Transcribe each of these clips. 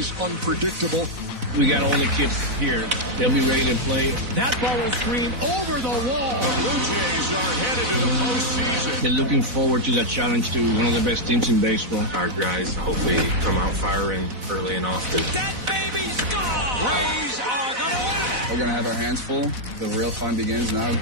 always unpredictable. We got all the kids here. They'll be ready to play. That ball is screened over the wall. The Blue Jays are headed to the postseason. They're looking forward to that challenge to one of the best teams in baseball. Our guys hope they come out firing early and often. That baby's gone! Rays are going to win it! We're going to have our hands full. The real fun begins now.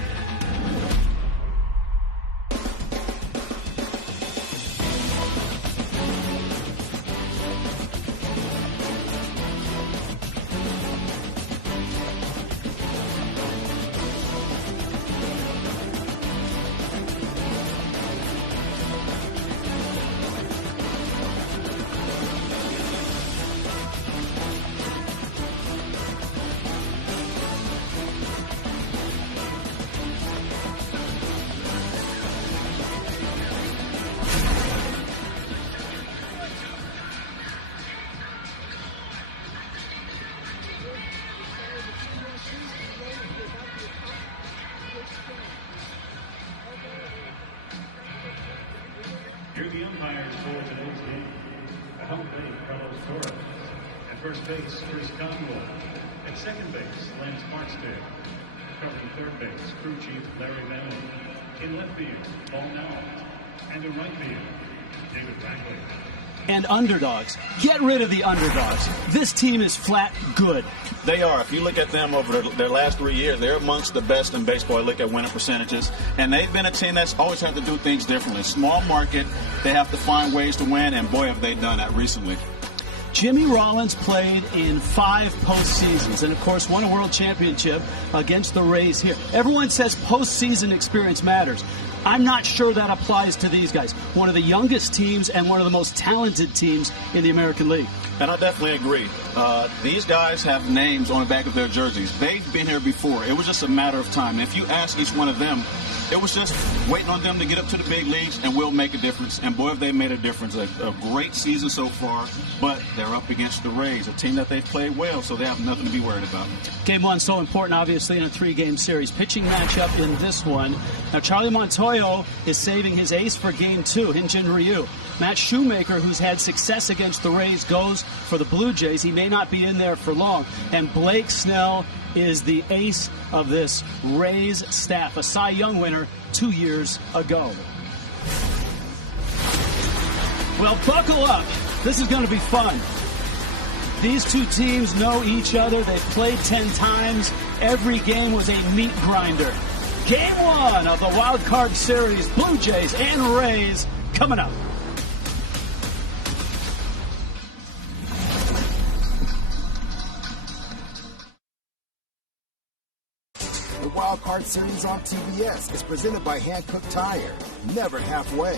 Here are the umpires for today's game. At home plate, Carlos Torres. At first base, Chris Conroy. At second base, Lance Barksdale. Covering third base, crew chief Larry Vanover. In left field, Paul Nowell. And in right field, David Rackley. And underdogs. Get rid of the underdogs. This team is flat good. They are. If you look at them over their last 3 years, they're amongst the best in baseball. Look at winning percentages. And they've been a team that's always had to do things differently. Small market, they have to find ways to win, and boy, have they done that recently. Jimmy Rollins played in 5 postseasons and, of course, won a world championship against the Rays here. Everyone says postseason experience matters. I'm not sure that applies to these guys. One of the youngest teams and one of the most talented teams in the American League. And I definitely agree. These guys have names on the back of their jerseys. They've been here before. It was just a matter of time. And if you ask each one of them, it was just waiting on them to get up to the big leagues and will make a difference. And boy, have they made a difference. A great season so far, but they're up against the Rays, a team that they've played well, so they have nothing to be worried about. Game 1 so important, obviously, in a 3-game series. Pitching matchup in this one. Now, Charlie Montoyo is saving his ace for Game 2, Hyun-Jin Ryu. Matt Shoemaker, who's had success against the Rays, goes for the Blue Jays. He may not be in there for long. And Blake Snell is the ace of this Rays staff, a Cy Young winner 2 years ago. Well, buckle up. This is going to be fun. These two teams know each other. They've played 10 times. Every game was a meat grinder. Game 1 of the Wild Card Series, Blue Jays and Rays, coming up. The Wild Card Series on TBS is presented by Hankook Tire. Never halfway.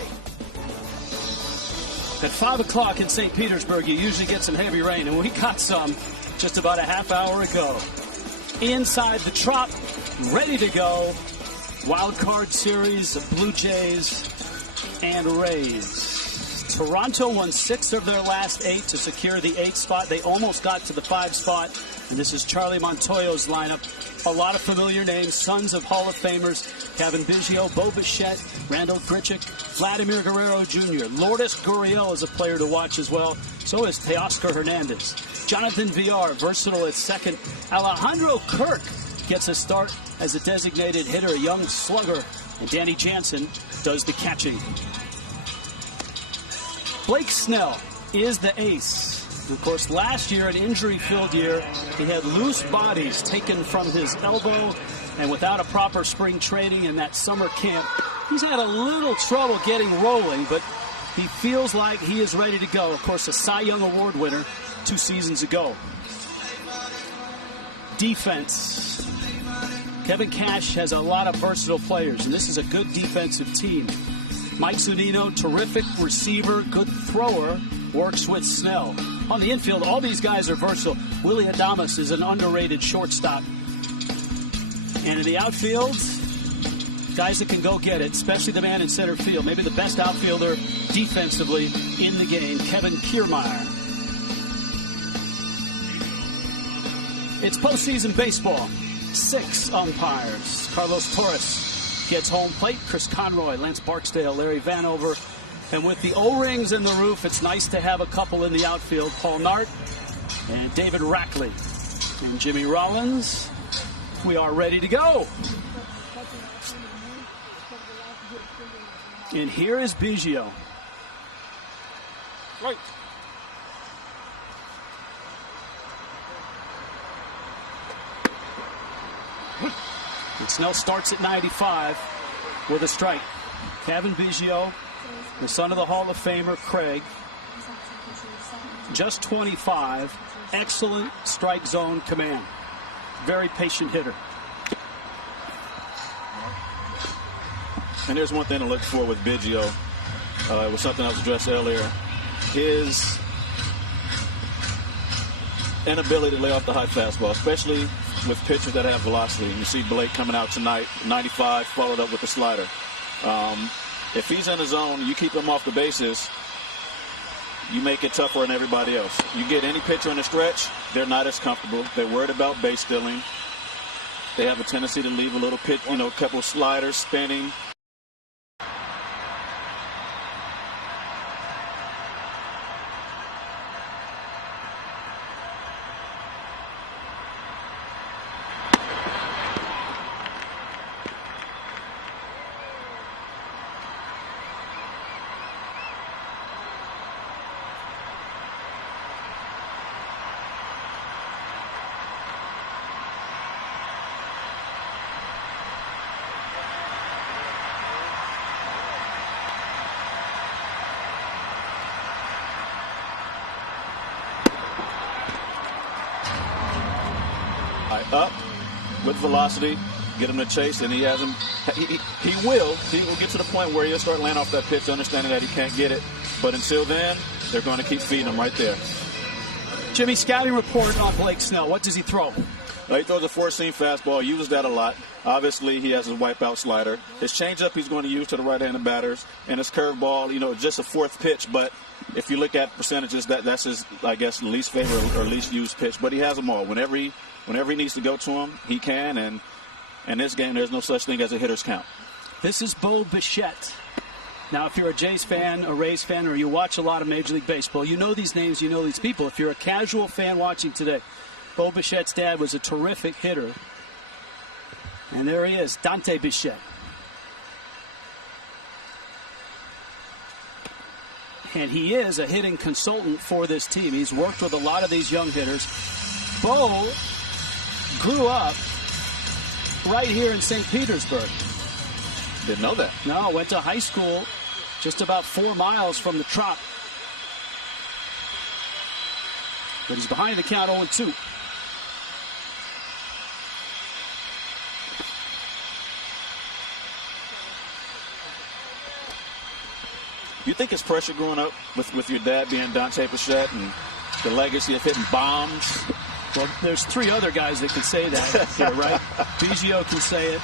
At 5 o'clock in St. Petersburg, you usually get some heavy rain, and we got some just about a half hour ago. Inside the Trop, ready to go. Wild Card Series of Blue Jays and Rays. Toronto won 6 of their last 8 to secure the 8th spot. They almost got to the 5 spot, and this is Charlie Montoyo's lineup. A lot of familiar names, sons of Hall of Famers, Kevin Biggio, Bo Bichette, Randall Grichuk, Vladimir Guerrero Jr. Lourdes Gurriel is a player to watch as well. So is Teoscar Hernandez. Jonathan Villar, versatile at second. Alejandro Kirk gets a start as a designated hitter, a young slugger. And Danny Jansen does the catching. Blake Snell is the ace. Of course, last year, an injury-filled year, he had loose bodies taken from his elbow, and without a proper spring training in that summer camp, he's had a little trouble getting rolling, but he feels like he is ready to go. Of course, a Cy Young Award winner 2 seasons ago. Defense. Kevin Cash has a lot of versatile players, and this is a good defensive team. Mike Zunino, terrific receiver, good thrower, works with Snell. On the infield, all these guys are versatile. Willie Adames is an underrated shortstop. And in the outfield, guys that can go get it, especially the man in center field. Maybe the best outfielder defensively in the game, Kevin Kiermaier. It's postseason baseball. 6 umpires. Carlos Torres gets home plate. Chris Conroy, Lance Barksdale, Larry Vanover. And with the O-rings and the roof, it's nice to have a couple in the outfield. Paul Nart and David Rackley and Jimmy Rollins. We are ready to go. And here is Biggio. Right. And Snell starts at 95 with a strike. Kevin Biggio, the son of the Hall of Famer Craig, just 25. Excellent strike zone command. Very patient hitter. And there's one thing to look for with Biggio. It was something that was addressed earlier. His inability to lay off the high fastball, especially with pitchers that have velocity. You see Blake coming out tonight, 95, followed up with the slider. If he's in the zone, you keep him off the bases, you make it tougher on everybody else. You get any pitcher in the stretch, they're not as comfortable. They're worried about base stealing. They have a tendency to leave a little pitch, a couple of sliders spinning. Up with velocity, get him to chase, and he has him. He will get to the point where he'll start laying off that pitch, understanding that he can't get it. But until then, they're going to keep feeding him right there. Jimmy, scouting report on Blake Snell. What does he throw? He throws a four-seam fastball, uses that a lot. Obviously, he has a wipeout slider. His changeup he's going to use to the right-handed batters, and his curveball, just a fourth pitch. But if you look at percentages, that's his, I guess, least favorite or least used pitch. But he has them all. Whenever he needs to go to him, he can. And in this game, there's no such thing as a hitter's count. This is Bo Bichette. Now, if you're a Jays fan, a Rays fan, or you watch a lot of Major League Baseball, you know these names, you know these people. If you're a casual fan watching today, Bo Bichette's dad was a terrific hitter. And there he is, Dante Bichette. And he is a hitting consultant for this team. He's worked with a lot of these young hitters. Bo grew up right here in St. Petersburg. Didn't know that. No, went to high school just about 4 miles from the Trop. But he's behind the count 0-2. You think it's pressure growing up with your dad being Dante Bichette and the legacy of hitting bombs? Well, there's 3 other guys that can say that here, right? Biggio can say it.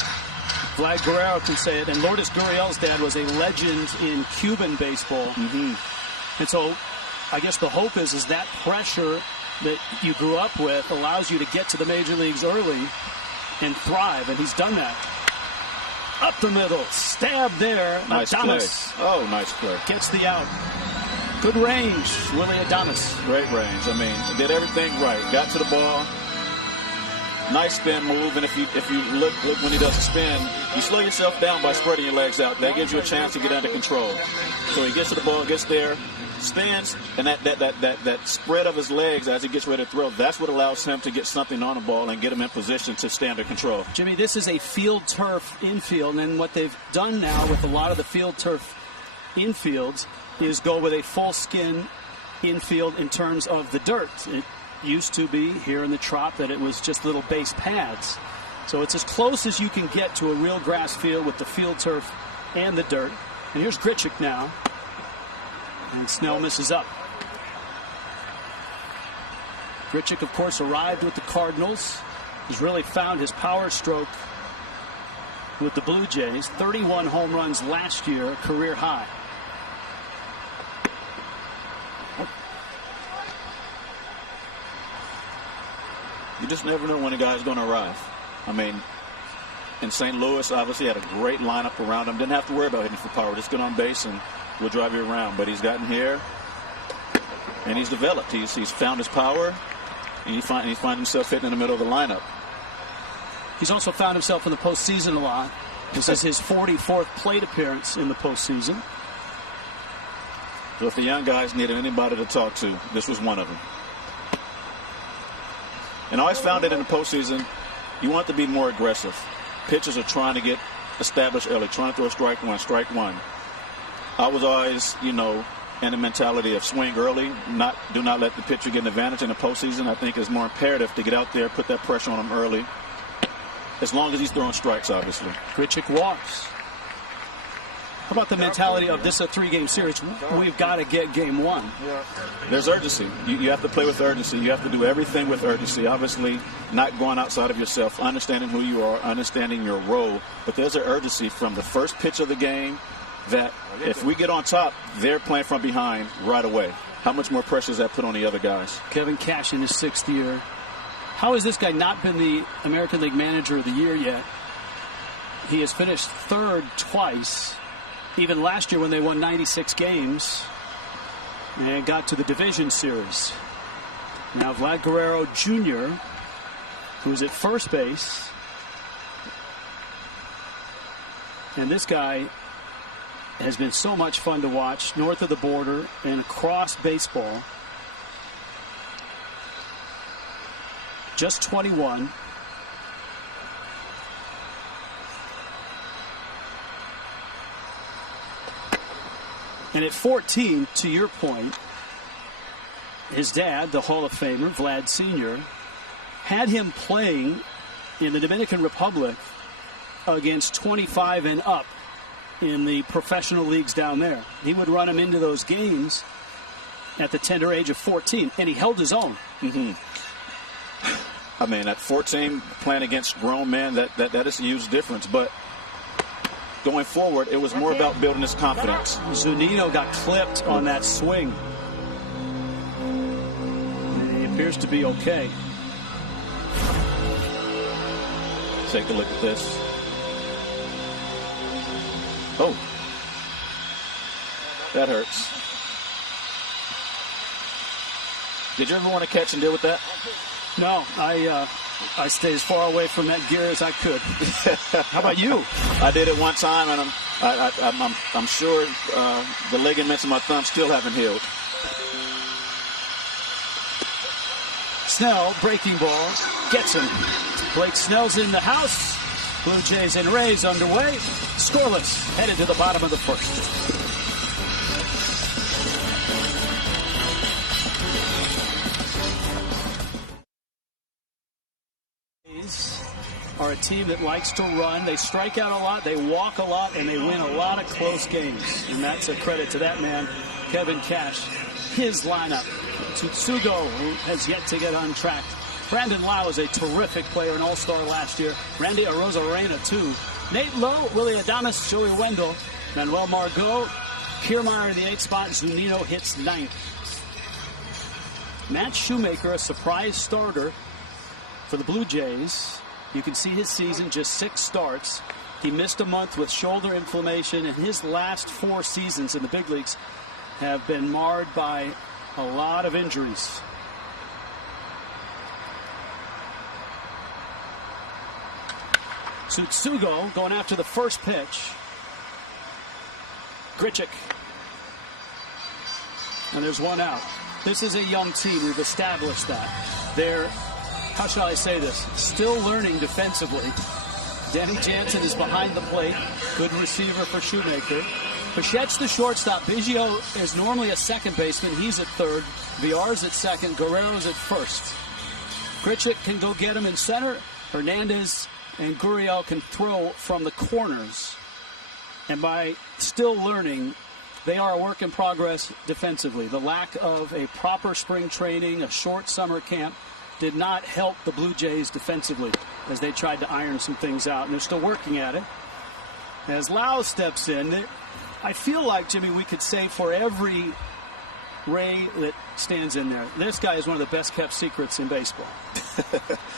Vlad Guerrero can say it. And Lourdes Gurriel's dad was a legend in Cuban baseball. Mm-hmm. And so I guess the hope is that pressure that you grew up with allows you to get to the major leagues early and thrive. And he's done that. Up the middle, stab there. Nice Adames play. Oh, nice play. Gets the out. Good range, Willie Adames. Great range. I mean, did everything right. Got to the ball. Nice spin move. And if you look when he does a spin, you slow yourself down by spreading your legs out. That gives you a chance to get under control. So he gets to the ball, gets there, spins, and that spread of his legs as he gets ready to throw, that's what allows him to get something on the ball and get him in position to stay under control. Jimmy, this is a field turf infield, and what they've done now with a lot of the field turf infields is go with a full skin infield in terms of the dirt. It used to be here in the Trop that it was just little base pads. So it's as close as you can get to a real grass field with the field turf and the dirt. And here's Grichuk now. And Snell misses up. Grichuk, of course, arrived with the Cardinals. He's really found his power stroke with the Blue Jays. 31 home runs last year, career high. You just never know when a guy's going to arrive. I mean, in St. Louis, obviously had a great lineup around him. Didn't have to worry about hitting for power. Just get on base and we'll drive you around. But he's gotten here and he's developed. He's found his power. And he finds himself hitting in the middle of the lineup. He's also found himself in the postseason a lot. This is his 44th plate appearance in the postseason. So if the young guys needed anybody to talk to, this was one of them. And I always found that in the postseason, you want to be more aggressive. Pitchers are trying to get established early, trying to throw strike one. I was always, in the mentality of swing early, do not let the pitcher get an advantage in the postseason. I think it's more imperative to get out there, put that pressure on him early, as long as he's throwing strikes, obviously. Grichuk walks. How about the mentality of this is a 3-game series? We've got to get game 1. There's urgency. You have to play with urgency. You have to do everything with urgency. Obviously, not going outside of yourself, understanding who you are, understanding your role. But there's an urgency from the first pitch of the game that if we get on top, they're playing from behind right away. How much more pressure does that put on the other guys? Kevin Cash in his 6th year. How has this guy not been the American League Manager of the Year yet? He has finished 3rd twice. Even last year when they won 96 games and got to the division series. Now Vlad Guerrero Jr., who's at first base. And this guy has been so much fun to watch north of the border and across baseball. Just 21. And at 14, to your point, his dad, the Hall of Famer, Vlad Sr., had him playing in the Dominican Republic against 25 and up in the professional leagues down there. He would run him into those games at the tender age of 14, and he held his own. I mean, at 14, playing against grown men, that is a huge difference. But going forward, it was more about building his confidence. Zunino got clipped on that swing. He appears to be okay. Take a look at this. Oh, that hurts. Did you ever want to catch and deal with that? No, I stayed as far away from that gear as I could. How about you? I did it one time, and I'm sure the ligaments in my thumb still haven't healed. Snell, breaking ball, gets him. Blake Snell's in the house. Blue Jays and Rays underway. Scoreless, headed to the bottom of the first. Are a team that likes to run. They strike out a lot, they walk a lot, and they win a lot of close games. And that's a credit to that man, Kevin Cash. His lineup. Tsutsugo, who has yet to get untracked. Brandon Lau is a terrific player, an all-star last year. Randy Arozarena, too. Nate Lowe, Willie Adames, Joey Wendell, Manuel Margot, Kiermaier in the 8th spot. Zunino hits 9th. Matt Shoemaker, a surprise starter for the Blue Jays. You can see his season, just 6 starts. He missed a month with shoulder inflammation, and his last 4 seasons in the big leagues have been marred by a lot of injuries. Tsutsugo going after the first pitch. Grichuk. And there's one out. This is a young team. We've established that. They're, how shall I say this, still learning defensively. Danny Jansen is behind the plate. Good receiver for Shoemaker. Pachette's the shortstop. Biggio is normally a second baseman. He's at third. Villar's at second. Guerrero's at first. Grichuk can go get him in center. Hernandez and Gurriel can throw from the corners. And by still learning, they are a work in progress defensively. The lack of a proper spring training, a short summer camp, did not help the Blue Jays defensively as they tried to iron some things out. And they're still working at it. As Lau steps in, I feel like, Jimmy, we could say for every Ray that stands in there, this guy is one of the best kept secrets in baseball.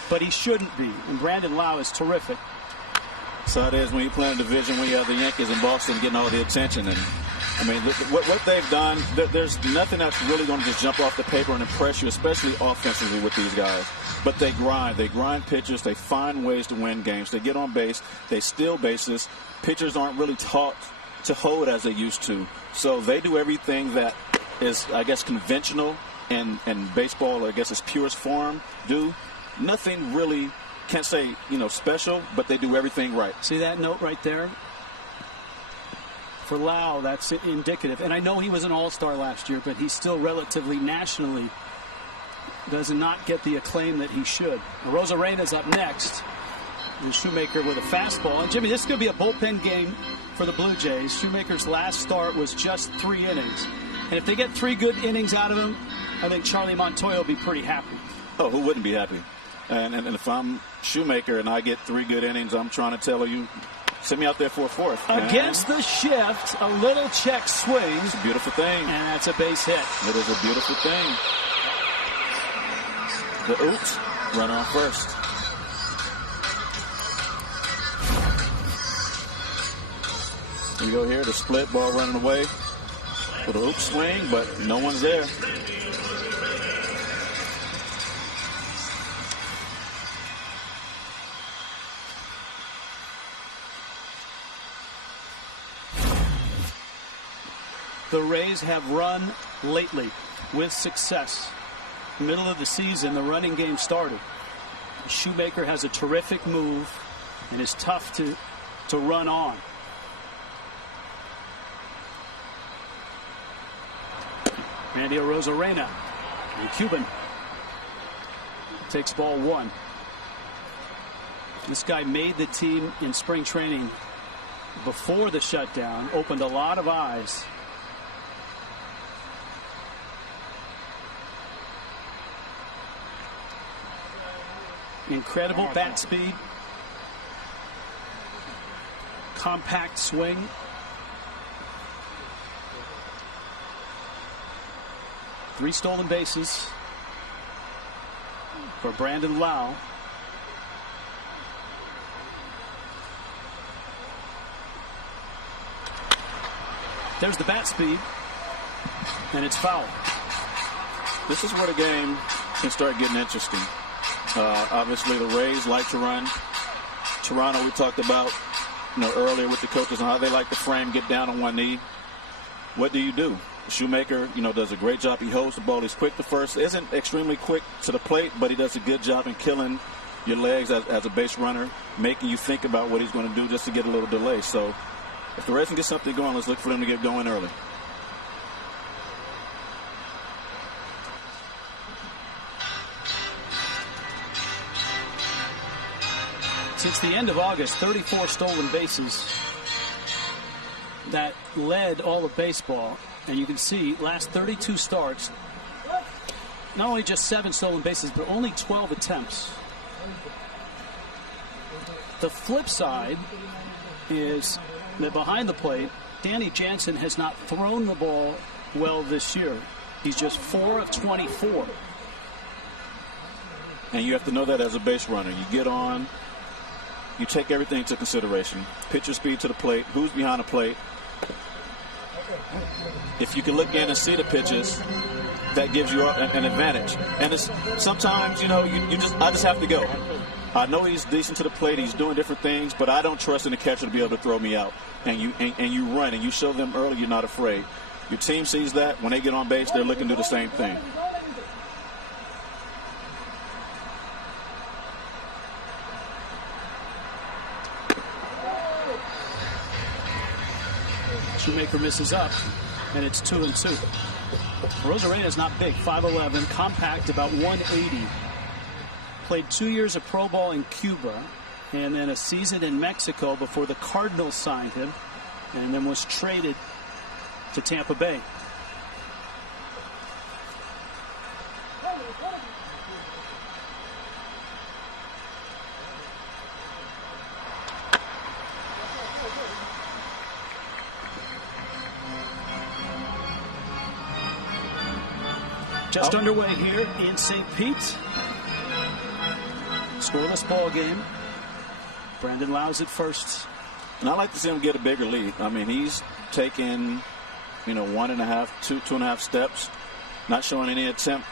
But he shouldn't be. And Brandon Lau is terrific. So it is when you play in a division where you have the Yankees in Boston getting all the attention. And I mean, what they've done, there's nothing that's really going to just jump off the paper and impress you, especially offensively with these guys. But they grind. They grind pitches. They find ways to win games. They get on base. They steal bases. Pitchers aren't really taught to hold as they used to. So they do everything that is, I guess, conventional and baseball, I guess, its purest form do. Nothing really, can't say, special, but they do everything right. See that note right there? For Lau, that's indicative. And I know he was an all-star last year, but he's still relatively nationally does not get the acclaim that he should. Rosarena's up next. And Shoemaker with a fastball. And, Jimmy, this is going to be a bullpen game for the Blue Jays. Shoemaker's last start was just 3 innings. And if they get 3 good innings out of him, I think Charlie Montoya will be pretty happy. Oh, who wouldn't be happy? And if I'm Shoemaker and I get 3 good innings, I'm trying to tell you, send me out there for a 4th. Against the shift, a little check swing. It's a beautiful thing. And that's a base hit. It is a beautiful thing. The oops, run on first. We go here, the split ball running away with a oops swing, but no one's there. The Rays have run lately with success. Middle of the season, the running game started. Shoemaker has a terrific move and is tough to run on. Randy Arozarena, the Cuban, takes ball 1. This guy made the team in spring training before the shutdown, opened a lot of eyes. Incredible bat speed, compact swing. Three stolen bases for Brandon Lau. There's the bat speed, and it's foul. This is where the game can start getting interesting. Obviously, the Rays like to run. Toronto, we talked about earlier with the coaches on how they like to frame, get down on one knee. What do? Shoemaker, does a great job. He holds the ball. He's quick to first. Isn't extremely quick to the plate, but he does a good job in killing your legs as a base runner, making you think about what he's going to do just to get a little delay. So if the Rays can get something going, let's look for them to get going early. Since the end of August, 34 stolen bases. That led all of baseball. And you can see last 32 starts, not only just 7 stolen bases, but only 12 attempts. The flip side is that behind the plate, Danny Jansen has not thrown the ball well this year. He's just 4 of 24. And you have to know that as a base runner. You get on, you take everything into consideration. Pitcher speed to the plate, who's behind the plate. If you can look in and see the pitches, that gives you an advantage. And it's sometimes, I just have to go. I know he's decent to the plate. He's doing different things, but I don't trust in the catcher to be able to throw me out. And you run, and you show them early you're not afraid. Your team sees that. When they get on base, they're looking to do the same thing. Shoemaker misses up, and it's 2-2. Rosarena's not big, 5'11", compact, about 180. Played 2 years of pro ball in Cuba, and then a season in Mexico before the Cardinals signed him, and then was traded to Tampa Bay. Just underway here in St. Pete. Scoreless ball game. Brandon Lau's at first. And I like to see him get a bigger lead. I mean, he's taken 1.5, 2.5 steps, not showing any attempt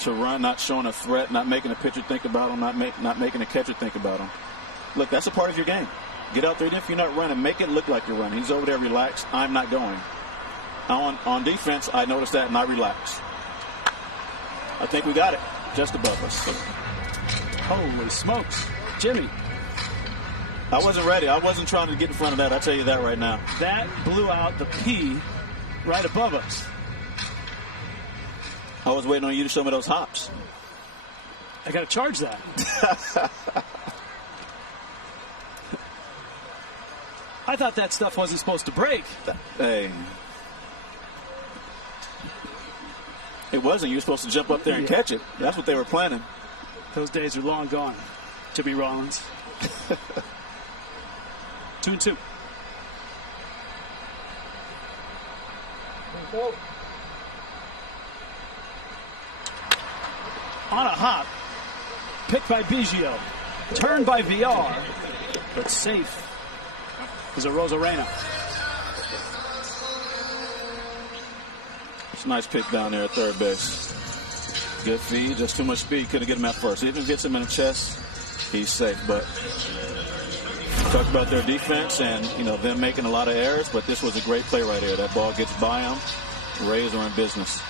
to run, not showing a threat, not making a pitcher think about him, not making a catcher think about him. Look, that's a part of your game. Get out there, even if you're not running, make it look like you're running. He's over there relaxed. I'm not going. On defense, I noticed that, and I relaxed. I think we got it. Just above us. Holy smokes. Jimmy. I wasn't ready. I wasn't trying to get in front of that. I'll tell you that right now. That blew out the P right above us. I was waiting on you to show me those hops. I got to charge that. I thought that stuff wasn't supposed to break. Hey. It wasn't. You were supposed to jump up there and catch it. That's what they were planning. Those days are long gone, Jimmy Rollins. 2-2. On a hop, picked by Biggio, turned by VR, but safe is a Rosarena. It's a nice pick down there at third base. Good feed, just too much speed. Couldn't get him at first. Even gets him in the chest, he's safe. But talked about their defense and them making a lot of errors, but this was a great play right here. That ball gets by them. The Rays are in business.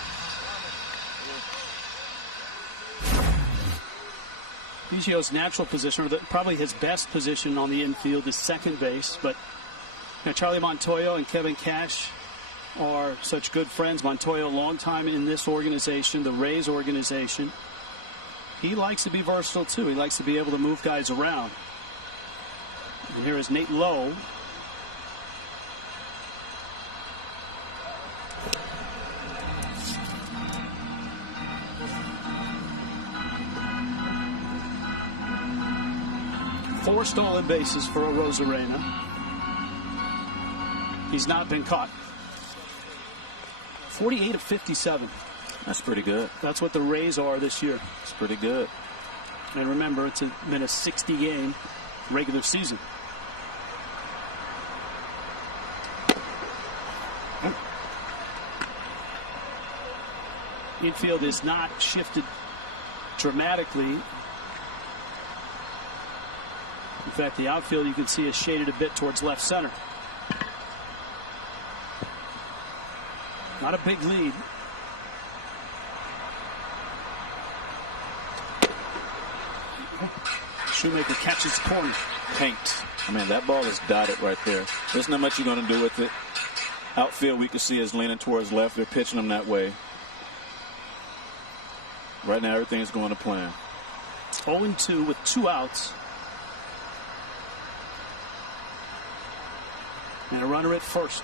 Biggio's natural position, or probably his best position on the infield, is second base. But Charlie Montoyo and Kevin Cash are such good friends. Montoyo, long time in this organization, the Rays organization. He likes to be versatile too. He likes to be able to move guys around. And here is Nate Lowe. Four stolen bases for a Rosarena. He's not been caught. 48 of 57. That's pretty good. That's what the Rays are this year. It's pretty good. And remember, it's been a 60-game regular season. Infield is not shifted dramatically. In fact, the outfield you can see is shaded a bit towards left center. Not a big lead. Shoemaker catches the corner. Paint. I mean, that ball is dotted right there. There's not much you're going to do with it. Outfield we can see is leaning towards left. They're pitching them that way. Right now, everything is going to plan. 0-2 with 2 outs. And a runner at first.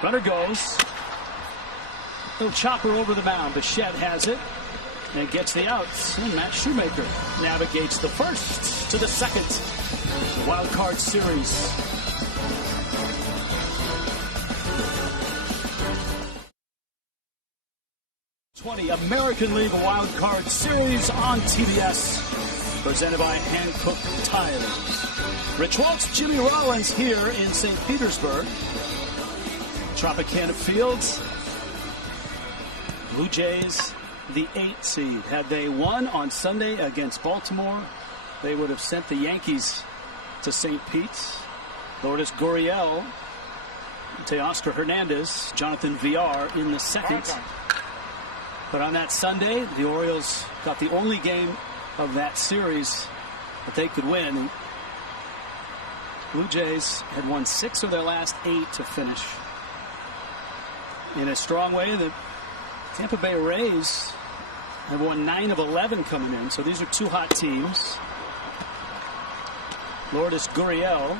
Runner goes. Little chopper over the mound. Bichette has it and gets the outs. And Matt Shoemaker navigates the first to the second. Wild card series. American League Wild Card Series on TBS, presented by Hankook Tires. Rich Waltz, Jimmy Rollins here in St. Petersburg. Tropicana Fields. Blue Jays, the 8 seed. Had they won on Sunday against Baltimore, they would have sent the Yankees to St. Pete's. Lourdes Gurriel, Teoscar Hernandez, Jonathan VR in the second. But on that Sunday, the Orioles got the only game of that series that they could win. Blue Jays had won 6 of their last 8 to finish. In a strong way, the Tampa Bay Rays have won 9 of 11 coming in. So these are 2 hot teams. Lourdes Gurriel,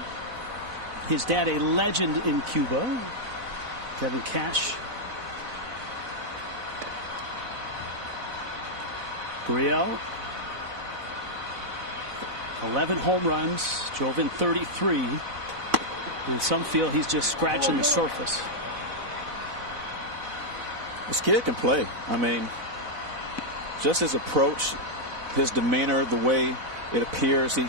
his dad a legend in Cuba. Kevin Cash. Gurriel, 11 home runs, drove in 33. And some feel he's just scratching the surface. This kid can play. I mean, just his approach, his demeanor, the way it appears, he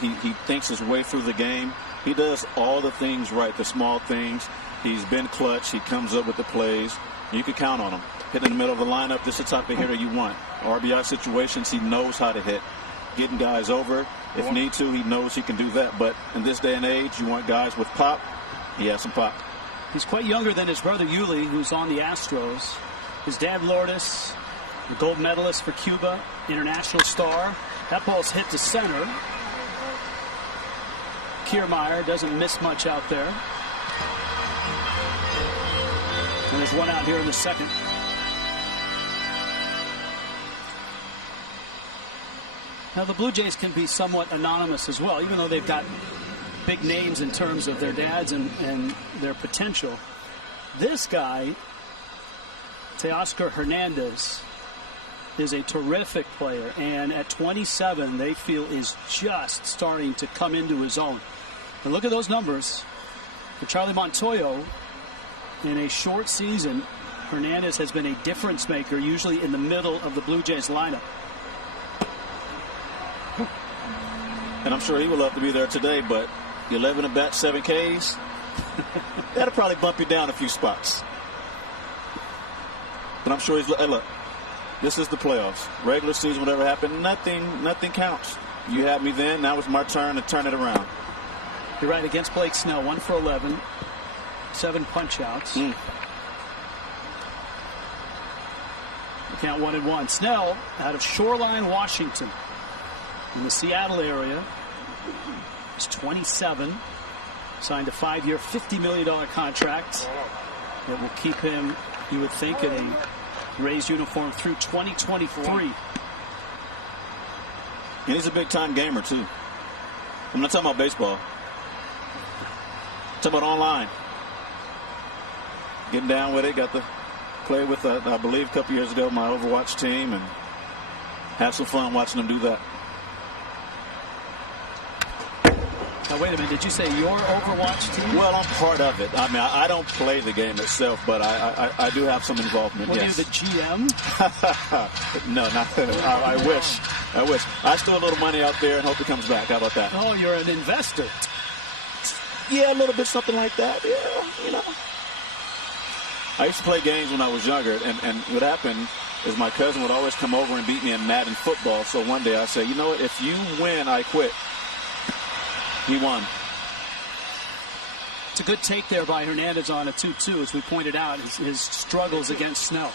thinks his way through the game. He does all the things right, the small things. He's been clutch. He comes up with the plays. You can count on him. Hit in the middle of the lineup, this is the type of hitter you want. RBI situations, he knows how to hit. Getting guys over, if need to, he knows he can do that. But in this day and age, you want guys with pop. He has some pop. He's quite younger than his brother Yuli, who's on the Astros. His dad, Lourdes, the gold medalist for Cuba, international star. That ball's hit to center. Kiermaier doesn't miss much out there. And there's one out here in the second. Now, the Blue Jays can be somewhat anonymous as well, even though they've got big names in terms of their dads and their potential. This guy, Teoscar Hernandez, is a terrific player, and at 27, they feel is just starting to come into his own. And look at those numbers. For Charlie Montoyo, in a short season, Hernandez has been a difference maker, usually in the middle of the Blue Jays lineup. And I'm sure he would love to be there today, but 11 at bat, 7 Ks, that'll probably bump you down a few spots. But I'm sure he's, hey, look, this is the playoffs. Regular season, whatever happened, nothing counts. You had me then, now it's my turn to turn it around. You're right, against Blake Snell, 1 for 11, 7 punch outs. Count 1-1. Snell out of Shoreline, Washington, in the Seattle area. He's 27. Signed a 5-year, $50 million contract that will keep him, you would think, in a Rays uniform through 2023. And he's a big-time gamer, too. I'm not talking about baseball. I'm talking about online. Getting down with it. Got to play with, I believe, a couple years ago, my Overwatch team, and have some fun watching them do that. Now, wait a minute. Did you say your Overwatch team? Well, I'm part of it. I mean, I don't play the game itself, but I do have some involvement. What, yes. Are you the GM? No, not I wish. I steal a little money out there and hope it comes back. How about that? Oh, you're an investor. Yeah, a little bit, something like that. Yeah, you know. I used to play games when I was younger, and what happened is my cousin would always come over and beat me in Madden football. So one day I said, you know what, if you win, I quit. He won. It's a good take there by Hernandez on a 2-2, as we pointed out, his struggles against Snell.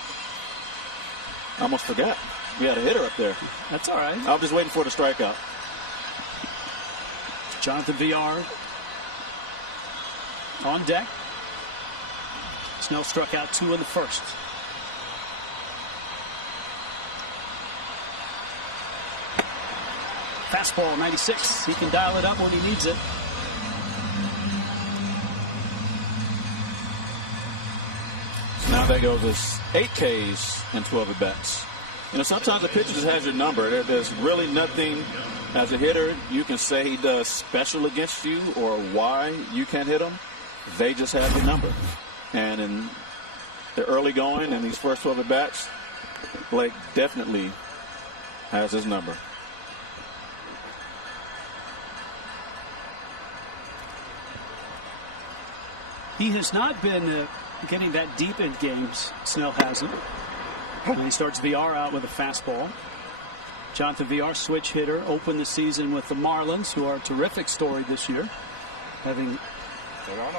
I almost forgot. We had a hitter up there. That's all right. I was just waiting for the strikeout. Jonathan VR on deck. Snell struck out 2 in the first. Fastball, 96. He can dial it up when he needs it. Now there goes his 8 Ks and 12 at bats. You know, sometimes the pitcher just has your number. There's really nothing as a hitter you can say he does special against you or why you can't hit him. They just have your number. And in the early going in these first 12 at bats, Blake definitely has his number. He has not been getting that deep in games. Snell hasn't. And he starts VR out with a fastball. Jonathan VR, switch hitter, opened the season with the Marlins, who are a terrific story this year, having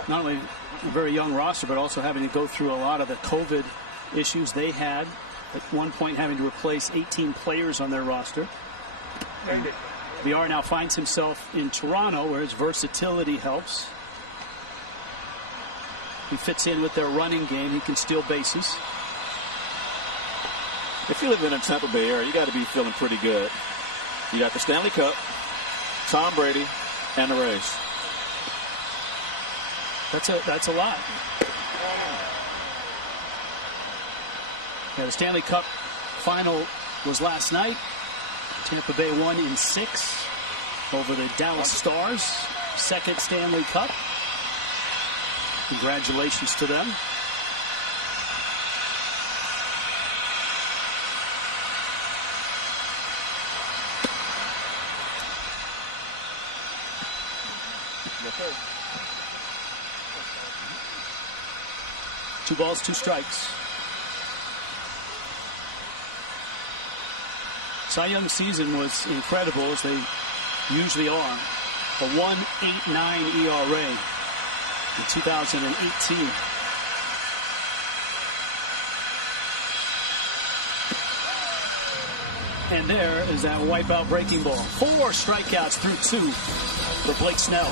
not only a very young roster, but also having to go through a lot of the COVID issues they had. At one point, having to replace 18 players on their roster. VR now finds himself in Toronto, where his versatility helps. He fits in with their running game. He can steal bases. If you live in the Tampa Bay area, you got to be feeling pretty good. You got the Stanley Cup, Tom Brady, and the Rays. That's a lot. Yeah, the Stanley Cup final was last night. Tampa Bay won in 6 over the Dallas Stars. Second Stanley Cup. Congratulations to them. 2 balls, 2 strikes. Cy Young season was incredible, as they usually are. A 1.89 ERA in 2018. And there is that wipeout breaking ball. 4 strikeouts through 2 for Blake Snell.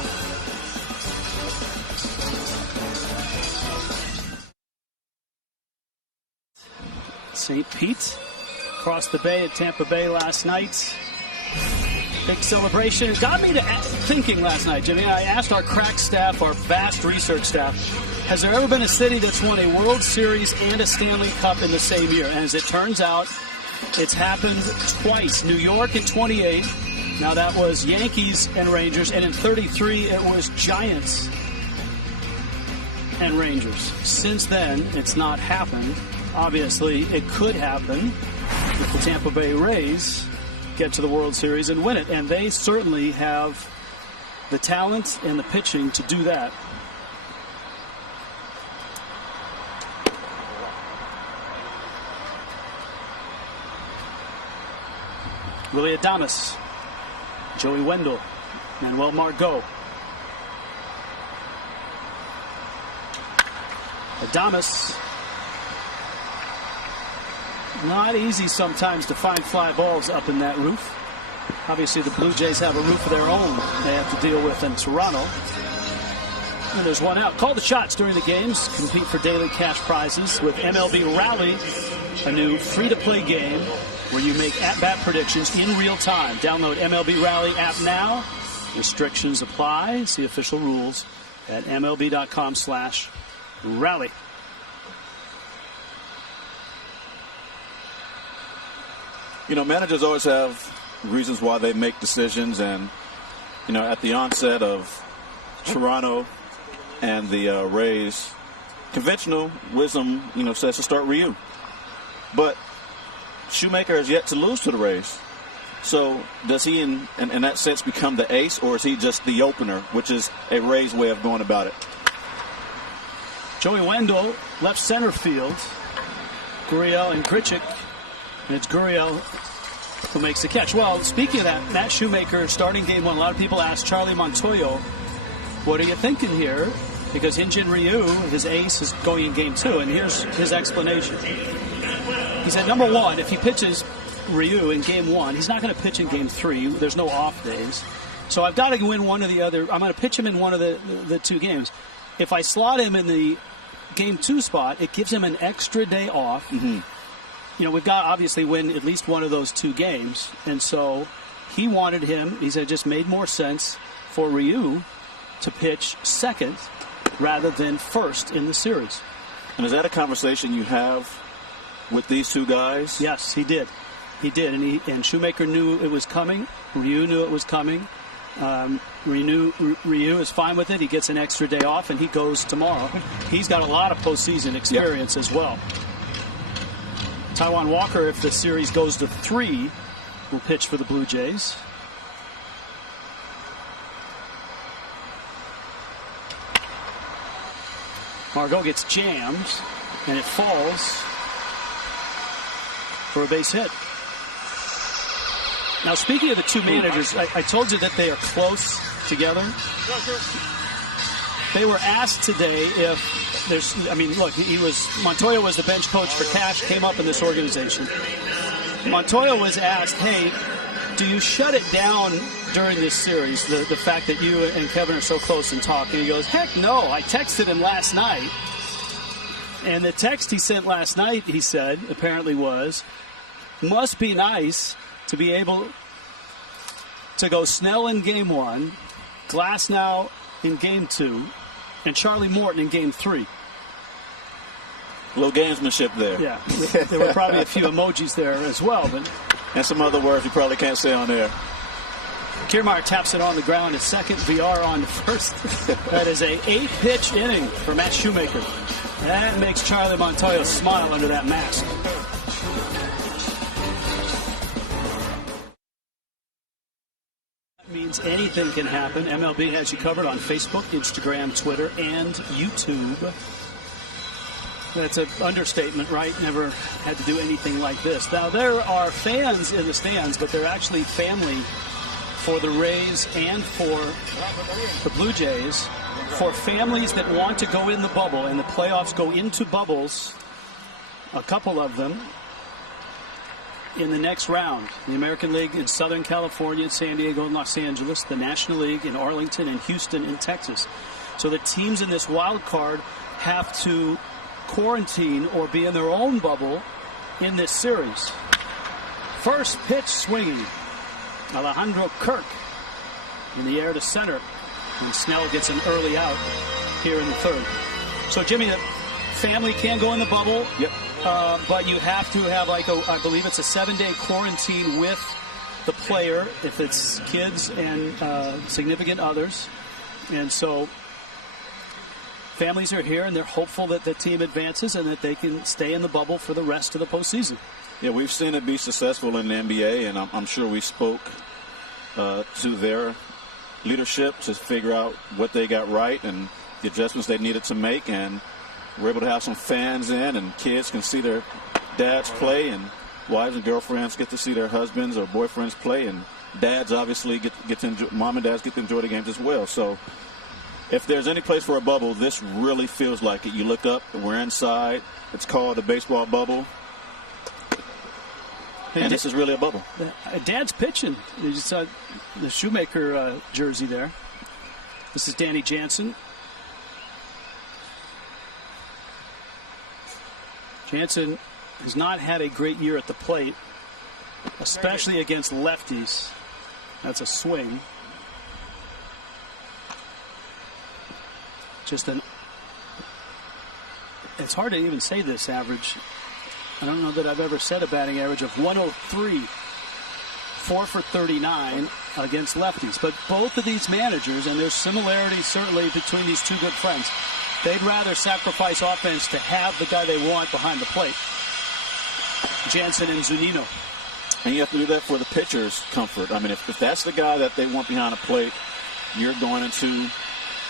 St. Pete crossed the bay at Tampa Bay last night. Big celebration. It got me to thinking last night, Jimmy. I asked our crack staff, our vast research staff, has there ever been a city that's won a World Series and a Stanley Cup in the same year? And as it turns out, it's happened twice. New York in 28. Now that was Yankees and Rangers. And in 33, it was Giants and Rangers. Since then, it's not happened. Obviously, it could happen if the Tampa Bay Rays get to the World Series and win it. And they certainly have the talent and the pitching to do that. Willie Adames, Joey Wendell, Manuel Margot. Adames, not easy sometimes to find fly balls up in that roof. Obviously, the Blue Jays have a roof of their own they have to deal with in Toronto. And there's one out. Call the shots during the games. Compete for daily cash prizes with MLB Rally, a new free-to-play game where you make at-bat predictions in real time. Download MLB Rally app now. Restrictions apply. See official rules at MLB.com/rally. You know, managers always have reasons why they make decisions, and, you know, at the onset of Toronto and the Rays, conventional wisdom, you know, says to start Ryu. But Shoemaker has yet to lose to the Rays. So does he, in that sense, become the ace, or is he just the opener, which is a Rays way of going about it? Joey Wendell, left center field. Gurriel and Grichuk. And it's Gurriel who makes the catch. Well, speaking of that, Matt Shoemaker starting game 1. A lot of people asked Charlie Montoyo, what are you thinking here? Because Hyun-Jin Ryu, his ace, is going in game 2. And here's his explanation. He said, number 1, if he pitches Ryu in game 1, he's not going to pitch in game 3. There's no off days. So I've got to win one or the other. I'm going to pitch him in one of the 2 games. If I slot him in the game 2 spot, it gives him an extra day off. Mm-hmm. You know, we've got to obviously win at least one of those 2 games. And so he wanted him, he said, it just made more sense for Ryu to pitch second rather than first in the series. And is that a conversation you have with these 2 guys? Yes, he did. He did. And Shoemaker knew it was coming. Ryu knew it was coming. Ryu is fine with it. He gets an extra day off, and he goes tomorrow. He's got a lot of postseason experience as well. Taijuan Walker, if the series goes to 3, will pitch for the Blue Jays. Margot gets jammed, and it falls for a base hit. Now, speaking of the 2 managers, I told you that they are close together. They were asked today if there's, I mean, look, Montoya was the bench coach for Cash, came up in this organization. Montoya was asked, hey, do you shut it down during this series, the fact that you and Kevin are so close and talk? And he goes, heck no, I texted him last night. And the text he sent last night, he said, apparently was, must be nice to be able to go Snell in game 1, Glasnow in game 2, and Charlie Morton in game 3. A little gamesmanship there. Yeah, there were probably a few emojis there as well. And some other words you probably can't say on air. Kiermaier taps it on the ground at second, VR on first. That is a 8-pitch inning for Matt Shoemaker. That makes Charlie Montoya smile under that mask. means anything can happen. MLB has you covered on Facebook, Instagram, Twitter, and YouTube. That's an understatement, right? Never had to do anything like this. Now, there are fans in the stands, but they're actually family for the Rays and for the Blue Jays. For families that want to go in the bubble, and the playoffs go into bubbles, a couple of them, in the next round. The American League in Southern California, San Diego, and Los Angeles. The National League in Arlington and Houston and Texas. So the teams in this wild card have to quarantine or be in their own bubble in this series. First pitch swinging. Alejandro Kirk in the air to center. And Snell gets an early out here in the third. So, Jimmy, the family can go in the bubble. Yep. But you have to have, like, I believe it's a 7-day quarantine with the player if it's kids and significant others. And so families are here, and they're hopeful that the team advances and that they can stay in the bubble for the rest of the postseason. Yeah, we've seen it be successful in the NBA, and I'm sure we spoke to their leadership to figure out what they got right and the adjustments they needed to make, and we're able to have some fans in, and kids can see their dads play, and wives and girlfriends get to see their husbands or boyfriends play, and dads obviously get to enjoy, mom and dads get to enjoy the games as well. So if there's any place for a bubble, this really feels like it. You look up, we're inside. It's called a baseball bubble. And this is really a bubble. Dad's pitching. You just saw the Shoemaker jersey there. This is Danny Jansen. Jansen has not had a great year at the plate, especially against lefties. That's a swing. It's hard to even say this average. I don't know that I've ever said a batting average of 103, 4 for 39 against lefties. But both of these managers, and there's similarities certainly between these two good friends, they'd rather sacrifice offense to have the guy they want behind the plate. Jansen and Zunino. And you have to do that for the pitcher's comfort. I mean, if that's the guy that they want behind the plate, you're going into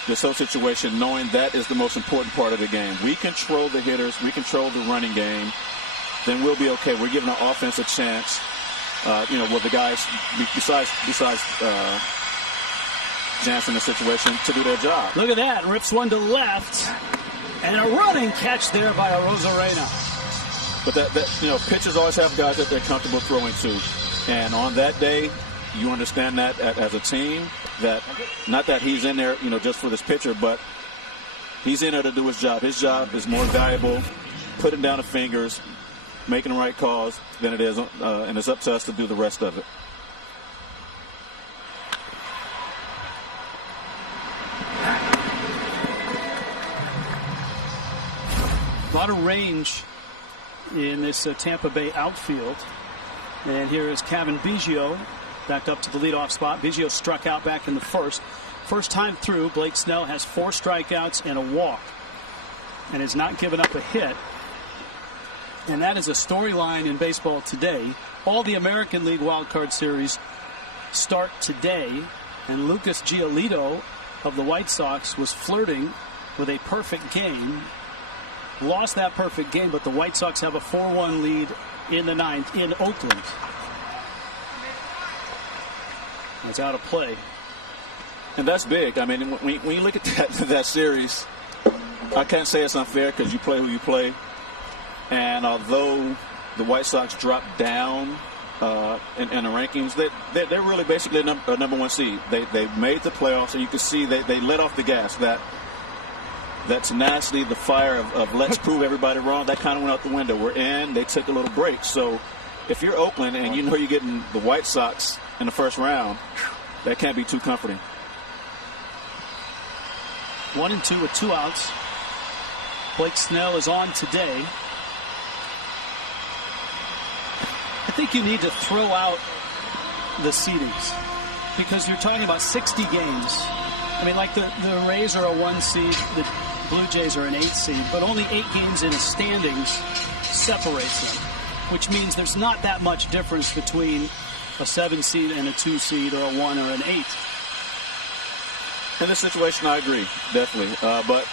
this whole situation knowing that is the most important part of the game. We control the hitters. We control the running game. Then we'll be okay. We're giving our offense a chance. With the guys besides Jansen in the situation to do their job. Look at that. Rips one to left. And a running catch there by Arozarena. But pitchers always have guys that they're comfortable throwing to. And on that day, you understand that as a team, that not that he's in there, just for this pitcher, but he's in there to do his job. His job is more valuable, putting down the fingers, making the right calls than it is, and it's up to us to do the rest of it. A lot of range in this Tampa Bay outfield. And here is Kevin Biggio back up to the leadoff spot. Biggio struck out back in the first. First time through, Blake Snell has 4 strikeouts and a walk and has not given up a hit. And that is a storyline in baseball today. All the American League Wild Card Series start today, and Lucas Giolito of the White Sox was flirting with a perfect game. Lost that perfect game, but the White Sox have a 4-1 lead in the 9th in Oakland. That's out of play. And that's big. I mean, when you look at that series, I can't say it's unfair because you play who you play. And although the White Sox dropped down in the rankings, they're really basically a number 1 seed. They made the playoffs, and you can see they let off the gas. That tenacity, the fire of let's prove everybody wrong, that kind of went out the window. We're in. They took a little break. So if you're Oakland and you know you're getting the White Sox in the first round, that can't be too comforting. 1-2 with 2 outs. Blake Snell is on today. I think you need to throw out the seedings because you're talking about 60 games. I mean, like the Rays are a 1 seed, the Blue Jays are an 8 seed, but only 8 games in the standings separates them, which means there's not that much difference between a 7 seed and a 2 seed or a 1 or an 8. In this situation, I agree, definitely. But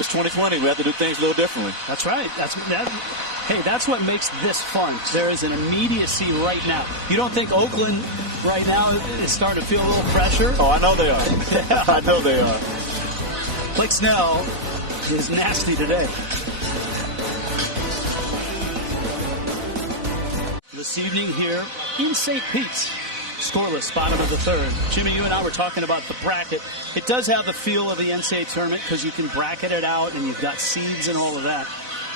it's 2020. We have to do things a little differently. That's right. Hey, that's what makes this fun. There is an immediacy right now. You don't think Oakland right now is starting to feel a little pressure? Oh, I know they are. I know they are. Blake Snell is nasty today. This evening here in St. Pete's. Scoreless, bottom of the third. Jimmy, you and I were talking about the bracket. It does have the feel of the NCAA tournament because you can bracket it out and you've got seeds and all of that.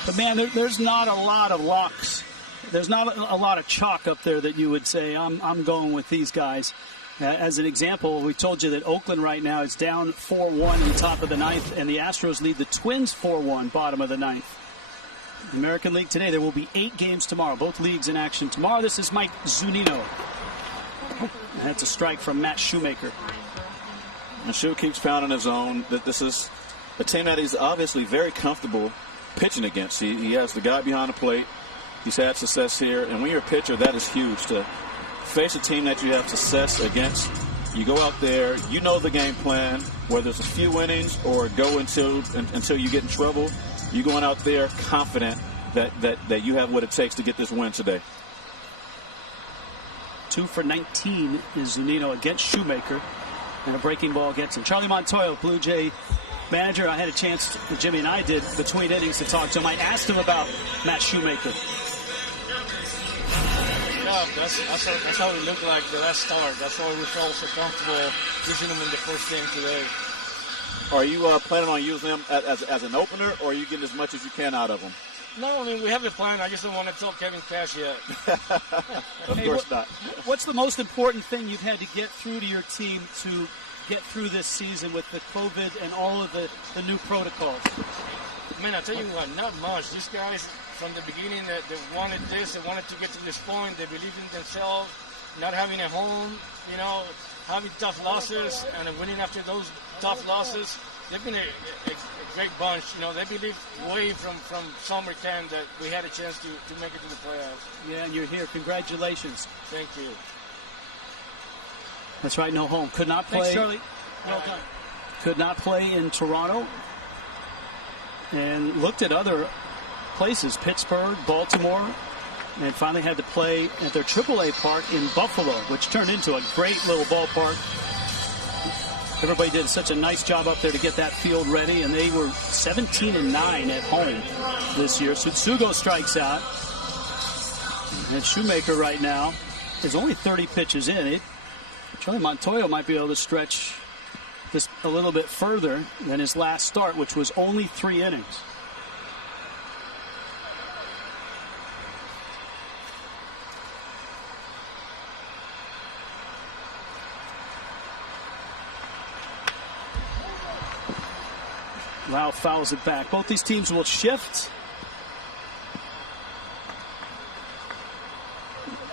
But, man, there's not a lot of locks. There's not a lot of chalk up there that you would say, I'm going with these guys. As an example, we told you that Oakland right now is down 4-1 in the top of the ninth, and the Astros lead the Twins 4-1 bottom of the ninth. The American League today, there will be 8 games tomorrow, both leagues in action tomorrow. This is Mike Zunino. And that's a strike from Matt Shoemaker. And Shoe keeps pounding his own. That this is a team that he's obviously very comfortable pitching against. He has the guy behind the plate. He's had success here. And when you're a pitcher, that is huge. To face a team that you have success against, you go out there, you know the game plan, whether it's a few innings or go until you get in trouble. You're going out there confident that you have what it takes to get this win today. 2 for 19 is Zunino against Shoemaker, and a breaking ball gets him. Charlie Montoyo, Blue Jay manager. I had a chance, Jimmy and I did, between innings to talk to him. I asked him about Matt Shoemaker. Yeah, that's how he looked like the last start. That's why we felt so comfortable using him in the first game today. Are you planning on using him as an opener, or are you getting as much as you can out of him? No, I mean, we have a plan. I just don't want to tell Kevin Cash yet. Of course not. What's the most important thing you've had to get through to your team to get through this season with the COVID and all of the new protocols? Man, I tell you what, not much. These guys, from the beginning, they wanted this. They wanted to get to this point. They believe in themselves, not having a home, having tough losses and winning after those tough losses. They've been a great bunch. They believe way from summer camp that we had a chance to make it to the playoffs. Yeah, and you're here. Congratulations. Thank you. That's right, no home. Could not play. Thanks, Charlie. Well done. Could not play in Toronto. And looked at other places, Pittsburgh, Baltimore, and finally had to play at their AAA park in Buffalo, which turned into a great little ballpark. Everybody did such a nice job up there to get that field ready, and they were 17-9 at home this year. Tsutsugo strikes out, and Shoemaker right now is only 30 pitches in. Charlie Montoyo might be able to stretch this a little bit further than his last start, which was only 3 innings. Lau fouls it back. Both these teams will shift.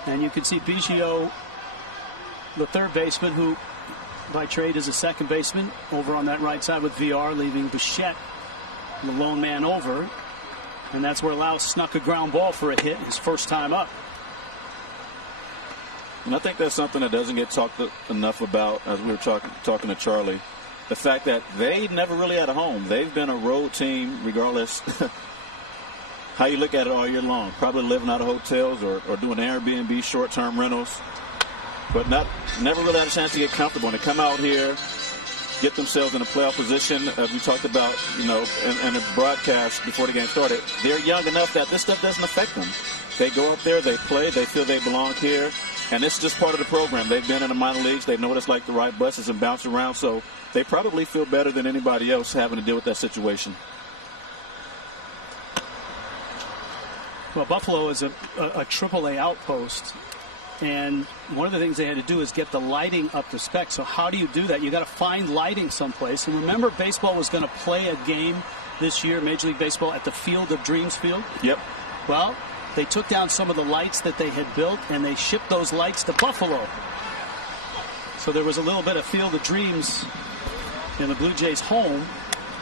And you can see Biggio, the third baseman, who by trade is a second baseman, over on that right side with VR, leaving Bichette, the lone man, over. And that's where Lau snuck a ground ball for a hit his first time up. And I think that's something that doesn't get talked enough about, as we were talking to Charlie. The fact that they never really had a home. They've been a road team, regardless how you look at it all year long. Probably living out of hotels or doing Airbnb short-term rentals. But never really had a chance to get comfortable. And to come out here, get themselves in a playoff position, as we talked about, in the broadcast before the game started, they're young enough that this stuff doesn't affect them. They go up there, they play, they feel they belong here. And it's just part of the program. They've been in the minor leagues. They know what it's like to ride buses and bounce around. So they probably feel better than anybody else having to deal with that situation. Well, Buffalo is a AAA outpost. And one of the things they had to do is get the lighting up to spec. So how do you do that? You got to find lighting someplace. And remember, baseball was going to play a game this year, Major League Baseball, at the Field of Dreams field? Yep. Well, they took down some of the lights that they had built, and they shipped those lights to Buffalo. So there was a little bit of Field of Dreams in the Blue Jays' home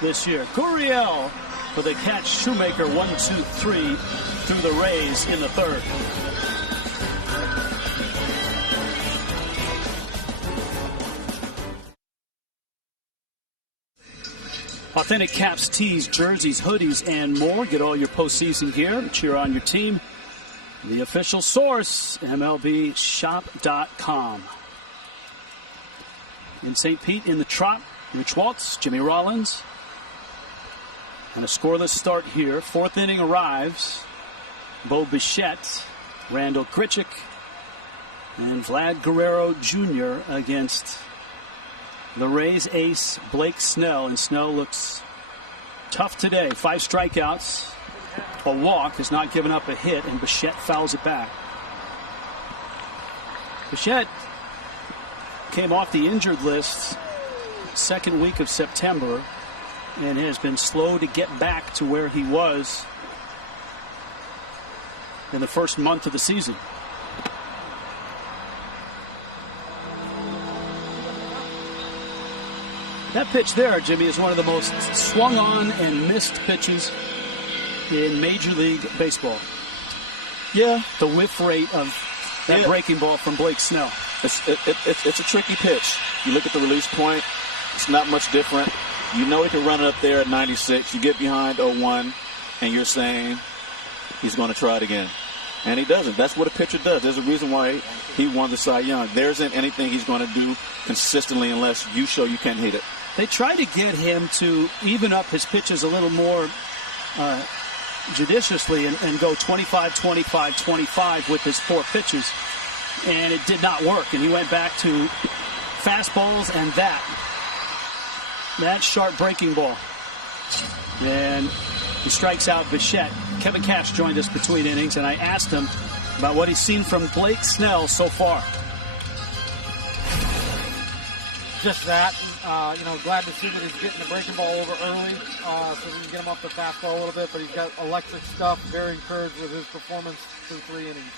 this year. Gurriel with a catch. Shoemaker 1-2-3 through the Rays in the third. Authentic caps, tees, jerseys, hoodies, and more. Get all your postseason gear to cheer on your team. The official source, MLBshop.com. In St. Pete, in the Trop, Rich Waltz, Jimmy Rollins. And a scoreless start here. Fourth inning arrives. Bo Bichette, Randall Grichuk, and Vlad Guerrero Jr. against the Rays ace Blake Snell. And Snell looks tough today. 5 strikeouts, a walk, has not given up a hit, and Bichette fouls it back. Bichette came off the injured list second week of September and has been slow to get back to where he was in the first month of the season. That pitch there, Jimmy, is one of the most swung on and missed pitches in Major League Baseball. Yeah. The whiff rate of that breaking ball from Blake Snell. It's a tricky pitch. You look at the release point, it's not much different. You know he can run it up there at 96. You get behind 0-1, and you're saying he's going to try it again. And he doesn't. That's what a pitcher does. There's a reason why he won the Cy Young. There isn't anything he's going to do consistently unless you show you can hit it. They tried to get him to even up his pitches a little more judiciously and go 25-25-25 with his 4 pitches. And it did not work. And he went back to fastballs and that sharp breaking ball. And he strikes out Bichette. Kevin Cash joined us between innings, and I asked him about what he's seen from Blake Snell so far. Just that. Glad to see that he's getting the breaking ball over early so we can get him up the fastball a little bit, but he's got electric stuff. Very encouraged with his performance through 3 innings.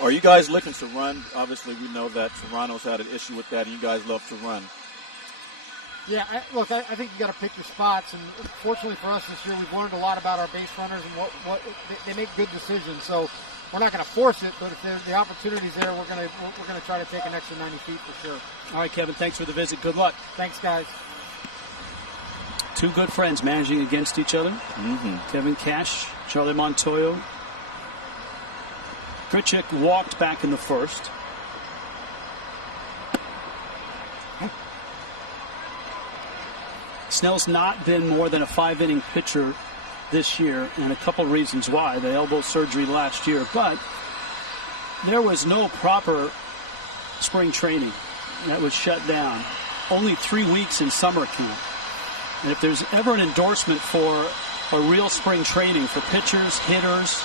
Are you guys looking to run? Obviously, we know that Toronto's had an issue with that, and you guys love to run. Yeah, I think you got to pick your spots, and fortunately for us this year, we've learned a lot about our base runners and what they make good decisions. So we're not going to force it, but if the opportunity's there, we're going to try to take an extra 90 feet for sure. All right, Kevin, thanks for the visit. Good luck. Thanks, guys. 2 good friends managing against each other. Kevin Cash, Charlie Montoyo. Grichuk walked back in the first. Snell's not been more than a 5-inning pitcher this year, and a couple reasons why. The elbow surgery last year, but there was no proper spring training. That was shut down. Only 3 weeks in summer camp. And if there's ever an endorsement for a real spring training for pitchers, hitters,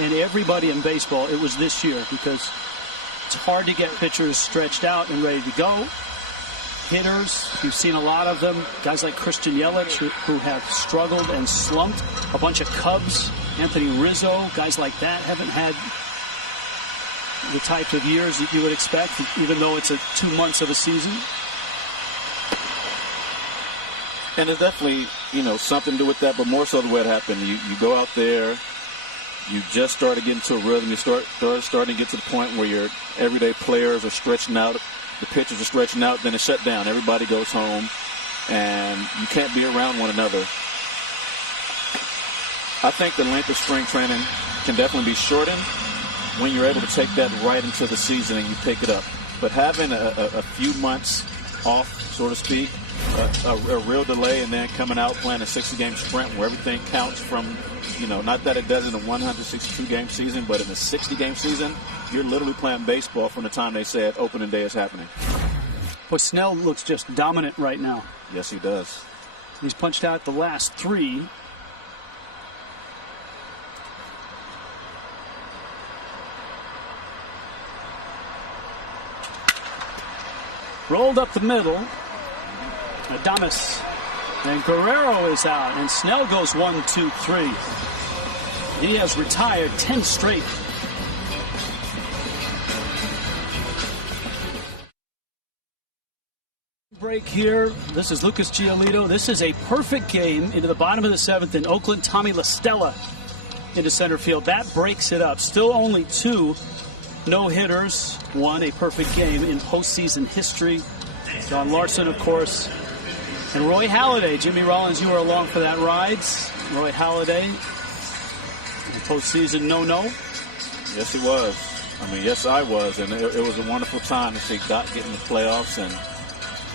and everybody in baseball, it was this year, because it's hard to get pitchers stretched out and ready to go. Hitters, you've seen a lot of them. Guys like Christian Yelich who have struggled and slumped. A bunch of Cubs, Anthony Rizzo, guys like that haven't had the type of years that you would expect, even though it's 2 months of a season. And there's definitely, something to do with that, but more so the way it happened. You go out there, you just start to get into a rhythm. You starting to get to the point where your everyday players are stretching out. The pitchers are stretching out, then it's shut down. Everybody goes home, and you can't be around one another. I think the length of spring training can definitely be shortened when you're able to take that right into the season and you pick it up. But having a few months off, so to speak, a real delay, and then coming out playing a 60-game sprint where everything counts from, not that it does in a 162-game season, but in a 60-game season, you're literally playing baseball from the time they said opening day is happening. But Snell looks just dominant right now. Yes, he does. He's punched out the last 3. Rolled up the middle. Adames. And Guerrero is out. And Snell goes 1, 2, 3. He has retired 10 straight. Break here. This is Lucas Giolito. This is a perfect game into the bottom of the 7th in Oakland. Tommy La Stella into center field. That breaks it up. Still only 2 no-hitters. 1 a perfect game in postseason history. Don Larson, of course, And Roy Halladay, Jimmy Rollins, you were along for that ride. Roy Halladay, postseason no-no. Yes, he was. I mean, yes, I was. And it was a wonderful time to see Doc get in the playoffs and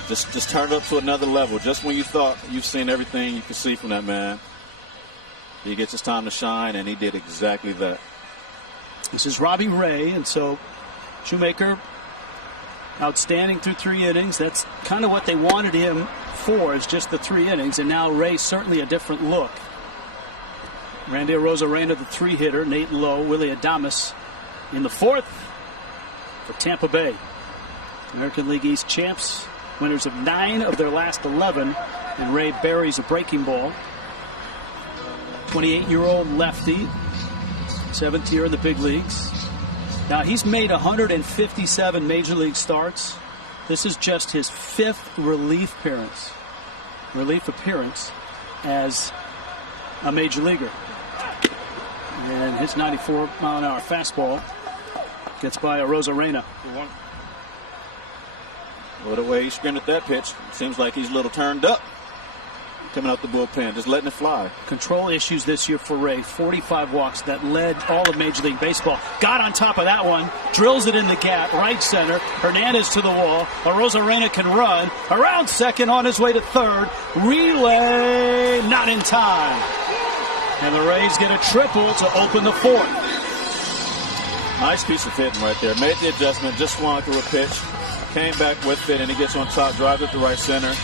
just turn it up to another level. Just when you thought you've seen everything you could see from that man, he gets his time to shine, and he did exactly that. This is Robbie Ray, and so Shoemaker outstanding through 3 innings. That's kind of what they wanted him for, is just the 3 innings, and now Ray certainly a different look. Randy Arozarena, the 3-hitter, Nate Lowe, Willie Adames in the 4th for Tampa Bay. American League East champs, winners of 9 of their last 11, and Ray buries a breaking ball. 28-year-old lefty, 7th year in the big leagues. Now, he's made 157 major league starts. This is just his 5th relief appearance as a major leaguer. And his 94-mile-an-hour fastball gets by Arozarena. Well, the way he sprinted that pitch, seems like he's a little turned up coming out the bullpen, just letting it fly. Control issues this year for Ray. 45 walks that led all of Major League Baseball. Got on top of that one, drills it in the gap, right center. Hernandez to the wall. Arozarena can run around second, on his way to third. Relay, not in time. And the Rays get a triple to open the 4th. Nice piece of hitting right there. Made the adjustment, just swung through a pitch, came back with it, and he gets on top, drives it to right center.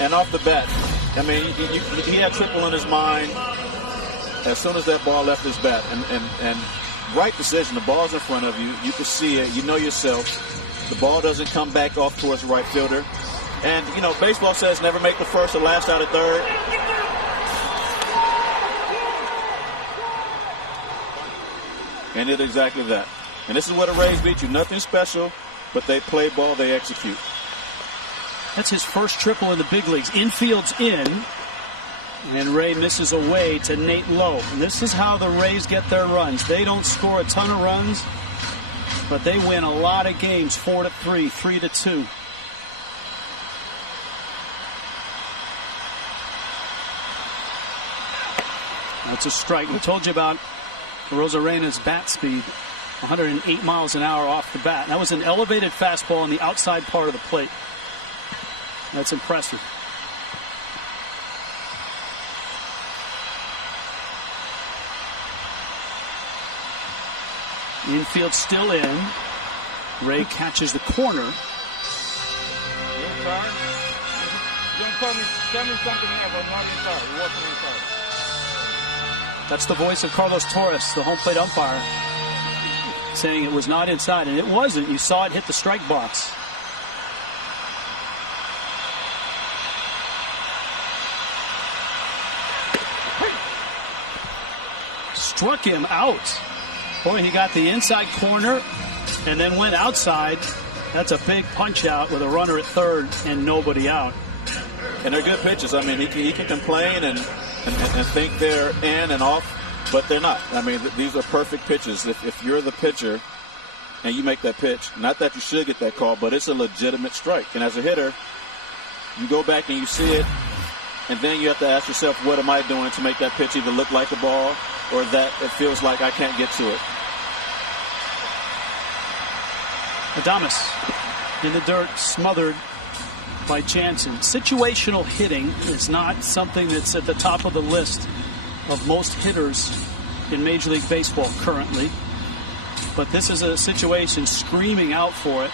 And off the bat, I mean, he had triple in his mind as soon as that ball left his bat. And right decision, the ball's in front of you. You can see it. You know yourself. The ball doesn't come back off towards the right fielder. And, you know, baseball says never make the first or last out of third. And did exactly that. And this is what the Rays beat you. Nothing special, but they play ball, they execute. That's his first triple in the big leagues. Infield's in, and Ray misses away to Nate Lowe. And this is how the Rays get their runs. They don't score a ton of runs, but they win a lot of games, 4-3, 3-2. That's a strike. We told you about Arozarena's bat speed, 108 miles an hour off the bat. That was an elevated fastball on the outside part of the plate. That's impressive. Infield still in. Ray catches the corner. Don't tell me something about not inside. Walking inside. That's the voice of Carlos Torres, the home plate umpire, saying it was not inside, and it wasn't. You saw it hit the strike box. Struck him out. Boy, he got the inside corner and then went outside. That's a big punch out with a runner at third and nobody out. And they're good pitches. I mean, he can complain and think they're in and off, but they're not. I mean, these are perfect pitches. If you're the pitcher and you make that pitch, not that you should get that call, but it's a legitimate strike. And as a hitter, you go back and you see it, and then you have to ask yourself, what am I doing to make that pitch either look like a ball or that it feels like I can't get to it? Adames in the dirt, smothered by Jansen. Situational hitting is not something that's at the top of the list of most hitters in Major League Baseball currently. But this is a situation screaming out for it.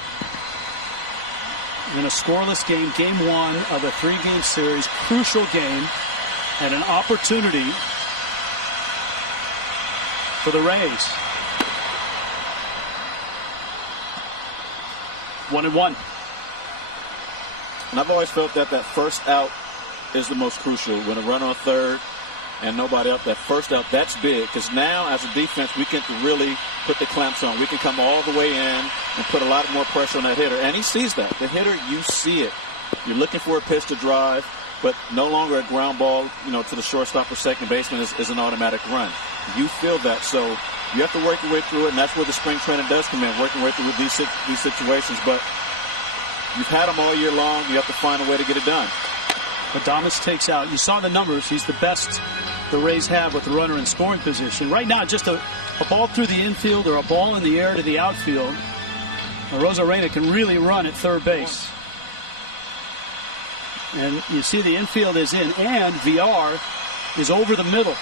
In a scoreless game, game 1 of a 3-game series, crucial game, and an opportunity for the Rays. 1-1. And I've always felt that first out is the most crucial. When a runner on third and nobody out, that first out, that's big. Because now, as a defense, we can really put the clamps on. We can come all the way in and put a lot more pressure on that hitter. And he sees that. The hitter, you see it. You're looking for a pitch to drive, but no longer a ground ball, to the shortstop or second baseman is an automatic run. You feel that. So you have to work your way through it, and that's where the spring training does come in, working your way through these situations. But You've had him all year long. You have to find a way to get it done. Adames takes out. You saw the numbers. He's the best the Rays have with the runner in scoring position. Right now, just a ball through the infield or a ball in the air to the outfield. Rosarena can really run at third base. And you see the infield is in, and VR is over the middle.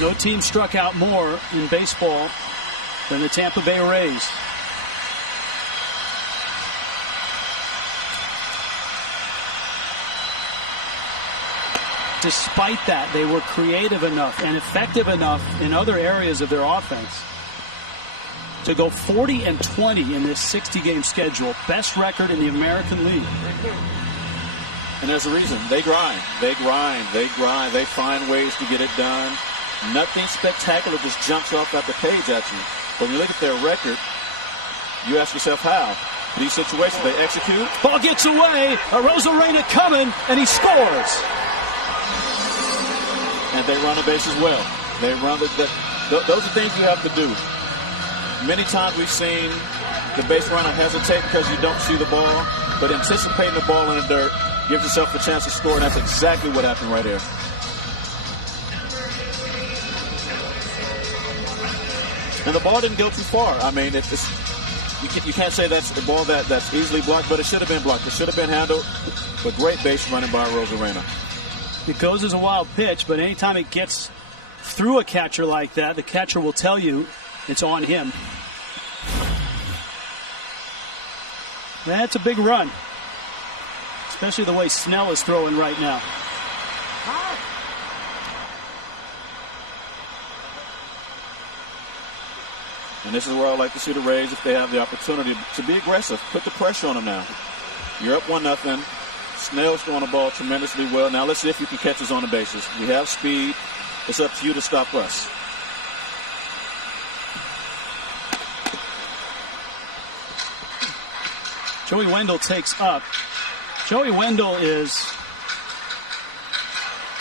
No team struck out more in baseball than the Tampa Bay Rays. Despite that, they were creative enough and effective enough in other areas of their offense to go 40-20 in this 60-game schedule. Best record in the American League. And there's a reason. They grind. They grind. They grind. They find ways to get it done. Nothing spectacular just jumps off at the page at you. But when you look at their record, you ask yourself how. These situations, they execute. Ball gets away. Rosarena coming, and he scores. And they run the bases well. They run those are things you have to do. Many times we've seen the base runner hesitate because you don't see the ball, but anticipating the ball in the dirt gives yourself a chance to score, and that's exactly what happened right here. And the ball didn't go too far. I mean, you can't say that's the ball that's easily blocked, but it should have been blocked. It should have been handled. But great base running by Rosarena. It goes as a wild pitch, but anytime it gets through a catcher like that, the catcher will tell you it's on him. That's a big run, especially the way Snell is throwing right now. And this is where I like to see the Rays, if they have the opportunity, to be aggressive. Put the pressure on them now. You're up 1-0. Snell's throwing the ball tremendously well. Now let's see if you can catch us on the bases. We have speed. It's up to you to stop us. Joey Wendell takes up. Joey Wendell is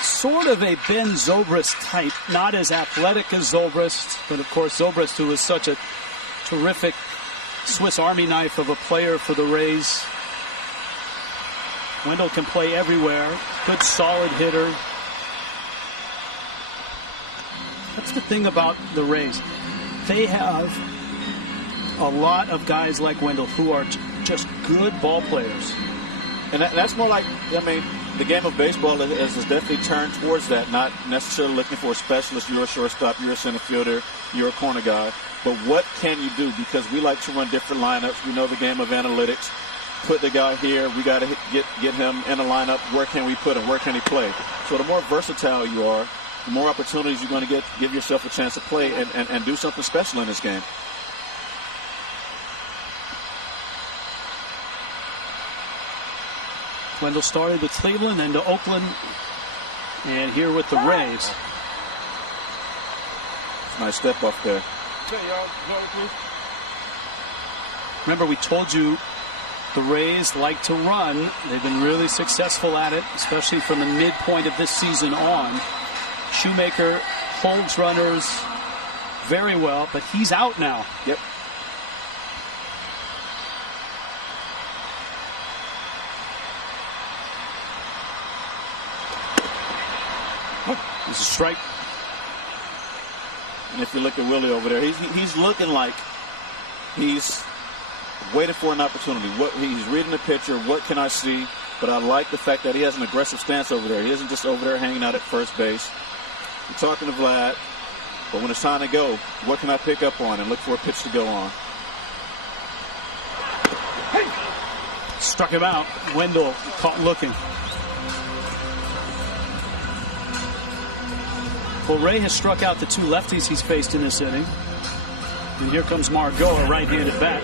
sort of a Ben Zobrist type, not as athletic as Zobrist, but of course Zobrist, who is such a terrific Swiss Army knife of a player for the Rays. Wendell can play everywhere. Good solid hitter. That's the thing about the Rays. They have a lot of guys like Wendell who are just good ball players. And that's more like, I mean, the game of baseball has definitely turned towards that, not necessarily looking for a specialist. You're a shortstop, you're a center fielder, you're a corner guy. But what can you do? Because we like to run different lineups. We know the game of analytics. Put the guy here. We got to get him in a lineup. Where can we put him? Where can he play? So the more versatile you are, the more opportunities you're going to give yourself a chance to play and do something special in this game. Wendell started with Cleveland, then to Oakland, and here with the Rays. Nice step off there. Remember, we told you the Rays like to run. They've been really successful at it, especially from the midpoint of this season on. Shoemaker holds runners very well, but he's out now. Yep. It's a strike. And if you look at Willie over there, he's looking like he's waiting for an opportunity. He's reading the pitcher. What can I see? But I like the fact that he has an aggressive stance over there. He isn't just over there hanging out at first base. I'm talking to Vlad, but when it's time to go, what can I pick up on and look for a pitch to go on? Struck him out. Wendell caught looking. Well, Ray has struck out the two lefties he's faced in this inning. And here comes Margot, a right-handed bat.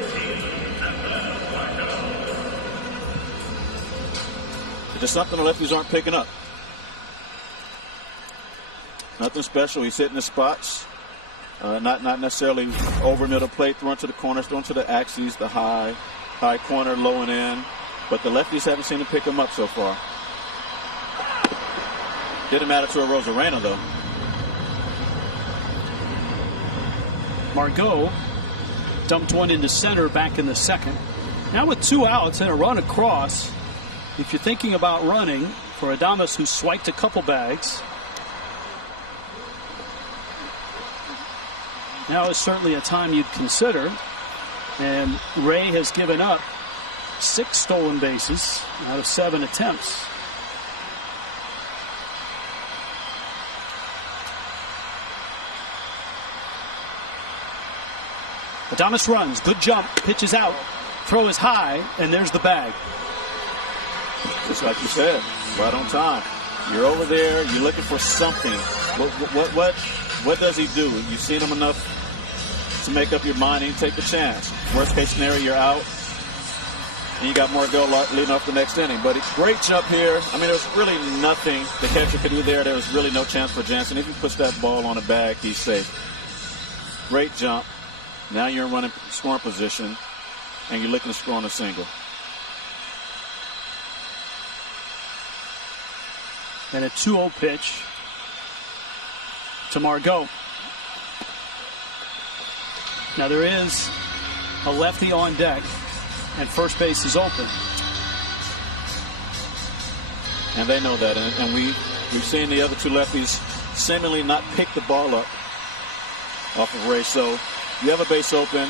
It's just something the lefties aren't picking up. Nothing special. He's hitting his spots. Not necessarily over middle plate, throwing to the corners, throwing to the axes, the high corner, low and in. But the lefties haven't seemed to pick him up so far. Didn't matter to a Rosarena, though. Margot dumped one into center back in the second. Now with 2 outs and a run across, if you're thinking about running for Adames, who swiped a couple bags, now is certainly a time you'd consider. And Ray has given up 6 stolen bases out of 7 attempts. Adames runs, good jump, pitches out, throw is high, and there's the bag. Just like you said, right on time. You're over there, you're looking for something. What does he do? You've seen him enough to make up your mind and you take the chance. Worst case scenario, you're out. And you got Margot leading off the next inning. But it's great jump here. I mean, there was really nothing the catcher could do there. There was really no chance for Jansen. If he puts that ball on the bag, he's safe. Great jump. Now you're in running scoring position, and you're looking to score on a single. And a 2-0 pitch to Margot. Now there is a lefty on deck, and first base is open. And they know that, and we've seen the other 2 lefties seemingly not pick the ball up off of Ray. So you have a base open.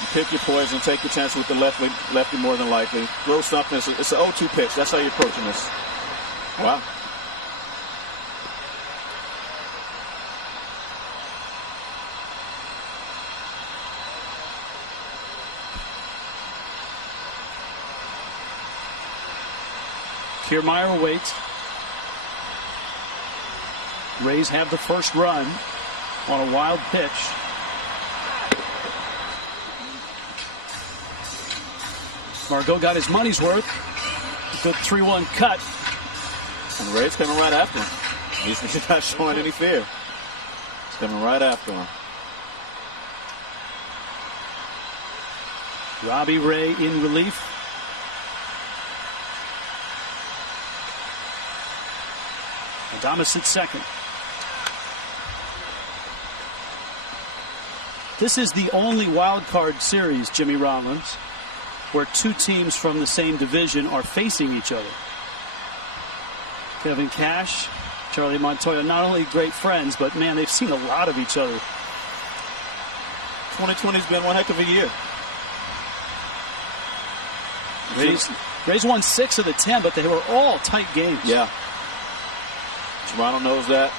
You pick your poison, take your chance with the lefty more than likely. Throw something. It's an 0-2 pitch. That's how you're approaching this. Wow. Kiermaier waits. Rays have the first run on a wild pitch. Margot got his money's worth. Good 3-1 cut. And Ray's coming right after him. He's not showing any fear. He's coming right after him. Robbie Ray in relief. Adames at second. This is the only wild card series, Jimmy Rollins, where 2 teams from the same division are facing each other. Kevin Cash, Charlie Montoya, not only great friends, but man, they've seen a lot of each other. 2020's been one heck of a year. Rays won 6 of the 10, but they were all tight games. Yeah. Toronto knows that.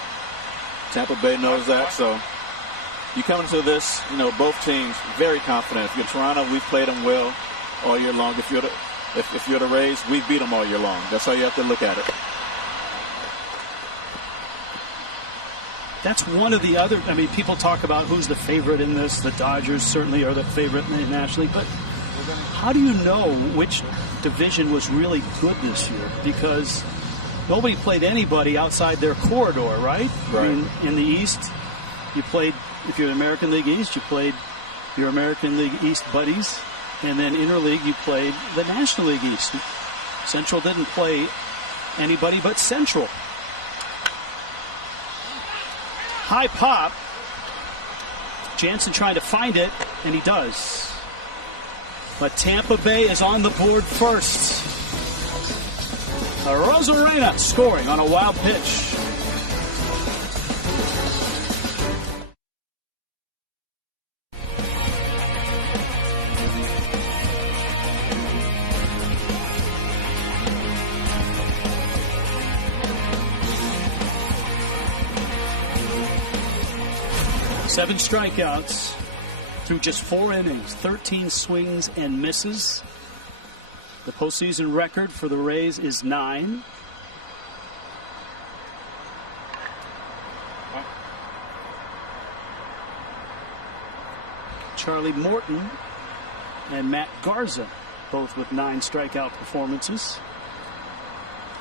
Tampa Bay knows that. So you come into this, both teams very confident. If you're Toronto, we've played them well all year long. If you're the Rays, we beat them all year long. That's how you have to look at it. That's one of the other, people talk about who's the favorite in this. The Dodgers certainly are the favorite in the National League, but how do you know which division was really good this year? Because nobody played anybody outside their corridor, right? Right. In the East, you played, if you're American League East, you played your American League East buddies, and then interleague, you played the National League East. Central didn't play anybody but Central. High pop. Jansen trying to find it, and he does. But Tampa Bay is on the board first. Rosarena scoring on a wild pitch. Seven strikeouts through just 4 innings, 13 swings and misses. The postseason record for the Rays is 9. Charlie Morton and Matt Garza, both with 9 strikeout performances.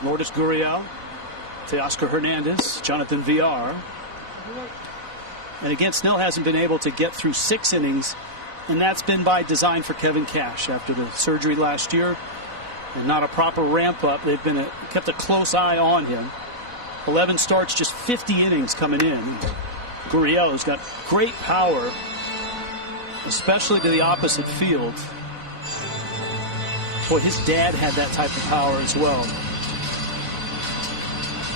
Lourdes Gurriel, Teoscar Hernandez, Jonathan Villar. And again, Snell hasn't been able to get through 6 innings, and that's been by design for Kevin Cash after the surgery last year and not a proper ramp up. They've been kept a close eye on him. 11 starts, just 50 innings coming in. Gurriel's got great power, especially to the opposite field. Boy, his dad had that type of power as well.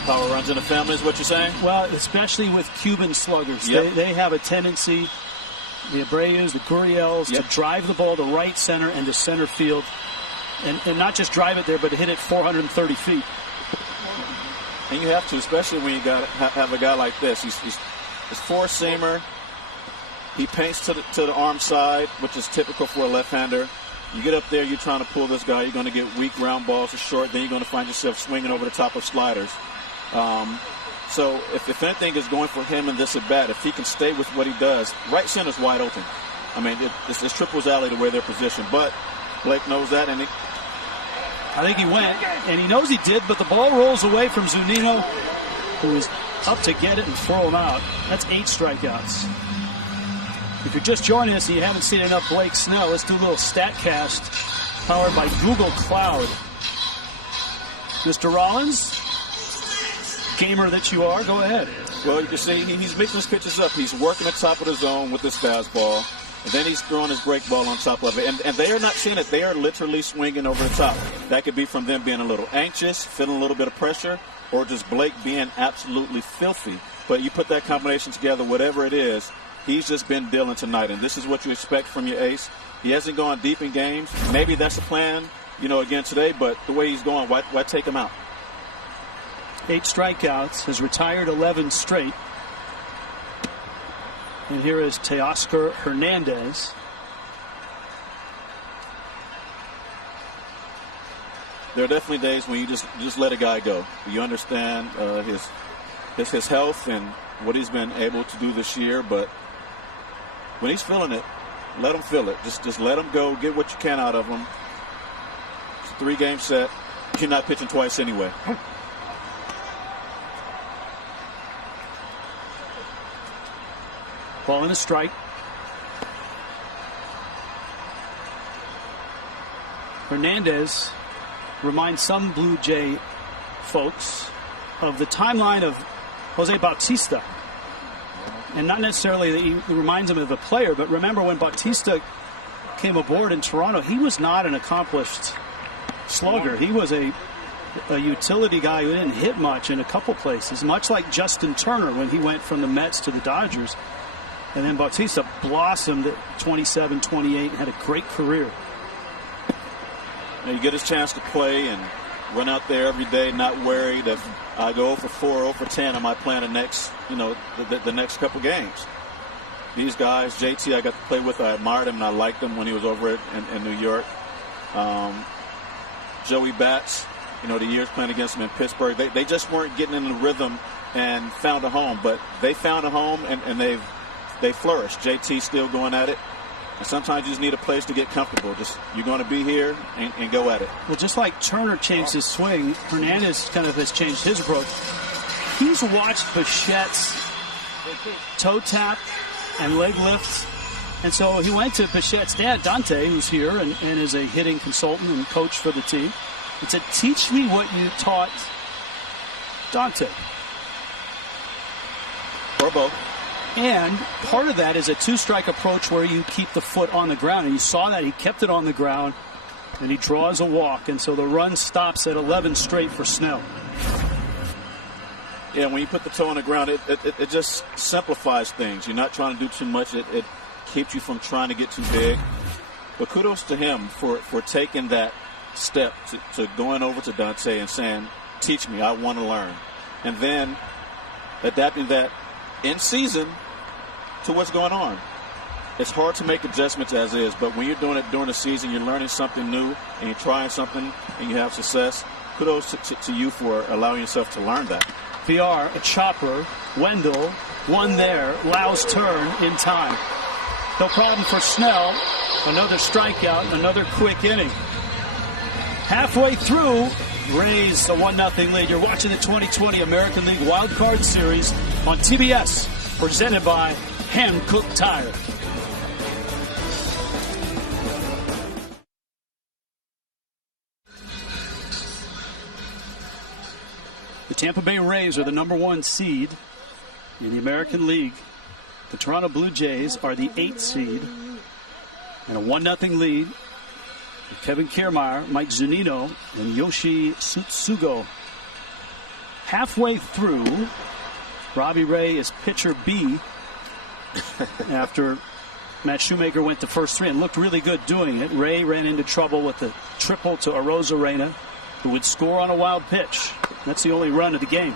Power runs in the family is what you're saying? Well, especially with Cuban sluggers. Yep. They have a tendency, the Abreu's, the Gurriels, to drive the ball to right center and to center field. And not just drive it there, but hit it 430 feet. And you have to, especially when you have a guy like this. He's four-seamer. He paints to the arm side, which is typical for a left-hander. You get up there, you're trying to pull this guy. You're going to get weak ground balls to short. Then you're going to find yourself swinging over the top of sliders. So if anything is going for him in this at-bat, if he can stay with what he does, right center's wide open. I mean, it's triples alley to where they're positioned. But Blake knows that, and I think he went, and he knows he did, but the ball rolls away from Zunino, who is up to get it and throw him out. That's 8 strikeouts. If you're just joining us and you haven't seen enough Blake Snell, let's do a little StatCast powered by Google Cloud. Mr. Rollins, gamer that you are, go ahead. Well, you can see he's mixing his pitches up. He's working the top of the zone with his fastball. And then he's throwing his break ball on top of it. And they are not seeing it. They are literally swinging over the top. That could be from them being a little anxious, feeling a little bit of pressure, or just Blake being absolutely filthy. But you put that combination together, whatever it is, he's just been dealing tonight. And this is what you expect from your ace. He hasn't gone deep in games. Maybe that's the plan, again today. But the way he's going, why take him out? 8 strikeouts, has retired 11 straight. And here is Teoscar Hernandez. There are definitely days when you just let a guy go. You understand his health and what he's been able to do this year, but when he's feeling it, let him feel it. Just let him go. Get what you can out of him. It's a 3-game set. You're not pitching twice anyway. Ball and a strike. Hernandez reminds some Blue Jay folks of the timeline of Jose Bautista. And not necessarily that he reminds him of a player, but remember when Bautista came aboard in Toronto, he was not an accomplished slugger. He was a utility guy who didn't hit much in a couple places, much like Justin Turner when he went from the Mets to the Dodgers. And then Bautista blossomed at 27, 28, and had a great career. You get his chance to play and run out there every day, not worried if I go 0 for 4, 0 for 10, am I playing the next, the next couple games. These guys, JT, I got to play with. I admired him and I liked him when he was over in New York. Joey Bats, the years playing against him in Pittsburgh, they just weren't getting in the rhythm and found a home. But they found a home and they flourished. JT still going at it. And sometimes you just need a place to get comfortable. You're going to be here and go at it. Well, just like Turner changed his swing, Hernandez kind of has changed his approach. He's watched Bichette's toe tap and leg lift. And so he went to Bichette's dad, Dante, who's here and is a hitting consultant and coach for the team, and said, teach me what you taught Dante. Or both. And part of that is a 2-strike approach where you keep the foot on the ground. And you saw that he kept it on the ground, and he draws a walk. And so the run stops at 11 straight for Snell. Yeah, when you put the toe on the ground, it just simplifies things. You're not trying to do too much. It keeps you from trying to get too big. But kudos to him for taking that step to going over to Dante and saying, teach me, I want to learn. And then adapting that in season to what's going on. It's hard to make adjustments as is, but when you're doing it during the season, you're learning something new and you're trying something and you have success. Kudos to you for allowing yourself to learn that. VR, a chopper, Wendell, one there, Lau's turn in time. No problem for Snell. Another strikeout, another quick inning. Halfway through, Rays a 1-0 lead. You're watching the 2020 American League Wild Card Series on TBS, presented by Hankook Tire. The Tampa Bay Rays are the #1 seed in the American League. The Toronto Blue Jays are the 8th seed. And a 1-0 lead. Kevin Kiermaier, Mike Zunino, and Yoshi Tsutsugo. Halfway through, Robbie Ray is pitcher B after Matt Shoemaker went to first 3 and looked really good doing it. Ray ran into trouble with the triple to Arozarena, who would score on a wild pitch. That's the only run of the game.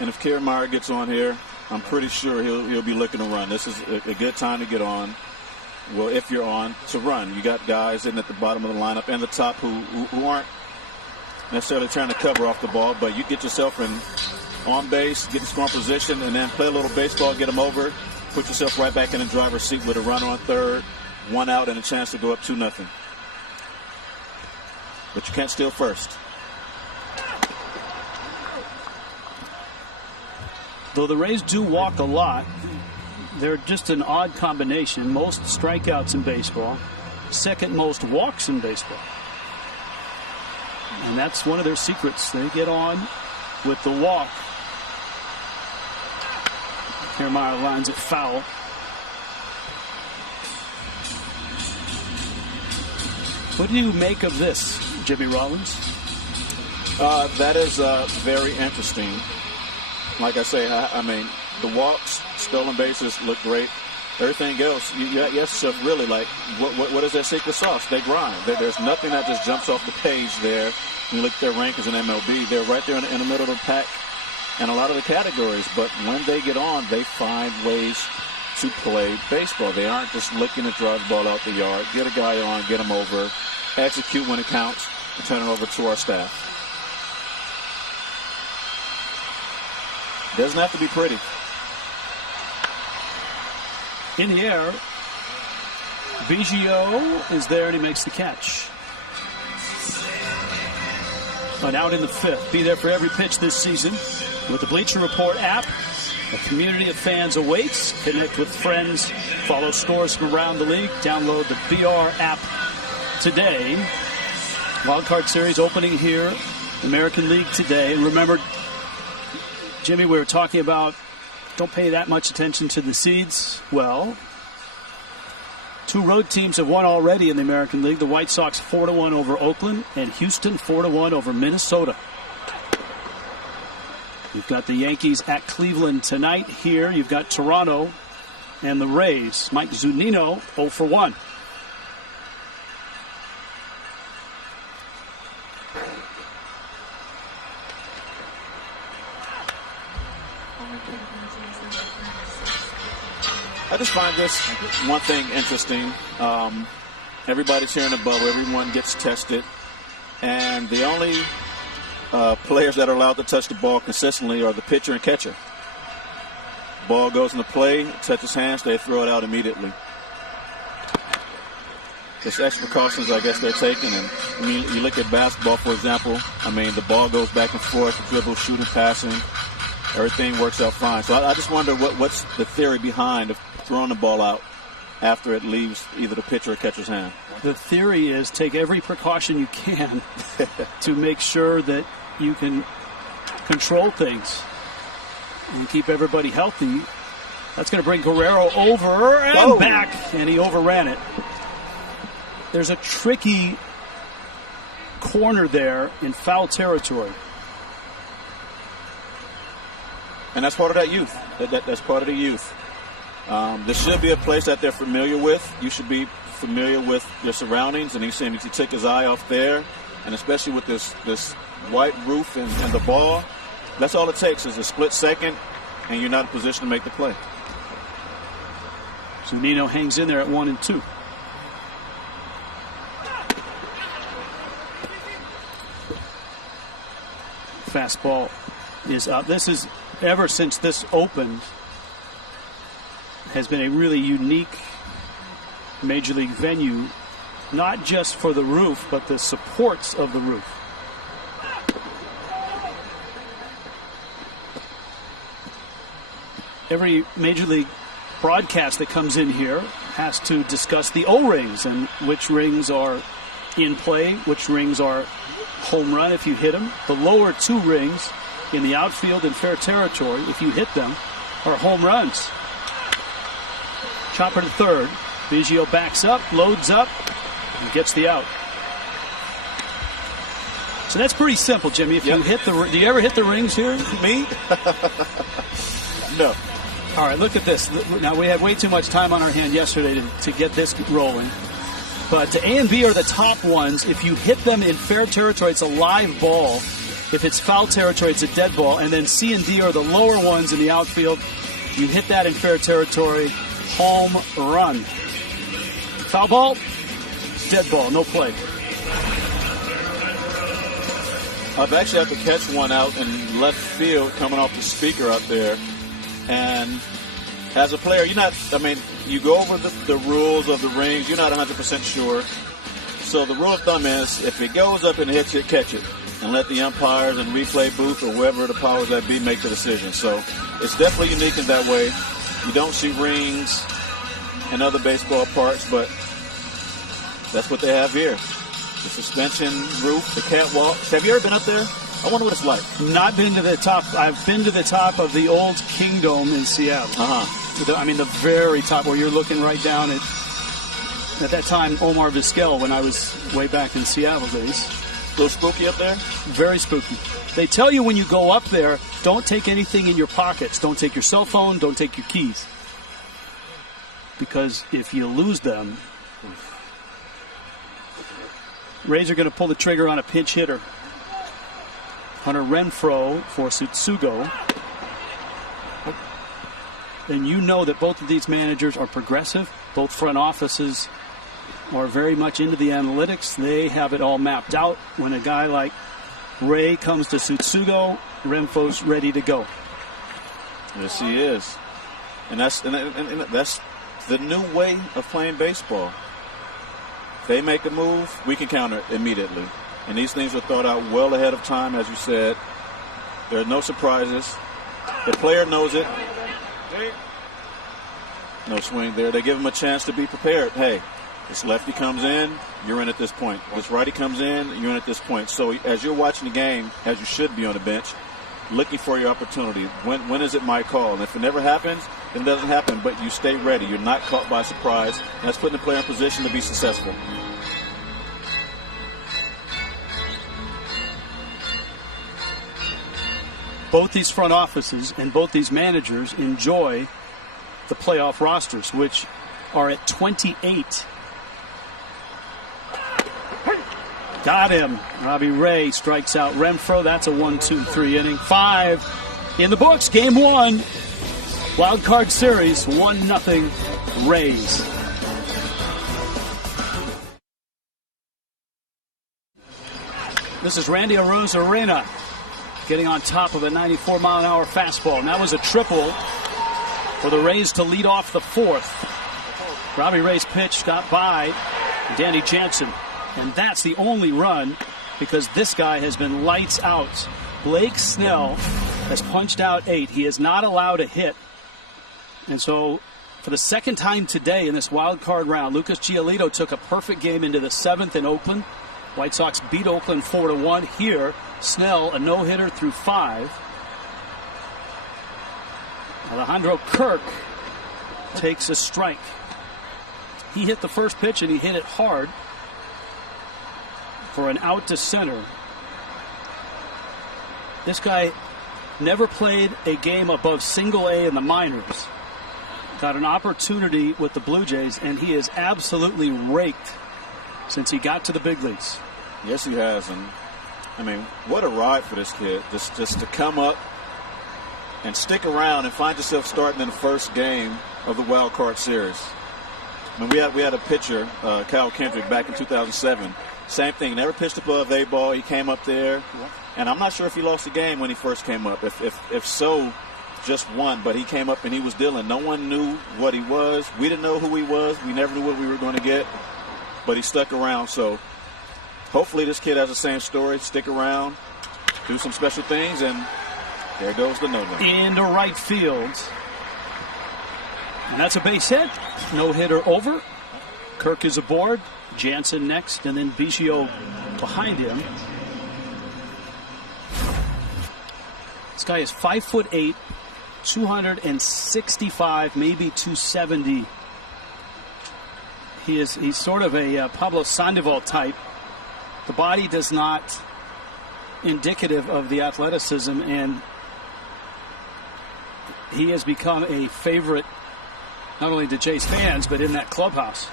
And if Kiermaier gets on here, I'm pretty sure he'll be looking to run. This is a good time to get on. Well, if you're on, to run. You got guys in at the bottom of the lineup and the top who aren't necessarily trying to cover off the ball, but you get yourself in on base, get in scoring position, and then play a little baseball, get them over, put yourself right back in the driver's seat with a runner on third, 1 out, and a chance to go up 2-0. But you can't steal first. Though the Rays do walk a lot, they're just an odd combination. Most strikeouts in baseball, second most walks in baseball. And that's one of their secrets. They get on with the walk. Kiermaier lines it foul. What do you make of this, Jimmy Rollins? That is very interesting. Like I say, I mean, the walks, stolen bases look great. Everything else, you ask yourself really, like, what is their secret sauce? They grind. There's nothing that just jumps off the page there. When you look at their rankings in MLB, they're right there in the middle of the pack in a lot of the categories. But when they get on, they find ways to play baseball. They aren't just looking to drive the ball out the yard. Get a guy on, get him over, execute when it counts, and turn it over to our staff. Doesn't have to be pretty. In the air, Biggio is there and he makes the catch. And out in the 5th. Be there for every pitch this season with the Bleacher Report app. A community of fans awaits. Connect with friends. Follow scores from around the league. Download the BR app today. Wildcard Series opening here. American League today. And remember, Jimmy, we were talking about don't pay that much attention to the seeds. Well, 2 road teams have won already in the American League. The White Sox 4-1 over Oakland and Houston 4-1 over Minnesota. You've got the Yankees at Cleveland tonight. Here you've got Toronto and the Rays. Mike Zunino 0-for-1. I just find this one thing interesting. Everybody's here in the bubble. Everyone gets tested. And the only players that are allowed to touch the ball consistently are the pitcher and catcher. Ball goes into play, touches hands, they throw it out immediately. It's extra precautions, I guess, they're taking. And when you look at basketball, for example, I mean, the ball goes back and forth, dribble, shooting, passing. Everything works out fine. So I just wonder what's the theory behind of throwing the ball out after it leaves either the pitcher or catcher's hand. The theory is take every precaution you can to make sure that you can control things and keep everybody healthy. That's going to bring Guerrero over and back, and he overran it. There's a tricky corner there in foul territory. And that's part of that youth. That's part of the youth. This should be a place that they're familiar with. You should be familiar with your surroundings. And he's saying he took his eye off there, and especially with this white roof and the ball, that's all it takes is a split second, and you're not in position to make the play. Zunino hangs in there at 1 and 2. Fastball is up. This is ever since this opened. has been a really unique Major League venue, not just for the roof, but the supports of the roof. Every Major League broadcast that comes in here has to discuss the O-rings and which rings are in play, which rings are home run if you hit them. The lower two rings in the outfield and fair territory, if you hit them, are home runs. Chopper to third. Biggio backs up, loads up, and gets the out. So that's pretty simple, Jimmy. If you hit the, do you ever hit the rings here? Me? No. All right, look at this. Now, we had way too much time on our hand yesterday to get this rolling. But A and B are the top ones. If you hit them in fair territory, it's a live ball. If it's foul territory, it's a dead ball. And then C and D are the lower ones in the outfield. You hit that in fair territory, home run. Foul ball, dead ball, no play. I've actually had to catch one out in left field coming off the speaker out there. And as a player, you go over the rules of the rings. You're not 100% sure. So the rule of thumb is if it goes up and hits it, catch it. And let the umpires and replay booth or whoever the powers that be make the decision. So it's definitely unique in that way. You don't see rings in other baseball parks, but that's what they have here. The suspension roof, the catwalks. Have you ever been up there? I wonder what it's like. Not been to the top. I've been to the top of the old Kingdome in Seattle. The very top where you're looking right down at that time, Omar Vizquel, when I was way back in Seattle days. A little spooky up there? Very spooky. They tell you when you go up there, don't take anything in your pockets. Don't take your cell phone. Don't take your keys. Because if you lose them, Rays are going to pull the trigger on a pinch hitter. Hunter Renfroe for Tsutsugo. And you know that both of these managers are progressive. Both front offices are very much into the analytics. They have it all mapped out. When a guy like Ray comes to Tsutsugo, Renfroe's ready to go. Yes, he is. And that's the new way of playing baseball. They make a move, we can counter it immediately. And these things are thought out well ahead of time, as you said. There are no surprises. The player knows it. No swing there. They give him a chance to be prepared. Hey, this lefty comes in, you're in at this point. This righty comes in, you're in at this point. So as you're watching the game, as you should be on the bench, looking for your opportunity. When is it my call? And if it never happens, it doesn't happen. But you stay ready. You're not caught by surprise. And that's putting the player in position to be successful. Both these front offices and both these managers enjoy the playoff rosters, which are at 28. Got him. Robbie Ray strikes out Renfroe. That's a 1-2-3 inning. 5 in the books. Game 1. Wild card series. 1-0 Rays. This is Randy Arozarena getting on top of a 94-mile-an-hour fastball. And that was a triple for the Rays to lead off the 4th. Robbie Ray's pitch got by Danny Jansen. And that's the only run because this guy has been lights out. Blake Snell has punched out 8. He is not allowed a hit. And so for the second time today in this wild card round, Lucas Giolito took a perfect game into the 7th in Oakland. White Sox beat Oakland 4-1. Here, Snell, a no-hitter through 5. Alejandro Kirk takes a strike. He hit the first pitch and he hit it hard for an out to center. This guy never played a game above single A in the minors. Got an opportunity with the Blue Jays, and he is absolutely raked since he got to the big leagues. Yes, he has. And I mean, what a ride for this kid. Just to come up and stick around and find yourself starting in the first game of the wild card series. I mean, we had a pitcher, Kyle Kendrick, back in 2007. Same thing. Never pitched above A ball. He came up there, and I'm not sure if he lost the game when he first came up. If so, just one, but he came up and he was dealing. No one knew what he was. We didn't know who he was. We never knew what we were going to get, but he stuck around. So hopefully this kid has the same story. Stick around, do some special things, and there goes the no-no. Into right field. And that's a base hit. No-hitter over. Kirk is aboard. Jansen next, and then Biggio behind him. This guy is 5'8", 265, maybe 270. He's sort of a Pablo Sandoval type. The body does not indicative of the athleticism, and he has become a favorite not only to Jays fans, but in that clubhouse.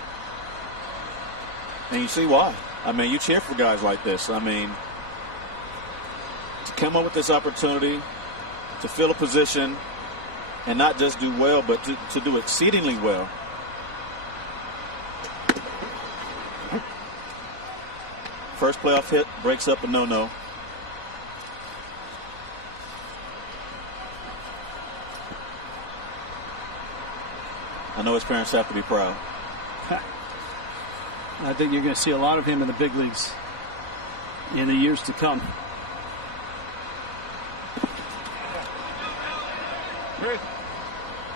And you see why. I mean, you cheer for guys like this. I mean, to come up with this opportunity, to fill a position, and not just do well, but to do exceedingly well. First playoff hit breaks up a no-no. I know his parents have to be proud. I think you're going to see a lot of him in the big leagues in the years to come.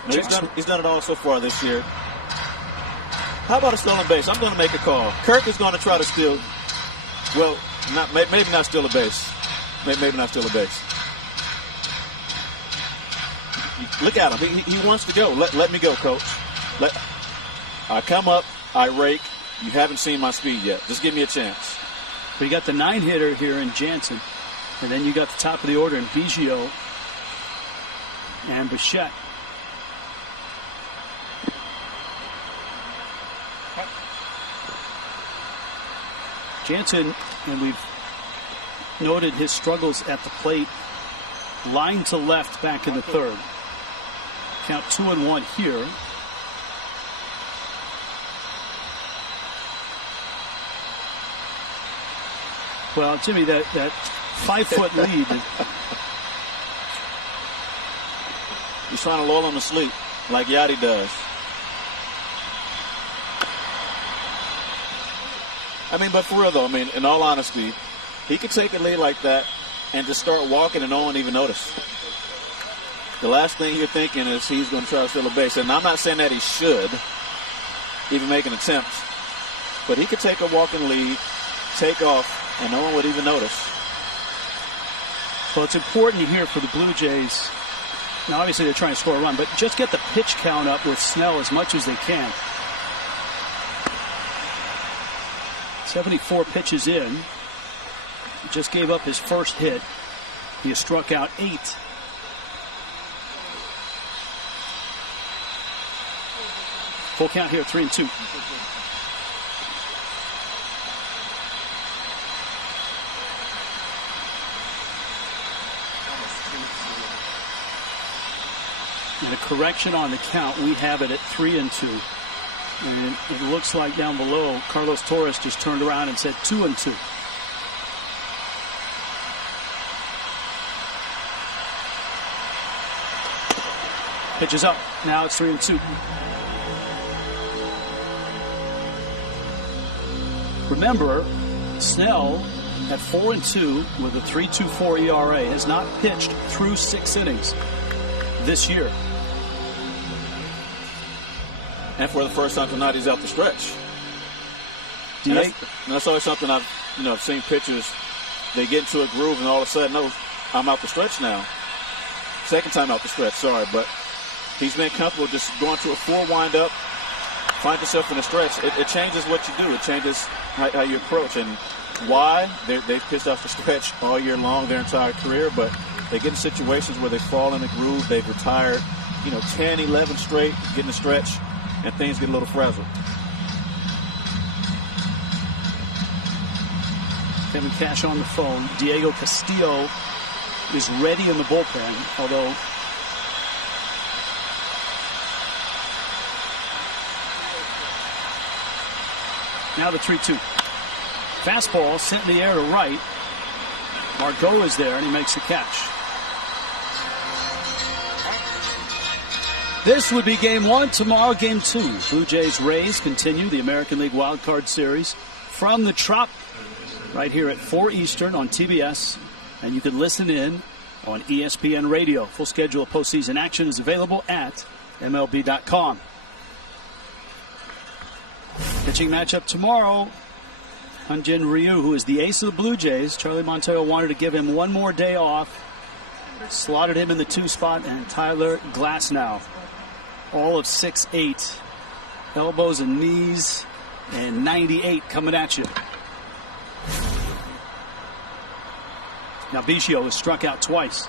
No, he's done it all so far this year. How about a stolen base? I'm going to make a call. Kirk is going to try to steal. Well, maybe not steal a base. Maybe not steal a base. Look at him. He wants to go. Let me go, coach. I come up. I rake. You haven't seen my speed yet. Just give me a chance. But you got the 9-hitter here in Jansen. And then you got the top of the order in Biggio and Bichette. Jansen, and we've noted his struggles at the plate. Line to left back in the third. Count 2-1 here. Well, Jimmy, that 5-foot lead. He's trying to lull him to sleep like Yachty does. I mean, but for real, though, I mean, in all honesty, he could take a lead like that and just start walking and no one even notice. The last thing you're thinking is he's going to try to steal a base. And I'm not saying that he should even make an attempt. But he could take a walking lead, take off, and no one would even notice. Well, it's important here for the Blue Jays. Now, obviously, they're trying to score a run, but just get the pitch count up with Snell as much as they can. 74 pitches in. He just gave up his first hit. He has struck out 8. Full count here, 3-2. And a correction on the count. We have it at 3-2. And it looks like down below, Carlos Torres just turned around and said 2-2. Pitch is up. Now it's 3-2. Remember, Snell at 4-2 with a 3.24 ERA has not pitched through 6 innings this year. And for the first time tonight, he's out the stretch. And that's always something I've seen pitchers. They get into a groove and all of a sudden, no, I'm out the stretch now. Second time out the stretch, sorry, but he's been comfortable just going to a full windup, find yourself in a stretch. It changes what you do. It changes how you approach. And why? They've pitched off the stretch all year long, their entire career, but they get in situations where they fall in a groove. They've retired, 10, 11 straight, get in a stretch, and things get a little frazzled. Kevin Cash on the phone. Diego Castillo is ready in the bullpen, although now the 3-2. Fastball sent in the air to right. Margot is there, and he makes the catch. This would be game one. Tomorrow, game two. Blue Jays Rays continue the American League Wild Card Series from the Trop right here at 4 Eastern on TBS. And you can listen in on ESPN Radio. Full schedule of postseason action is available at MLB.com. Pitching matchup tomorrow. Hyun-Jin Ryu, who is the ace of the Blue Jays. Charlie Montoyo wanted to give him one more day off. Slotted him in the 2 spot. And Tyler Glasnow, all of 6'8". Elbows and knees and 98 coming at you. Now Biggio has struck out twice.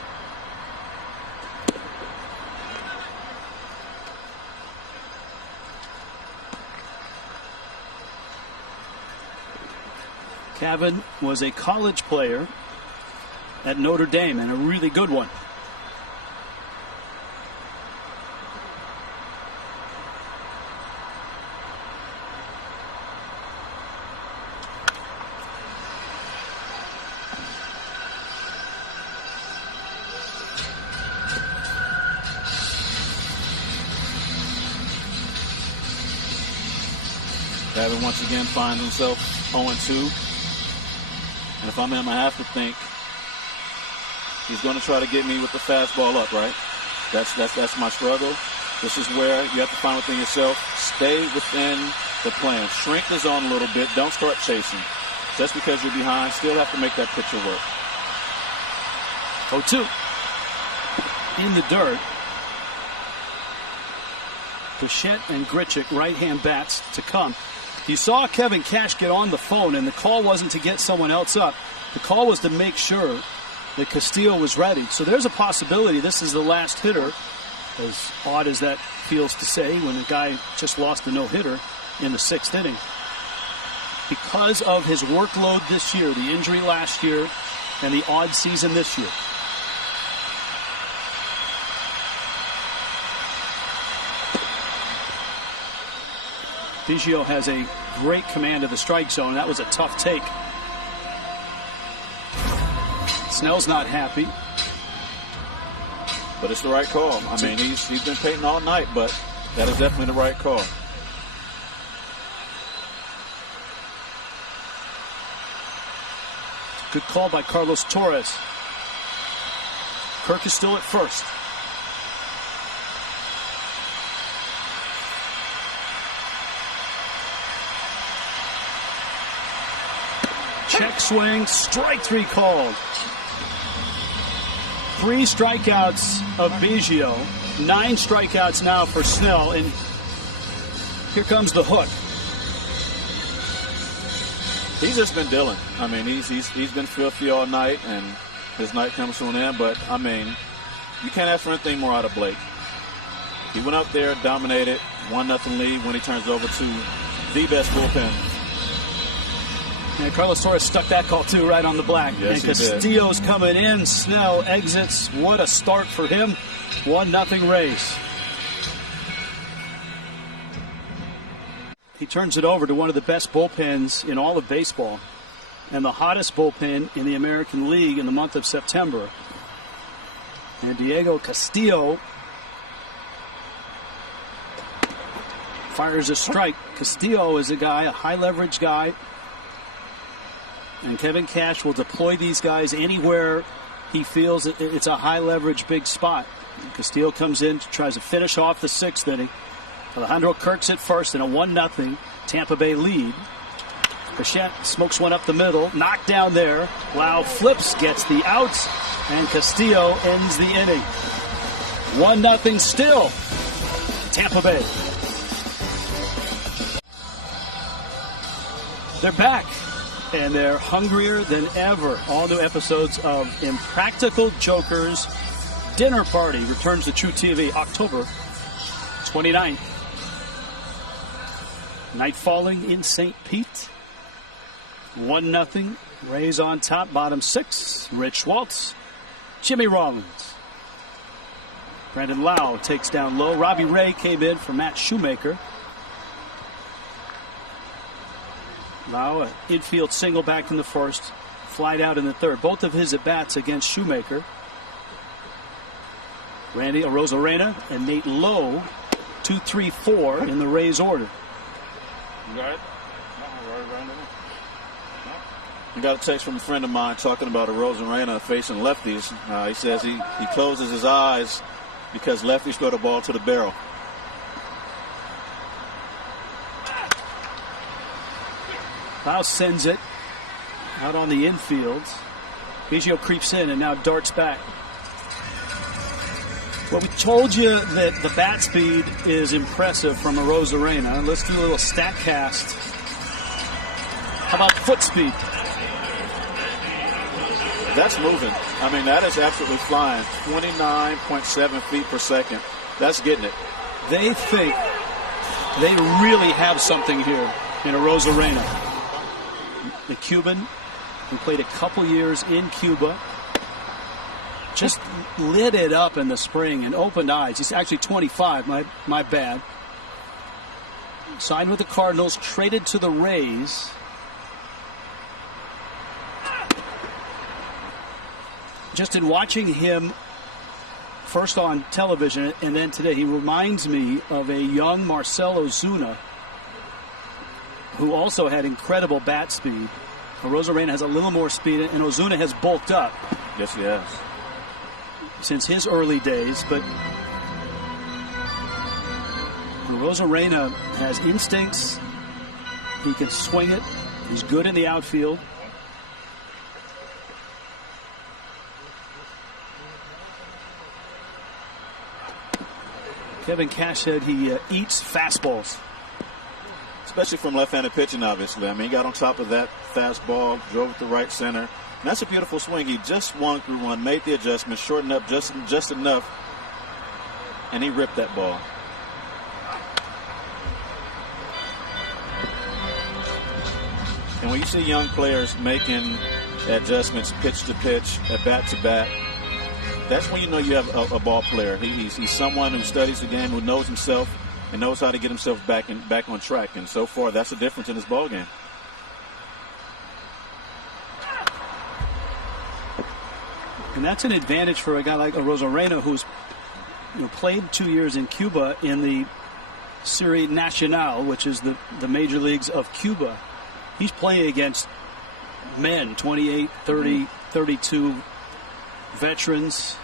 Cavan was a college player at Notre Dame, and a really good one. Cavan once again finds himself 0-2. And if I'm him, I have to think he's going to try to get me with the fastball up, right? That's my struggle. This is where you have to find within yourself. Stay within the plan. Shrink the zone a little bit. Don't start chasing. Just because you're behind, still have to make that pitcher work. 0-2. In the dirt. Bichette and Grichuk, right-hand bats to come. You saw Kevin Cash get on the phone, and the call wasn't to get someone else up. The call was to make sure that Castillo was ready. So there's a possibility this is the last hitter, as odd as that feels to say, when a guy just lost a no-hitter in the 6th inning. Because of his workload this year, the injury last year, and the odd season this year. Biggio has a great command of the strike zone. That was a tough take. Snell's not happy. But it's the right call. I mean, he's been painting all night, but that is definitely the right call. Good call by Carlos Torres. Kirk is still at first. Check swing, strike 3 called. 3 strikeouts of Biggio, 9 strikeouts now for Snell, and here comes the hook. He's just been dealing. I mean, he's been filthy all night, and his night comes to an end. But I mean, you can't ask for anything more out of Blake. He went up there, dominated, 1-0 lead when he turns over to the best bullpen. And Carlos Torres stuck that call too right on the black. Yes, and Castillo's coming in. Snell exits. What a start for him. 1-0 Rays. He turns it over to one of the best bullpens in all of baseball and the hottest bullpen in the American League in the month of September. And Diego Castillo fires a strike. Castillo is a guy, a high leverage guy. And Kevin Cash will deploy these guys anywhere he feels it's a high-leverage big spot. And Castillo comes in, tries to finish off the 6th inning. Alejandro Kirk's at first in a 1-0 Tampa Bay lead. Bichette smokes one up the middle, knocked down there. Lau flips, gets the outs, and Castillo ends the inning. 1-0 still, Tampa Bay. They're back. And they're hungrier than ever. All new episodes of Impractical Jokers Dinner Party returns to True TV October 29th. Night falling in St. Pete. 1-0. Rays on top, bottom 6. Rich Waltz. Jimmy Rollins. Brandon Lau takes down low. Robbie Ray came in for Matt Shoemaker. Lau, an infield single back in the first, flied out in the third. Both of his at-bats against Shoemaker. Randy Arozarena and Nate Lowe, 2, 3, 4 in the Rays order. You got it? I got a text from a friend of mine talking about Arozarena facing lefties. He says he closes his eyes because lefties throw the ball to the barrel. Now sends it out on the infield. Biggio creeps in and now darts back. Well, we told you that the bat speed is impressive from Arozarena. Let's do a little stat cast. How about foot speed? That's moving. I mean, that is absolutely flying. 29.7 feet per second. That's getting it. They think they really have something here in Arozarena. The Cuban, who played a couple years in Cuba, just lit it up in the spring and opened eyes. He's actually 25, my bad. Signed with the Cardinals, traded to the Rays. Just in watching him first on television and then today, he reminds me of a young Marcell Ozuna who also had incredible bat speed. Arozarena has a little more speed, and Ozuna has bulked up. Yes, he has. Since his early days, but Arozarena has instincts. He can swing it. He's good in the outfield. Kevin Cash said he eats fastballs. Especially from left-handed pitching, obviously. I mean, he got on top of that fastball, drove it to right center. And that's a beautiful swing. He just swung through one, made the adjustment, shortened up just enough, and he ripped that ball. And when you see young players making adjustments pitch to pitch, at bat to bat, that's when you know you have a ball player. He's someone who studies the game, who knows himself, and knows how to get himself back on track. And so far, that's the difference in his ball game. And that's an advantage for a guy like Arozarena, who's played 2 years in Cuba in the Serie Nacional, which is the major leagues of Cuba. He's playing against men, 28, 30, 32 veterans.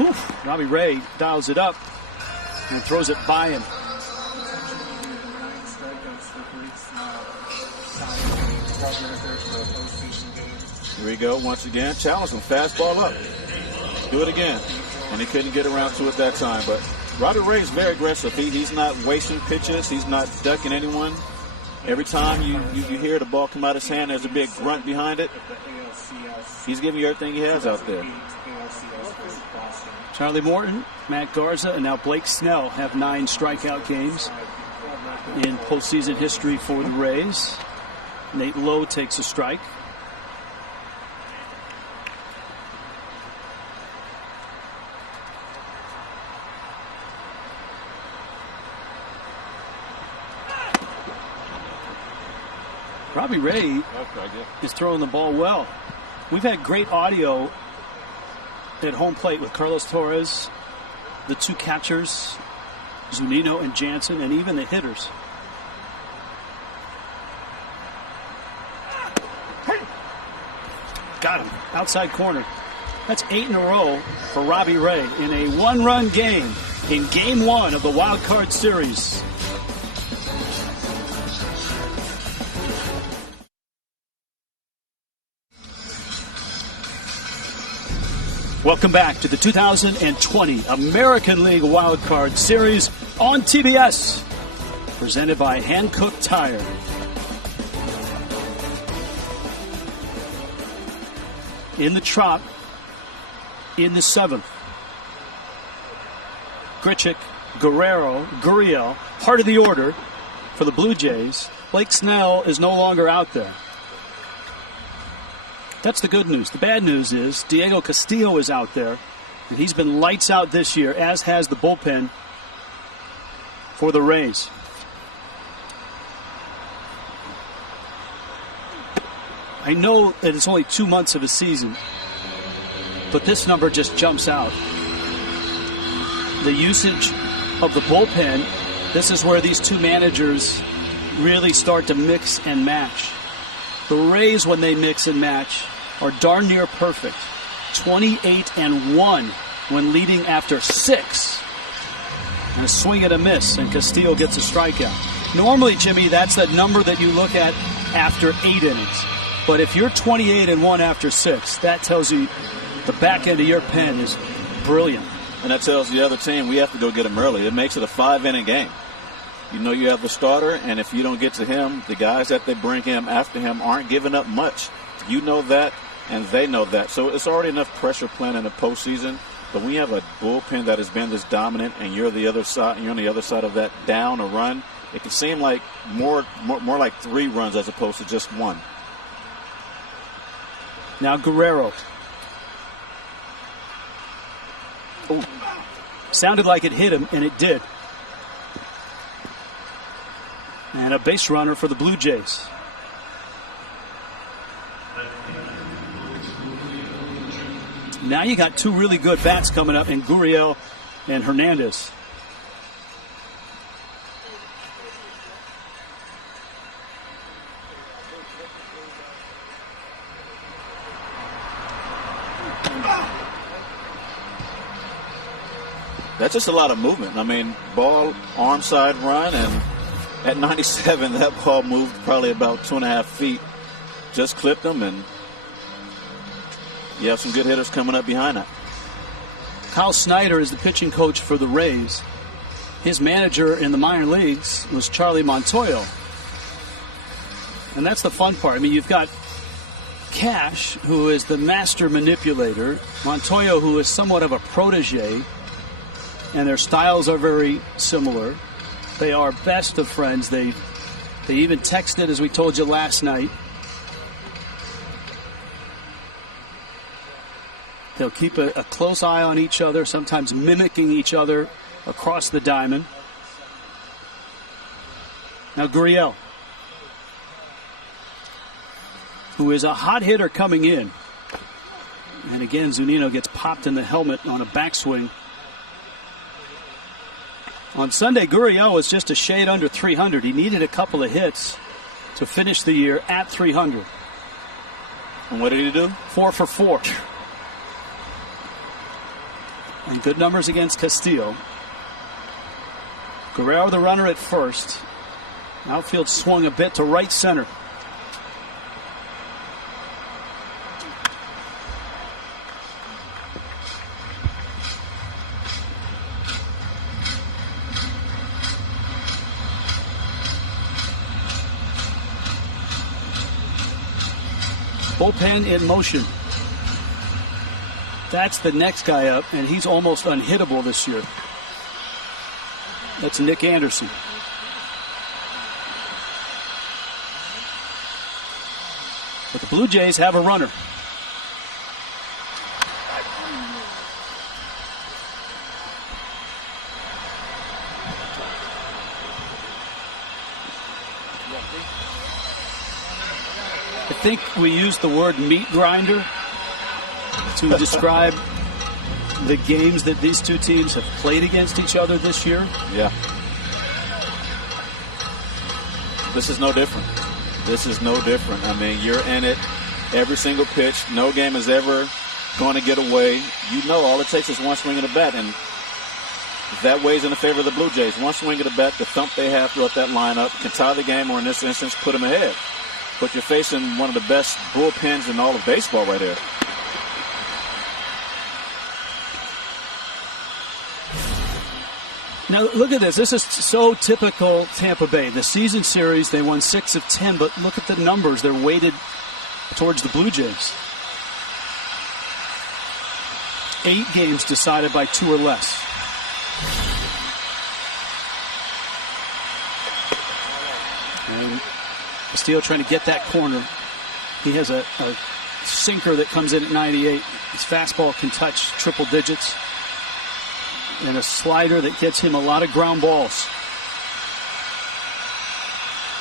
Oof. Robbie Ray dials it up and throws it by him. Here we go once again. Challenge him. Fastball up. Do it again. And he couldn't get around to it that time. But Robbie Ray is very aggressive. He's not wasting pitches. He's not ducking anyone. Every time you hear the ball come out of his hand, there's a big grunt behind it. He's giving you everything he has out there. Charlie Morton, Matt Garza, and now Blake Snell have 9 strikeout games in postseason history for the Rays. Nate Lowe takes a strike. Robbie Ray is throwing the ball well. We've had great audio at home plate with Carlos Torres, the 2 catchers, Zunino and Jansen, and even the hitters. Got him. Outside corner. That's 8 in a row for Robbie Ray in a 1-run game in Game 1 of the Wild Card Series. Welcome back to the 2020 American League Wild Card Series on TBS, presented by Hankook Tire. In the Trop, in the 7th, Grichuk, Guerrero, Gurriel, part of the order for the Blue Jays. Blake Snell is no longer out there. That's the good news. The bad news is Diego Castillo is out there, and he's been lights out this year, as has the bullpen for the Rays. I know that it's only 2 months of a season, but this number just jumps out. The usage of the bullpen, this is where these two managers really start to mix and match. The Rays, when they mix and match, are darn near perfect. 28-1 when leading after 6. And a swing and a miss, and Castillo gets a strikeout. Normally, Jimmy, that's the number that you look at after 8 innings. But if you're 28-1 after 6, that tells you the back end of your pen is brilliant. And that tells the other team we have to go get him early. It makes it a 5-inning game. You know you have the starter, and if you don't get to him, the guys that they bring him after him aren't giving up much. You know that, and they know that. So it's already enough pressure playing in the postseason. But when you have a bullpen that has been this dominant, and you're the other side, and you're on the other side of that down a run, it can seem like more like 3 runs as opposed to just 1. Now Guerrero. Oh, sounded like it hit him, and it did. And a base runner for the Blue Jays. Now you got 2 really good bats coming up in Gurriel and Hernandez. That's just a lot of movement. I mean, ball, arm side run, and at 97, that ball moved probably about 2.5 feet. Just clipped them, and you have some good hitters coming up behind that. Kyle Snyder is the pitching coach for the Rays. His manager in the minor leagues was Charlie Montoyo. And that's the fun part. I mean, you've got Cash, who is the master manipulator, Montoyo, who is somewhat of a protege, and their styles are very similar. They are best of friends. They even texted, as we told you last night. They'll keep a close eye on each other, sometimes mimicking each other across the diamond. Now Gurriel, who is a hot hitter coming in. And again, Zunino gets popped in the helmet on a backswing. On Sunday, Gurriel was just a shade under 300. He needed a couple of hits to finish the year at 300. And what did he do? 4 for 4. And good numbers against Castillo. Guerrero the runner at first. Outfield swung a bit to right center. Bullpen in motion. That's the next guy up, and he's almost unhittable this year. That's Nick Anderson. But the Blue Jays have a runner. I think we used the word meat grinder to describe the games that these two teams have played against each other this year. Yeah. This is no different. This is no different. I mean, you're in it every single pitch. No game is ever going to get away. You know all it takes is one swing of the bat, and that weighs in the favor of the Blue Jays. One swing of the bat, the thump they have throughout that lineup can tie the game, or in this instance, put them ahead. But you're facing one of the best bullpens in all of baseball right here. Now, look at this. This is so typical Tampa Bay. The season series, they won 6 of 10, but look at the numbers. They're weighted towards the Blue Jays. 8 games decided by 2 or less. And Castillo trying to get that corner. He has a sinker that comes in at 98. His fastball can touch triple digits. And a slider that gets him a lot of ground balls.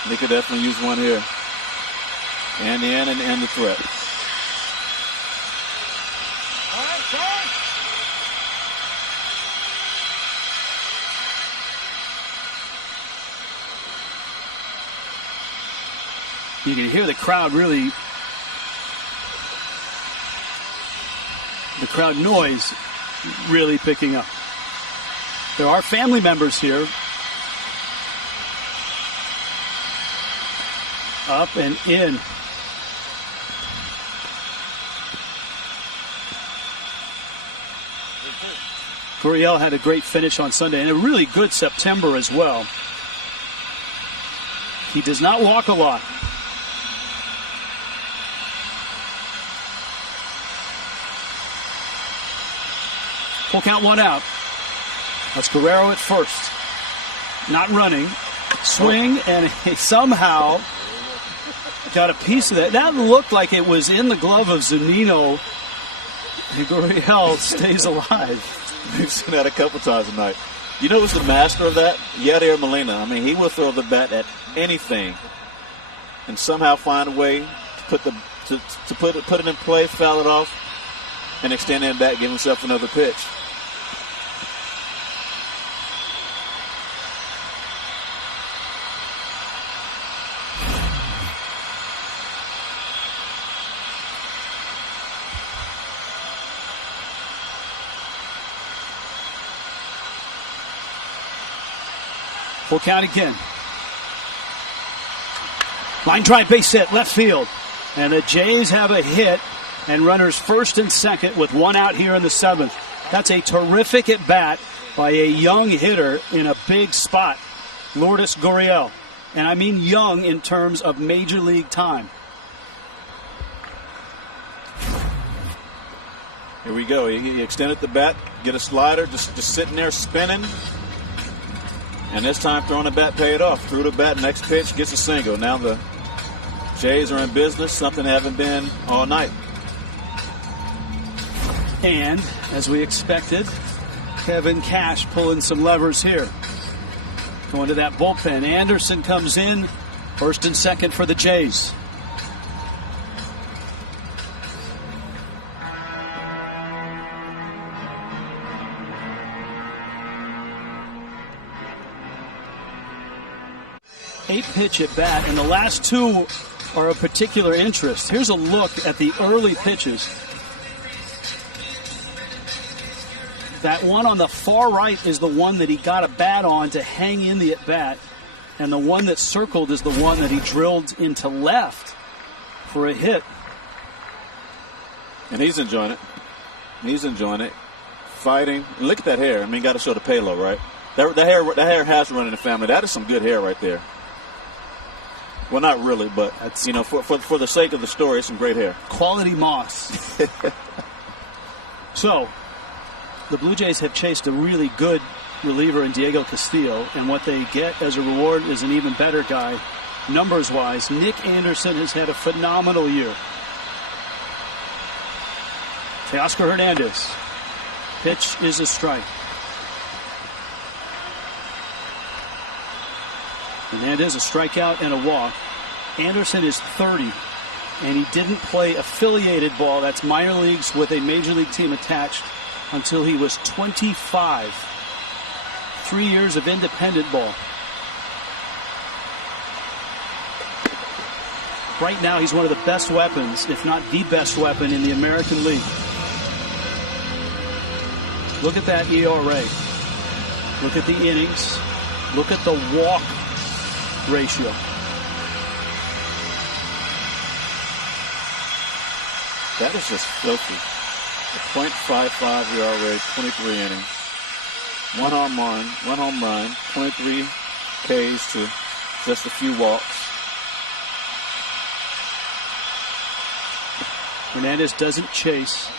They could definitely use one here. And in and end the threat. You can hear the crowd really, the crowd noise really picking up. There are family members here. Up and in. Gurriel had a great finish on Sunday and a really good September as well. He does not walk a lot. Full count, one out. That's Guerrero at first. Not running. Swing, and he somehow got a piece of that. That looked like it was in the glove of Zunino. And Gurriel stays alive. We've seen that a couple times tonight. You know who's the master of that? Yadier Molina. I mean, he will throw the bat at anything and somehow find a way to put it in play, foul it off, and extend that back, give himself another pitch. Full count again. Line drive, base hit, left field. And the Jays have a hit, and runners first and second with one out here in the seventh. That's a terrific at bat by a young hitter in a big spot, Lourdes Gurriel. And I mean young in terms of major league time. Here we go. He extended the bat, get a slider, just sitting there spinning. And this time throwing the bat paid off. Threw the bat, next pitch, gets a single. Now the Jays are in business, something they haven't been all night. And, as we expected, Kevin Cash pulling some levers here. Going to that bullpen. Anderson comes in, first and second for the Jays. Eight pitch at bat, and the last two are of particular interest. Here's a look at the early pitches. That one on the far right is the one that he got a bat on to hang in the at bat, and the one that's circled is the one that he drilled into left for a hit. And he's enjoying it. He's enjoying it. Fighting. Look at that hair. I mean, got to show the payload, right? That hair has run in the family. That is some good hair right there. Well, not really, but that's, you know, for the sake of the story, it's some great hair. Quality moss. So, the Blue Jays have chased a really good reliever in Diego Castillo, and what they get as a reward is an even better guy, numbers-wise. Nick Anderson has had a phenomenal year. Teoscar Hernandez. Pitch is a strike. Hernandez, a strikeout and a walk. Anderson is 30, and he didn't play affiliated ball, that's minor leagues with a major league team attached, until he was 25. 3 years of independent ball. Right now, he's one of the best weapons, if not the best weapon in the American League. Look at that ERA. Look at the innings. Look at the walk ratio. That is just filthy. A .55 ERA, 23 innings. One home run, 23 Ks to just a few walks. Hernandez doesn't chase.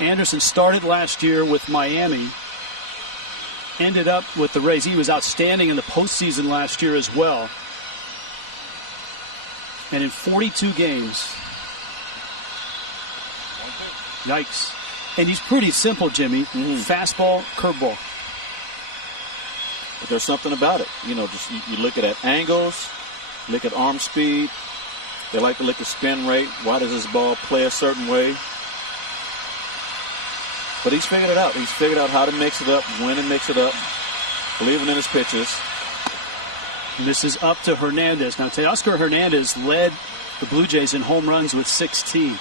Anderson started last year with Miami. Ended up with the Rays. He was outstanding in the postseason last year as well. And in 42 games. Yikes. And he's pretty simple, Jimmy. Fastball, curveball. But there's something about it. You know, just you look at angles, look at arm speed, They like to look at spin rate. Why does this ball play a certain way? But he's figured it out. He's figured out how to mix it up, when to mix it up, believing in his pitches. And this is up to Hernandez. Now, Teoscar Hernandez led the Blue Jays in home runs with 16.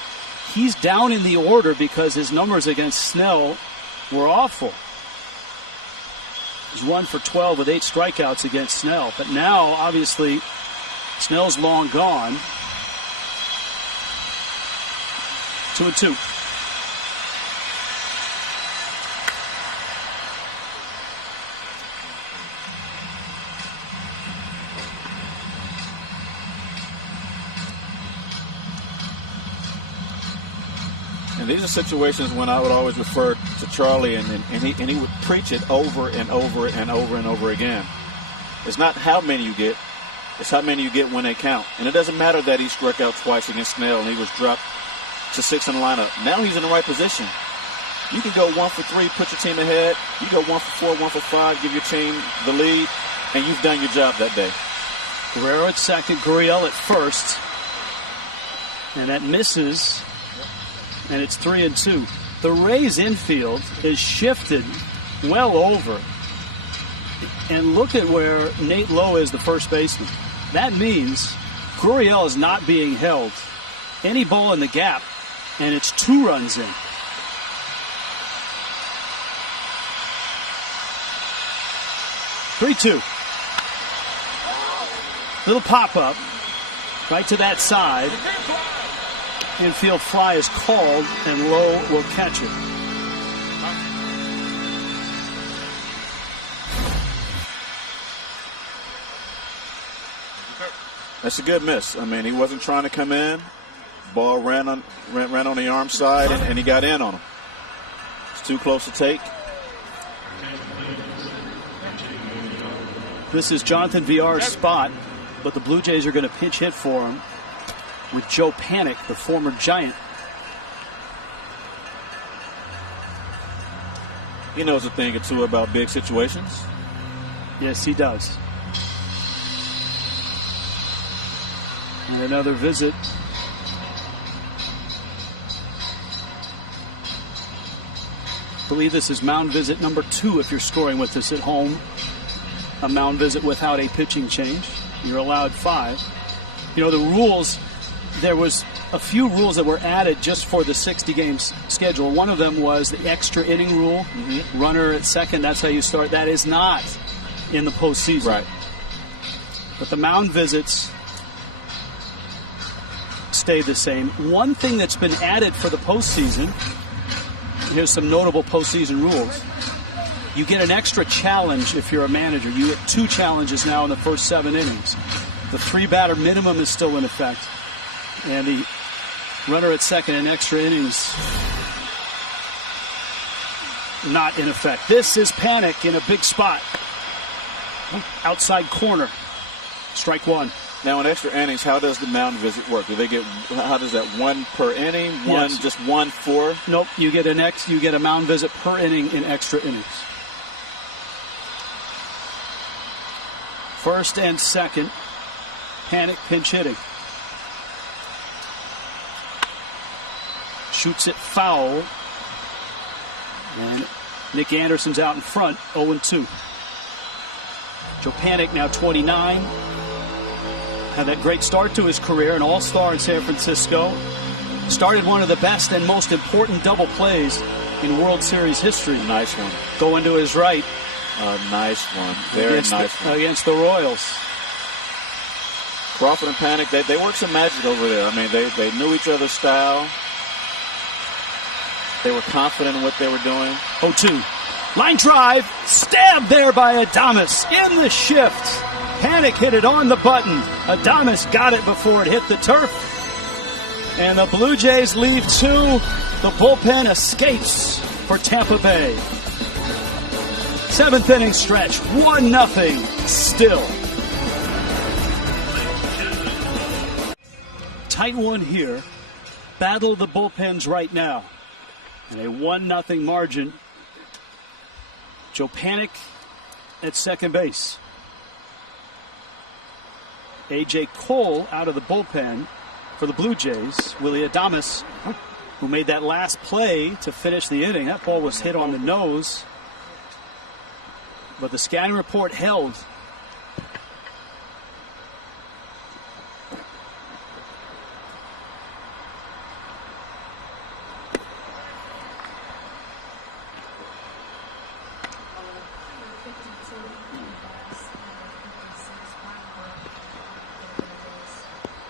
He's down in the order because his numbers against Snell were awful. He's 1 for 12 with 8 strikeouts against Snell. But now, obviously, Snell's long gone. 2-2. And these are situations when I would always refer to Charlie, and he would preach it over and over and over and over again. It's not how many you get, it's how many you get when they count. And it doesn't matter that he struck out twice against Snell and he was dropped to 6 in the lineup. Now he's in the right position. You can go 1 for 3, put your team ahead. You go 1 for 4, 1 for 5, give your team the lead, and you've done your job that day. Guerrero at second, Gurriel at first. And that misses. And it's 3-2. The Rays infield is shifted well over. And look at where Nate Lowe is, the first baseman. That means Gurriel is not being held. Any ball in the gap, and it's 2 runs in. Three-two. Little pop-up right to that side. Infield fly is called, and Lowe will catch it. That's a good miss. I mean, he wasn't trying to come in. Ball ran on the arm side, and he got in on him. It's too close to take. This is Jonathan Villar's spot, but the Blue Jays are going to pinch hit for him with Joe Panik, the former Giant. He knows a thing or two about big situations. Yes, he does. And another visit. I believe this is mound visit number 2 if you're scoring with us at home. A mound visit without a pitching change. You're allowed 5. You know, the rules, there was a few rules that were added just for the 60 games schedule. One of them was the extra inning rule. Mm-hmm. Runner at second, that's how you start. That is not in the postseason. Right. But the mound visits stay the same. One thing that's been added for the postseason, here's some notable postseason rules. You get an extra challenge if you're a manager. You get 2 challenges now in the first 7 innings. The 3-batter minimum is still in effect. And the runner at second in extra innings not in effect. This is Panik in a big spot. Outside corner. Strike 1. Now in extra innings, how does the mound visit work? Do they get, how does that, 1 per inning? Yes. Just 1 for? Nope, you get a mound visit per inning in extra innings. First and second, Panik pinch hitting. Shoots it foul. And Nick Anderson's out in front, 0-2. Joe Panik now 29. Had that great start to his career, an all-star in San Francisco. Started one of the best and most important double plays in World Series history. Nice one. Going to his right. Nice one. Very nice one. Against the Royals. Crawford and Panik, they worked some magic over there. I mean, they knew each other's style. They were confident in what they were doing. 0-2. Line drive. Stabbed there by Adames in the shift. Panik hit it on the button. Adames got it before it hit the turf. And the Blue Jays leave 2. The bullpen escapes for Tampa Bay. 7th inning stretch. 1-0 still. Tight one here. Battle of the bullpens right now. And a 1-0 margin. Joe Panik at second base. A.J. Cole out of the bullpen. for the Blue Jays, Willie Adames, who made that last play to finish the inning. That ball was hit on the nose, but the scouting report held.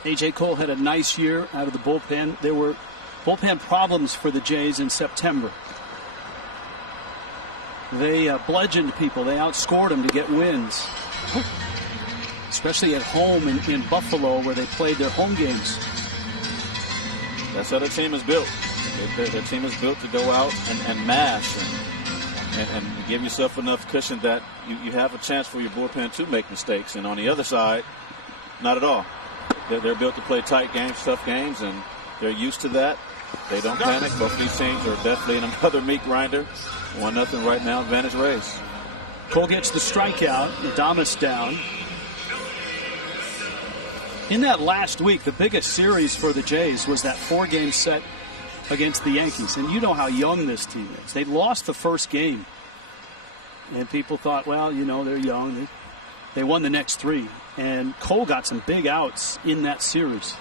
A.J. Cole had a nice year out of the bullpen. There were bullpen problems for the Jays in September. They bludgeoned people. They outscored them to get wins, especially at home in Buffalo, where they played their home games. That's how the team is built. Their team is built to go out and mash and give yourself enough cushion that you have a chance for your bullpen to make mistakes. And on the other side, not at all. They're built to play tight games, tough games, and they're used to that. They don't panic. Both of these teams are definitely in another meat grinder. 1-0 right now, advantage Rays. Cole gets the strikeout. Adames down. In that last week, the biggest series for the Jays was that 4-game set against the Yankees. And you know how young this team is. They lost the first game. And people thought, well, you know, they're young. They won the next 3. And Cole got some big outs in that series.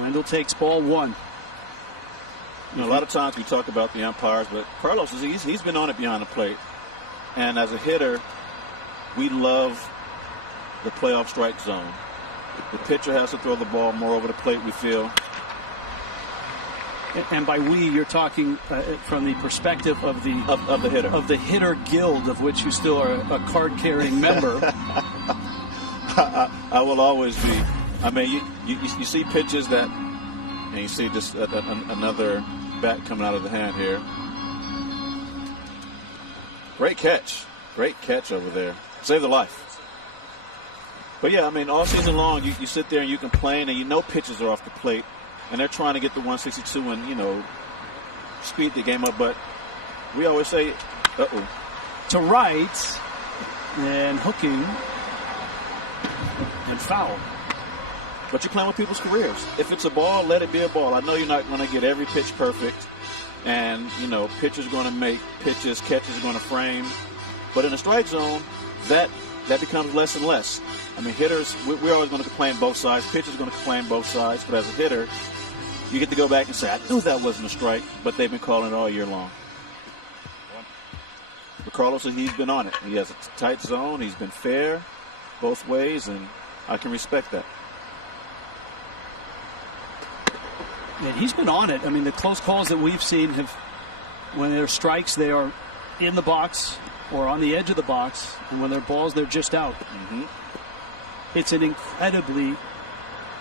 Wendell takes ball 1. You know, a lot of times we talk about the umpires, but Carlos, he's been on it beyond the plate. And as a hitter, we love the playoff strike zone. The pitcher has to throw the ball more over the plate, we feel. And by we, you're talking from the perspective of the hitter. Of the hitter guild, of which you still are a card-carrying member. I will always be. I mean, you see pitches that, and you see just another bat coming out of the hand here. Great catch over there. Saved the life. But yeah, I mean, all season long, you sit there and you complain, and you know pitches are off the plate, and they're trying to get the 162 and, you know, speed the game up. But we always say, to right, and hooking, and foul. But you're playing with people's careers. If it's a ball, let it be a ball. I know you're not going to get every pitch perfect, and, you know, pitcher's going to make pitches, catcher's going to frame. But in the strike zone, that becomes less and less. I mean, hitters, we're always going to complain both sides. Pitchers going to complain both sides. But as a hitter, you get to go back and say, I knew that wasn't a strike, but they've been calling it all year long. But Carlos, he's been on it. He has a tight zone. He's been fair both ways, and I can respect that. Yeah, he's been on it. I mean, the close calls that we've seen have, when they're strikes, they are in the box or on the edge of the box, and when they're balls, they're just out. Mm-hmm. It's an incredibly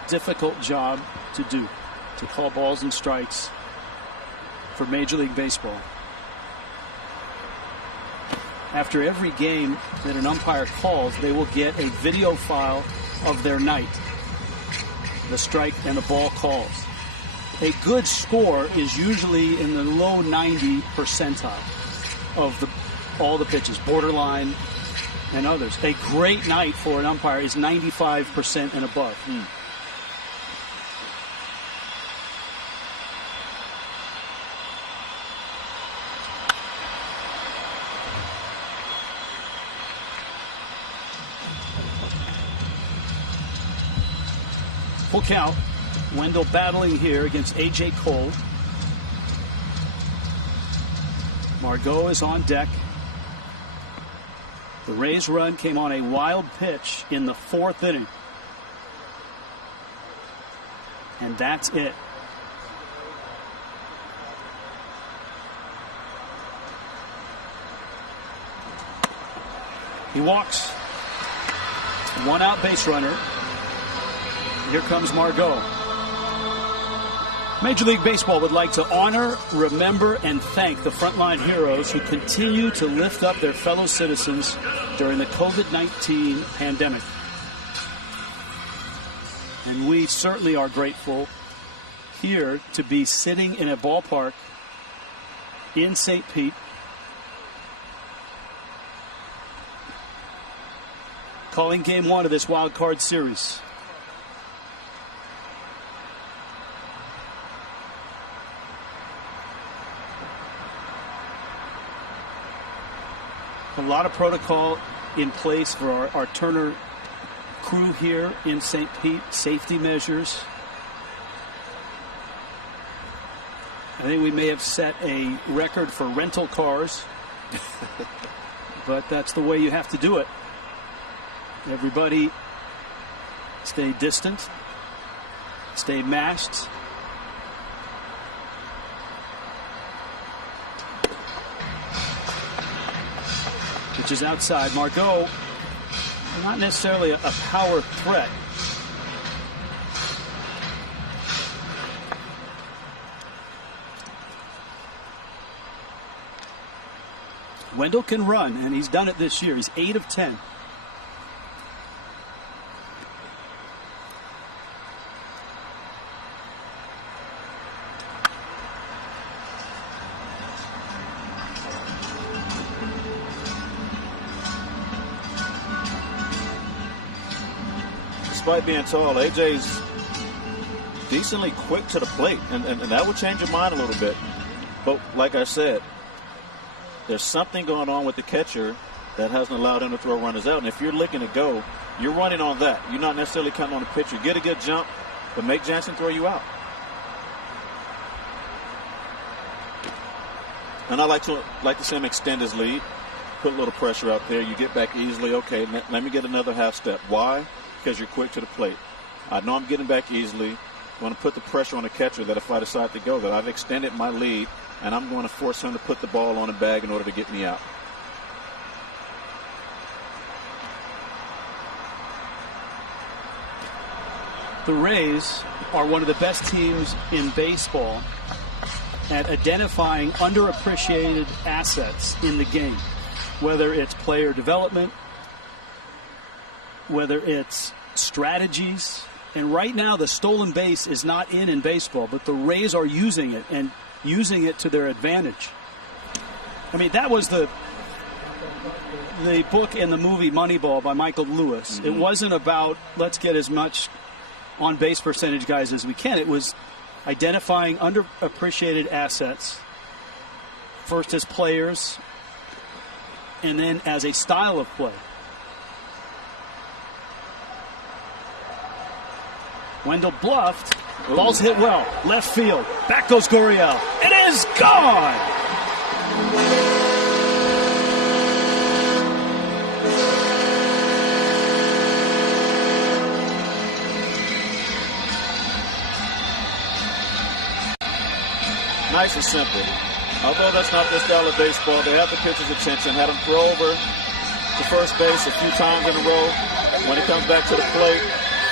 difficult job to do, to call balls and strikes for Major League Baseball. After every game that an umpire calls, they will get a video file of their night, the strike and the ball calls. A good score is usually in the low 90 percentile of all the pitches, borderline and others. A great night for an umpire is 95% and above. Full count. Wendell battling here against A.J. Cole. Margot is on deck. The Rays' run came on a wild pitch in the 4th inning. And that's it. He walks. 1 out base runner. Here comes Margot. Major League Baseball would like to honor, remember, and thank the frontline heroes who continue to lift up their fellow citizens during the COVID-19 pandemic. And we certainly are grateful appear to be sitting in a ballpark in St. Pete. Calling game 1 of this wild card series. A lot of protocol in place for our Turner crew here in St. Pete. Safety measures. I think we may have set a record for rental cars. But that's the way you have to do it. Everybody stay distant. Stay masked. Which is outside. Margot, not necessarily a power threat. Wendell can run, and he's done it this year. He's 8 of 10. Despite being tall, AJ's decently quick to the plate, and that will change your mind a little bit. But like I said, there's something going on with the catcher that hasn't allowed him to throw runners out. And if you're looking to go, you're running on that. You're not necessarily counting on the pitcher. Get a good jump, but make Jansen throw you out. And I like to see him extend his lead, put a little pressure out there. You get back easily. Okay, let me get another half step. Why? Because you're quick to the plate. I know I'm getting back easily. I want to put the pressure on the catcher that if I decide to go, that I've extended my lead, and I'm going to force him to put the ball on the bag in order to get me out. The Rays are one of the best teams in baseball at identifying underappreciated assets in the game, whether it's player development, whether it's strategies. And right now the stolen base is not in baseball, but the Rays are using it and using it to their advantage. I mean, that was the book and the movie Moneyball by Michael Lewis. Mm-hmm. It wasn't about let's get as much on base percentage guys as we can. It was identifying underappreciated assets, first as players and then as a style of play. Wendell bluffed. Ball's hit well. Left field. Back goes Gurriel. It is gone! Nice and simple. Although that's not their style of baseball, they have the pitcher's attention. Had him throw over to first base a few times in a row. When it comes back to the plate,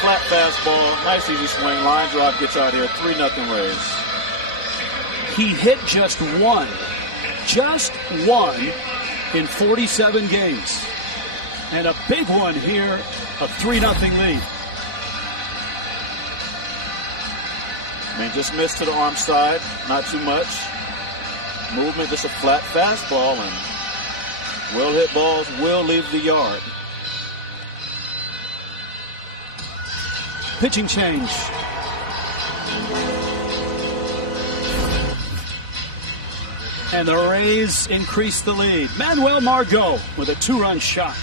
flat fastball, nice easy swing, line drive gets out here, 3-0 Rays. He hit just one in 47 games. And a big one here, a 3-0 lead. Man, just missed to the arm side, not too much. Movement, just a flat fastball, and well hit balls will leave the yard. Pitching change. And the Rays increase the lead. Manuel Margot with a 2-run shot.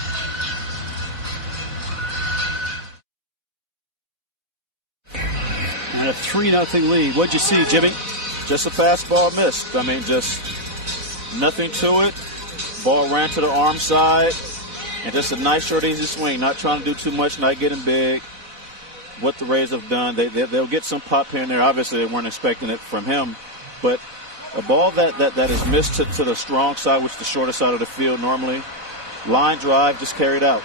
And a 3-0 lead. What'd you see, Jimmy? Just a fastball missed. I mean, just nothing to it. Ball ran to the arm side. And just a nice short, easy swing. Not trying to do too much, not getting big. What the Rays have done, they'll get some pop here and there. Obviously, they weren't expecting it from him. But a ball that is missed to the strong side, which is the shorter side of the field normally. Line drive, just carried out.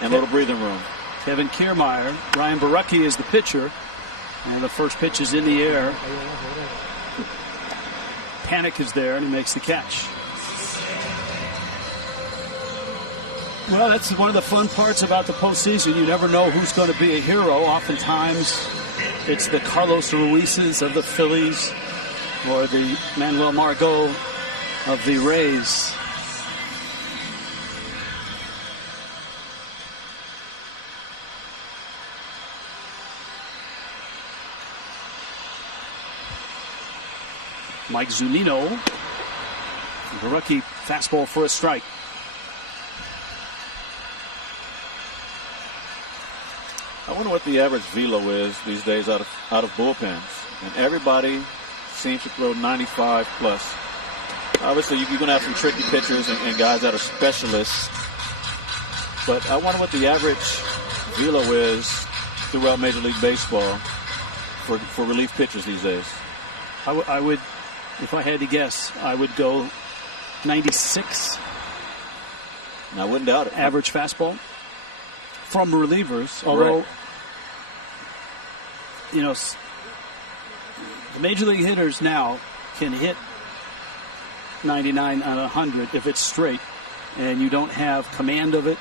And a little breathing room. Kevin Kiermaier. Ryan Borucki is the pitcher. And the first pitch is in the air. Panic is there, and he makes the catch. Well, that's one of the fun parts about the postseason. You never know who's going to be a hero. Oftentimes, it's the Carlos Ruizes of the Phillies or the Manuel Margot of the Rays. Mike Zunino, the rookie, fastball for a strike. I wonder what the average velo is these days out of bullpens. And everybody seems to throw 95 plus. Obviously, you're going to have some tricky pitchers and guys that are specialists. But I wonder what the average velo is throughout Major League Baseball for relief pitchers these days. I would, if I had to guess, I would go 96. And I wouldn't doubt it. Average fastball from relievers, although, you know, the Major League hitters now can hit 99 on 100 if it's straight, and you don't have command of it,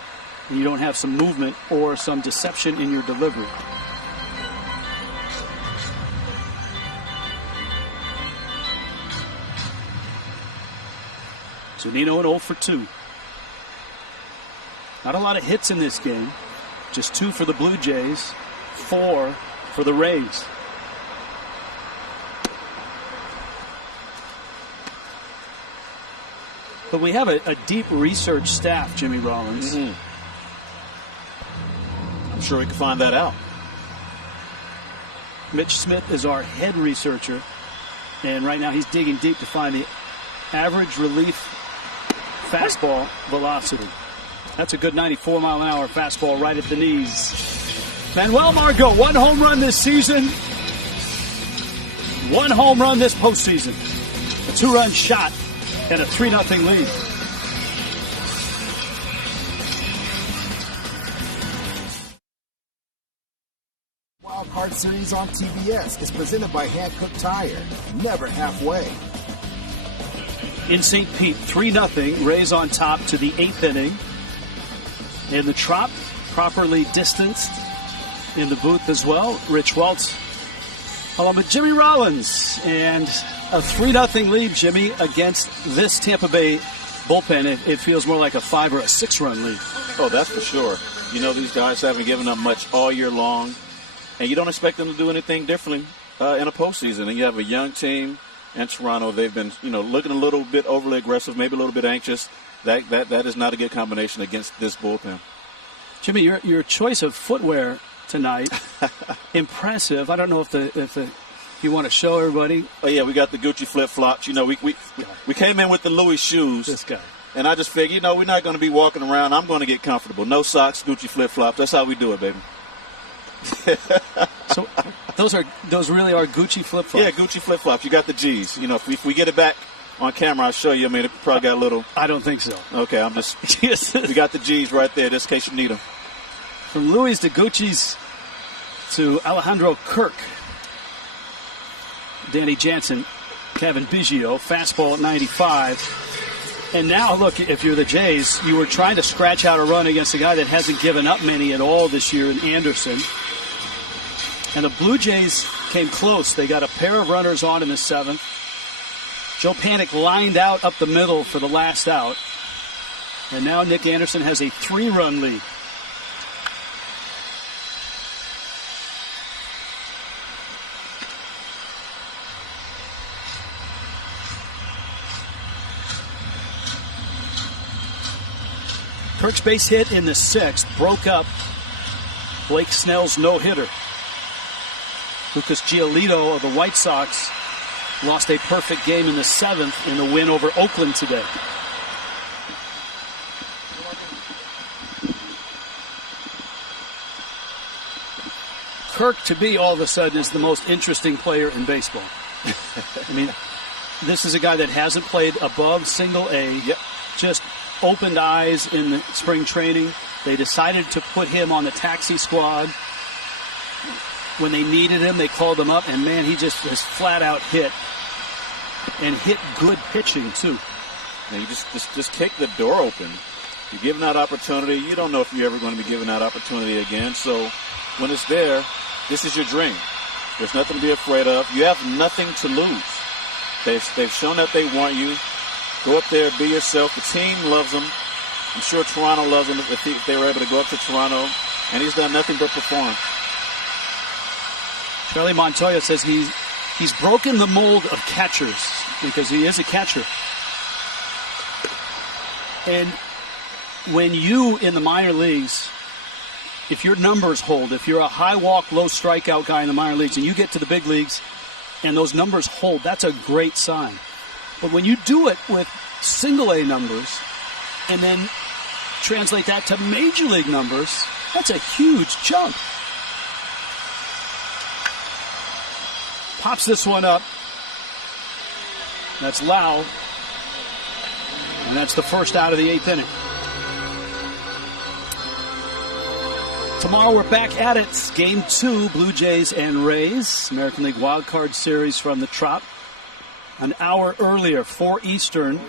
and you don't have some movement or some deception in your delivery. Zunino an 0 for 2. Not a lot of hits in this game. Just 2 for the Blue Jays, 4 for the Rays. But we have a deep research staff, Jimmy Rollins. Mm-hmm. I'm sure we can find that out. Mitch Smith is our head researcher, and right now he's digging deep to find the average relief fastball velocity. That's a good 94-mile-an-hour fastball right at the knees. Manuel Margot, 1 home run this season, 1 home run this postseason. A 2-run shot and a 3-0 lead. Wild Card Series on TBS is presented by Hankook Tire. Never halfway. In St. Pete, 3-0. Rays on top to the 8th inning. And the Trop properly distanced in the booth as well. Rich Welts along with Jimmy Rollins. And a 3-0 lead, Jimmy, against this Tampa Bay bullpen. It feels more like a 5 or a 6-run lead. Oh, that's for sure. You know, these guys haven't given up much all year long. And you don't expect them to do anything differently in a postseason. And you have a young team in Toronto. They've been, looking a little bit overly aggressive, maybe a little bit anxious. That is not a good combination against this bullpen. Jimmy, your choice of footwear tonight, impressive. I don't know if you want to show everybody. Oh yeah, we got the Gucci flip flops. We came in with the Louis shoes. This guy. And I just figured, we're not going to be walking around. I'm going to get comfortable. No socks, Gucci flip flops. That's how we do it, baby. So those really are Gucci flip flops. Yeah, Gucci flip flops. You got the G's. If we get it back on camera, I'll show you. I mean, it probably got a little. I don't think so. Okay, I'm just. We got the G's right there, just in case you need them. From Louis to Gucci's to Alejandro Kirk, Danny Jansen, Kevin Biggio, fastball at 95. And now, look, if you're the Jays, you were trying to scratch out a run against a guy that hasn't given up many at all this year in Anderson. And the Blue Jays came close. They got a pair of runners on in the 7th. Joe Panik lined out up the middle for the last out. And now Nick Anderson has a 3-run lead. Kirk's base hit in the 6th broke up Blake Snell's no-hitter. Lucas Giolito of the White Sox lost a perfect game in the 7th in the win over Oakland today. Kirk, to me, all of a sudden, is the most interesting player in baseball. I mean, this is a guy that hasn't played above single A. Yep. Just opened eyes in the spring training. They decided to put him on the taxi squad. When they needed him, they called him up, and man, he just was flat out hit. And hit good pitching, too. And you just kick the door open. You're giving that opportunity. You don't know if you're ever going to be given that opportunity again. So when it's there, this is your dream. There's nothing to be afraid of. You have nothing to lose. They've shown that they want you. Go up there, be yourself. The team loves them. I'm sure Toronto loves him if they were able to go up to Toronto. And he's done nothing but perform. Charlie Montoya says he's broken the mold of catchers because he is a catcher. And when you, in the minor leagues, if your numbers hold, if you're a high walk, low strikeout guy in the minor leagues, and you get to the big leagues and those numbers hold, that's a great sign. But when you do it with single A numbers and then translate that to major league numbers, that's a huge jump. Pops this one up. That's Lau. And that's the first out of the 8th inning. Tomorrow we're back at it. Game 2, Blue Jays and Rays. American League Wild Card Series from the Trop. An hour earlier, 4 Eastern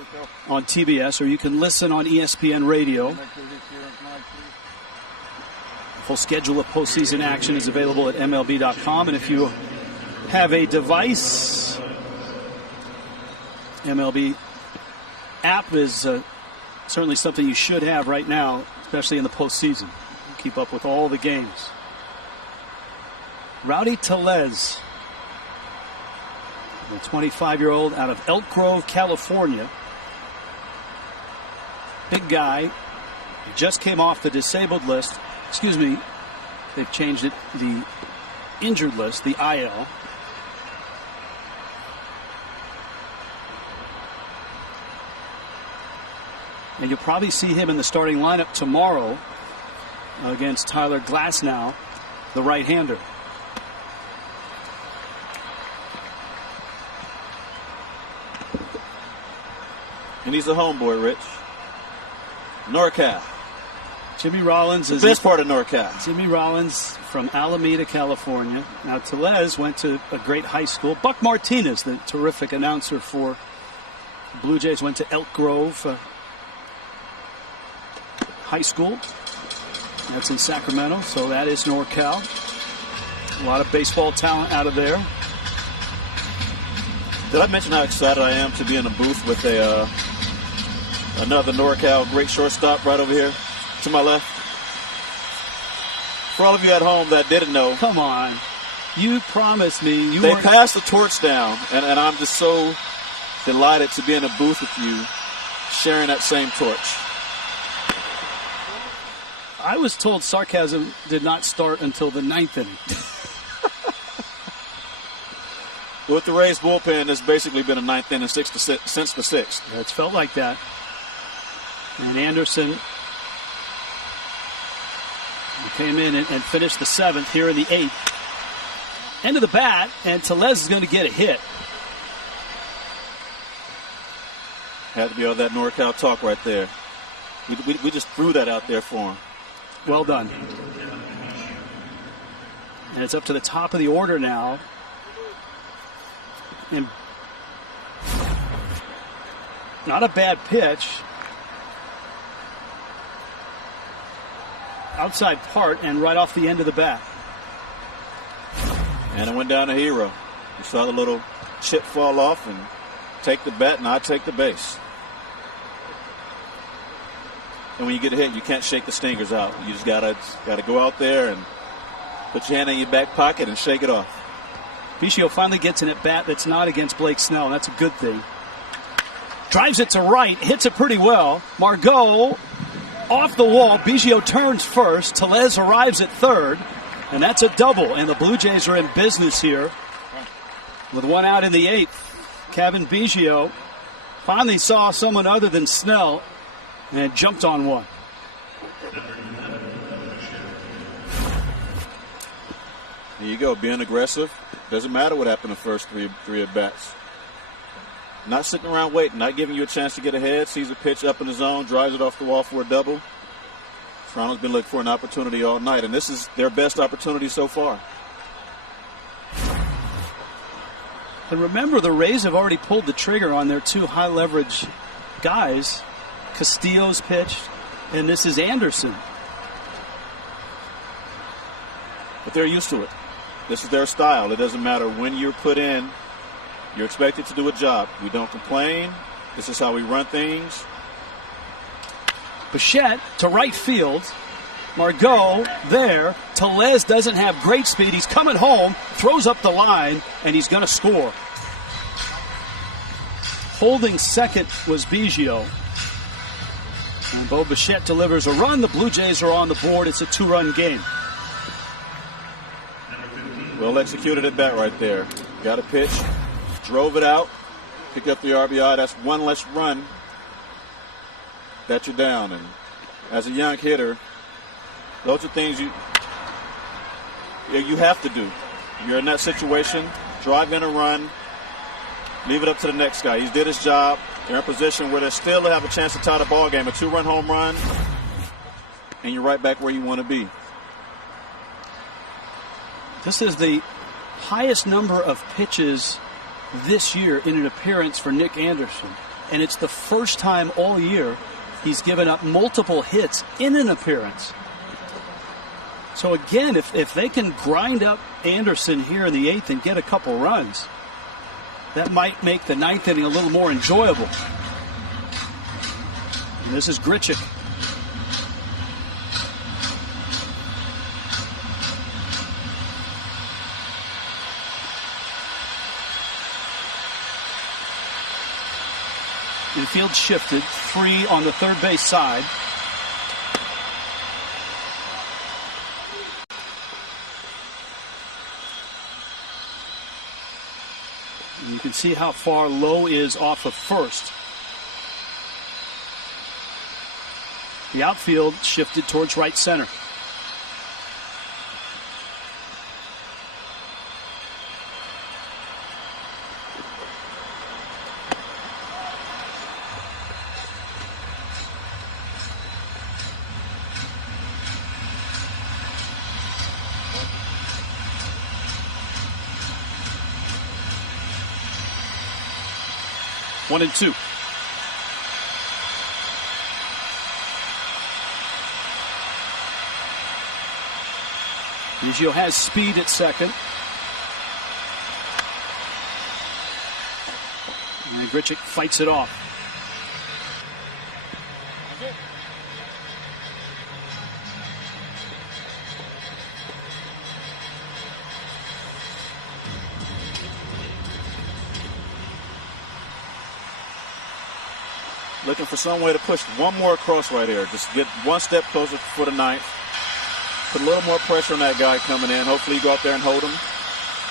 on TBS, or you can listen on ESPN Radio. Full schedule of postseason action is available at MLB.com. And if you have a device, MLB app is certainly something you should have right now, especially in the postseason. Keep up with all the games. Rowdy Tellez, the 25-year-old out of Elk Grove, California. Big guy. Just came off the disabled list. Excuse me. They've changed it. The injured list, the IL. And you'll probably see him in the starting lineup tomorrow against Tyler Glasnow, the right-hander. And he's a homeboy, Rich. NorCal. Jimmy Rollins is the best part of NorCal. Jimmy Rollins from Alameda, California. Now, Tellez went to a great high school. Buck Martinez, the terrific announcer for Blue Jays, went to Elk Grove High School. That's in Sacramento, so that is NorCal. A lot of baseball talent out of there. Did I mention how excited I am to be in a booth with another NorCal great shortstop right over here to my left? For all of you at home that didn't know. Come on. You promised me. They passed the torch down, and I'm just so delighted to be in a booth with you sharing that same torch. I was told sarcasm did not start until the 9th inning. With the Rays bullpen, it's basically been a 9th inning since the 6th. It's felt like that. And Anderson came in and finished the 7th here in the 8th. End of the bat, and Tellez is going to get a hit. Had to be all that NorCal talk right there. We just threw that out there for him. Well done. And it's up to the top of the order now. And not a bad pitch. Outside part and right off the end of the bat. And it went down to Hero. You saw the little chip fall off and take the bat, and I take the base. And when you get a hit, you can't shake the stingers out. You just gotta go out there and put your hand in your back pocket and shake it off. Biggio finally gets an at-bat that's not against Blake Snell, and that's a good thing. Drives it to right, hits it pretty well. Margot off the wall. Biggio turns first. Tellez arrives at third, and that's a double. And the Blue Jays are in business here with one out in the 8th. Kevin Biggio finally saw someone other than Snell and jumped on one. There you go, being aggressive. Doesn't matter what happened in the first three at bats. Not sitting around waiting, not giving you a chance to get ahead. Sees a pitch up in the zone, drives it off the wall for a double. Toronto's been looking for an opportunity all night, and this is their best opportunity so far. And remember, the Rays have already pulled the trigger on their 2 high-leverage guys. Castillo's pitched, and this is Anderson. But they're used to it. This is their style. It doesn't matter when you're put in. You're expected to do a job. We don't complain. This is how we run things. Bichette to right field. Margot there. Tellez doesn't have great speed. He's coming home, throws up the line, and he's going to score. Holding second was Biggio. And Bo Bichette delivers a run. The Blue Jays are on the board. It's a 2-run game. Well executed at bat right there. Got a pitch, drove it out, picked up the RBI. That's one less run that you're down. And as a young hitter, those are things you have to do. You're in that situation, drive in a run, leave it up to the next guy. He did his job. They're in a position where they still have a chance to tie the ball game. A 2-run home run, and you're right back where you want to be. This is the highest number of pitches this year in an appearance for Nick Anderson. And it's the first time all year he's given up multiple hits in an appearance. So again, if they can grind up Anderson here in the 8th and get a couple runs, that might make the 9th inning a little more enjoyable. And this is Grichuk. Infield shifted, 3 on the third base side. And you can see how far Lowe is off of first. The outfield shifted towards right center. One and two. Biggio has speed at second. And Grichuk fights it off. Looking for some way to push one more across right here. Just get one step closer for the 9th. Put a little more pressure on that guy coming in. Hopefully you go out there and hold him.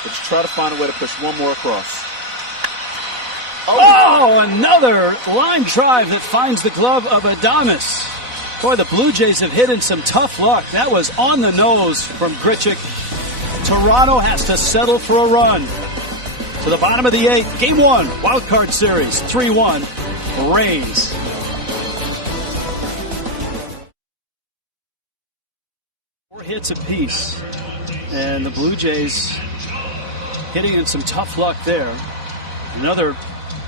But just try to find a way to push one more across. Oh, another line drive that finds the glove of Adames. Boy, the Blue Jays have hit in some tough luck. That was on the nose from Grichuk. Toronto has to settle for a run. To the bottom of the 8th, Game 1, Wild Card Series, 3-1, Rays. Four hits apiece, and the Blue Jays hitting in some tough luck there. Another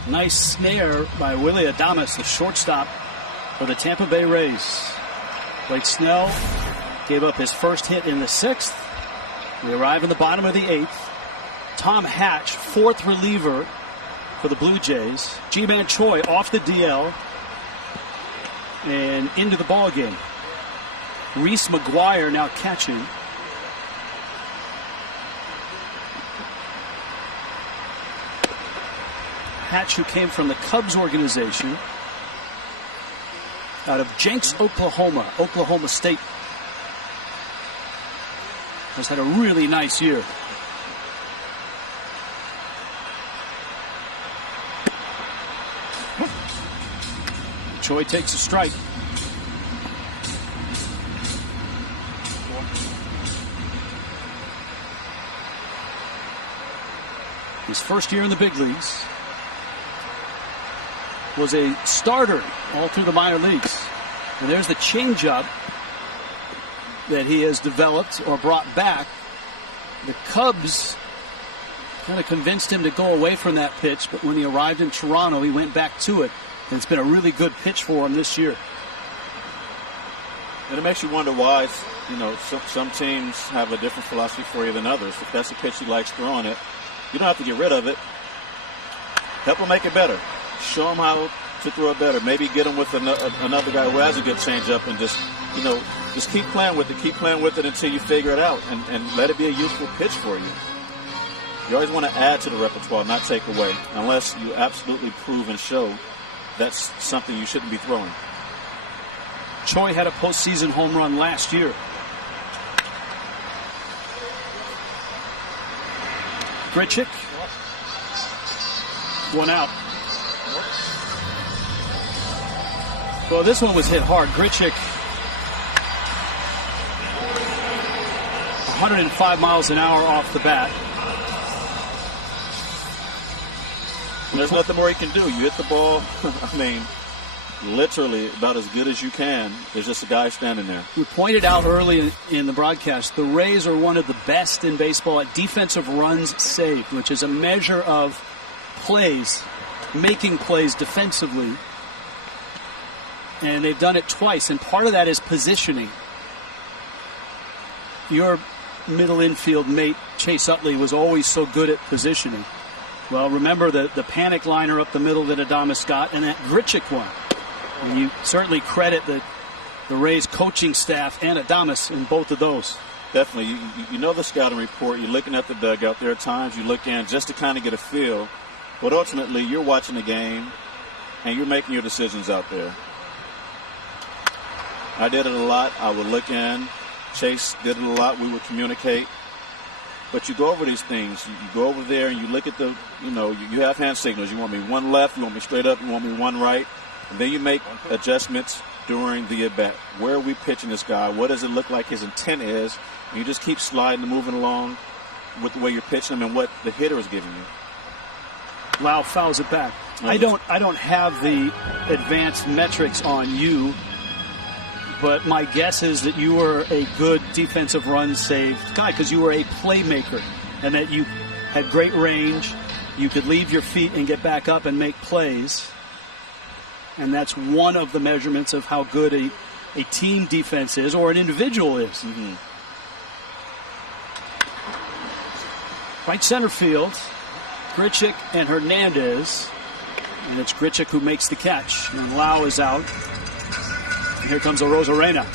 nice snare by Willie Adames, the shortstop for the Tampa Bay Rays. Blake Snell gave up his first hit in the 6th. We arrive in the bottom of the 8th. Tom Hatch, 4th reliever for the Blue Jays. Ji-Man Choi off the DL and into the ball game. Reese McGuire now catching. Hatch, who came from the Cubs organization out of Jenks, Oklahoma State, has had a really nice year. Choi takes a strike. His first year in the big leagues. Was a starter all through the minor leagues. And there's the changeup that he has developed or brought back. The Cubs kind of convinced him to go away from that pitch, but when he arrived in Toronto, he went back to it. And it's been a really good pitch for him this year. And it makes you wonder why, some teams have a different philosophy for you than others. If that's a pitch he likes throwing it, you don't have to get rid of it. Help him make it better. Show him how to throw it better. Maybe get him with another guy who has a good changeup and just keep playing with it. Keep playing with it until you figure it out and let it be a useful pitch for you. You always want to add to the repertoire, not take away, unless you absolutely prove and show that's something you shouldn't be throwing. Choi had a postseason home run last year. Grichuk. 1 out. Well, this one was hit hard. Grichuk, 105 miles an hour off the bat. And there's nothing more he can do. You hit the ball, literally about as good as you can. There's just a guy standing there. We pointed out early in the broadcast, the Rays are one of the best in baseball at defensive runs saved, which is a measure of plays, making plays defensively. And they've done it twice, and part of that is positioning. Your middle infield mate, Chase Utley, was always so good at positioning. Well, remember the panic liner up the middle that Adames got, and that Grichuk one. And you certainly credit the Rays coaching staff and Adames in both of those. Definitely. You know the scouting report. You're looking at the dugout. There are times you look in just to kind of get a feel. But ultimately, you're watching the game, and you're making your decisions out there. I did it a lot. I would look in. Chase did it a lot. We would communicate. But you go over these things. You go over there and you look at you have hand signals. You want me one left, you want me straight up, you want me one right. And then you make adjustments during the at-bat. Where are we pitching this guy? What does it look like his intent is? And you just keep sliding and moving along with the way you're pitching him and what the hitter is giving you. Lau fouls it back. I don't have the advanced metrics on you, but my guess is that you were a good defensive run saved guy because you were a playmaker and that you had great range. You could leave your feet and get back up and make plays. And that's one of the measurements of how good a team defense is or an individual is. Mm-hmm. Right center field, Grichuk and Hernandez. And it's Grichuk who makes the catch. And Lau is out. And here comes Arozarena.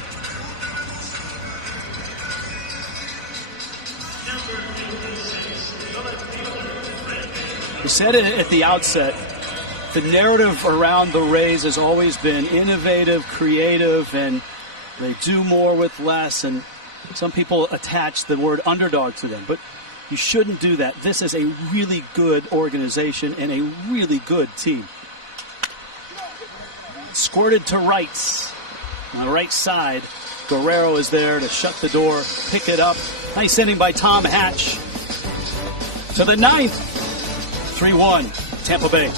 We said it at the outset. The narrative around the Rays has always been innovative, creative, and they do more with less. And some people attach the word underdog to them. But you shouldn't do that. This is a really good organization and a really good team. Squirted to rights. On the right side, Guerrero is there to shut the door, pick it up. Nice inning by Tom Hatch. To the ninth. 3-1, Tampa Bay.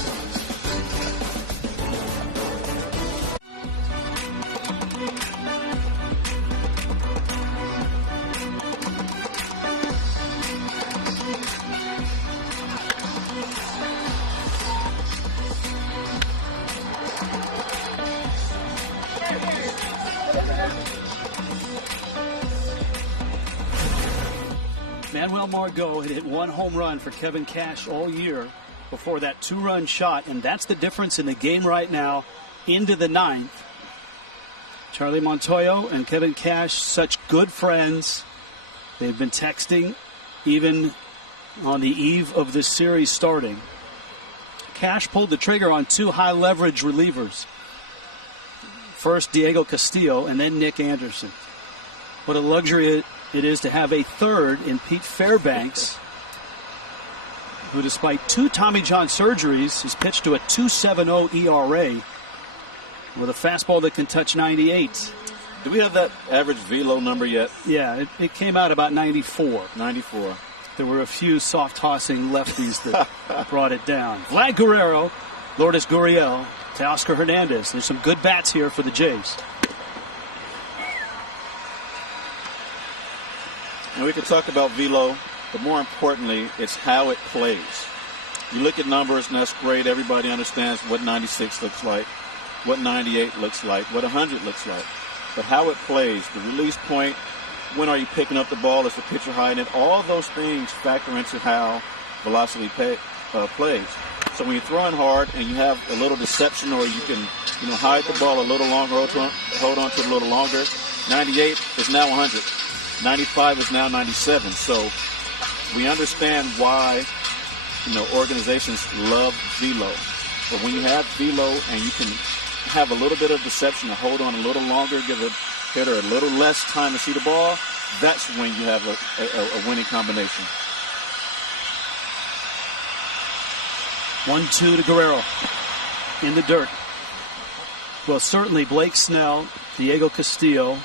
Manuel Margot had hit one home run for Kevin Cash all year before that two-run shot, and that's the difference in the game right now into the ninth. Charlie Montoyo and Kevin Cash, such good friends. They've been texting even on the eve of this series starting. Cash pulled the trigger on two high-leverage relievers. First, Diego Castillo, and then Nick Anderson. What a luxury it is to have a third in Pete Fairbanks, who despite two Tommy John surgeries has pitched to a 2.70 ERA with a fastball that can touch 98. Do we have that average velo number yet? Yeah, it came out about 94. 94. There were a few soft-tossing lefties that brought it down. Vlad Guerrero, Lourdes Gurriel to Oscar Hernandez. There's some good bats here for the Jays. And we can talk about velo, but more importantly, it's how it plays. You look at numbers, and that's great. Everybody understands what 96 looks like, what 98 looks like, what 100 looks like. but how it plays, the release point, when are you picking up the ball, is the pitcher hiding it, all those things factor into how velocity plays. So when you're throwing hard and you have a little deception, or you can hide the ball a little longer, hold on to it a little longer, 98 is now 100. 95 is now 97. So we understand why organizations love velo. But when you have velo and you can have a little bit of deception and hold on a little longer, give the hitter a little less time to see the ball, that's when you have a winning combination. 1-2 to Guerrero in the dirt. Well, certainly Blake Snell, Diego Castillo,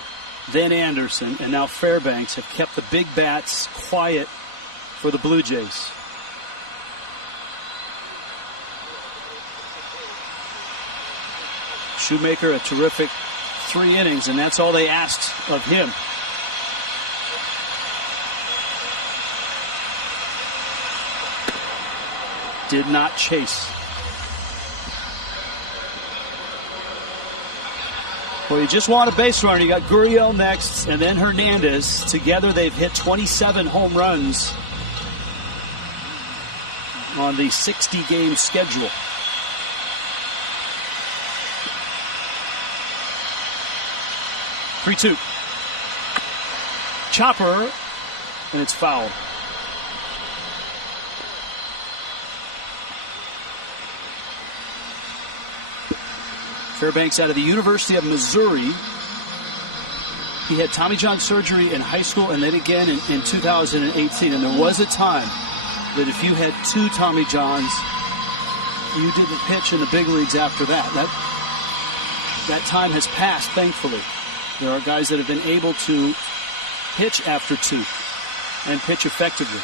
then Anderson, and now Fairbanks have kept the big bats quiet for the Blue Jays. Shoemaker, a terrific 3 innings, and that's all they asked of him. Did not chase. Well, you just want a base runner. You got Gurriel next, and then Hernandez. Together, they've hit 27 home runs on the 60-game schedule. Three-two. Chopper, and it's foul. Fairbanks out of the University of Missouri. He had Tommy John surgery in high school and then again in 2018. And there was a time that if you had 2 Tommy Johns, you didn't pitch in the big leagues after that. That time has passed, thankfully. There are guys that have been able to pitch after 2 and pitch effectively.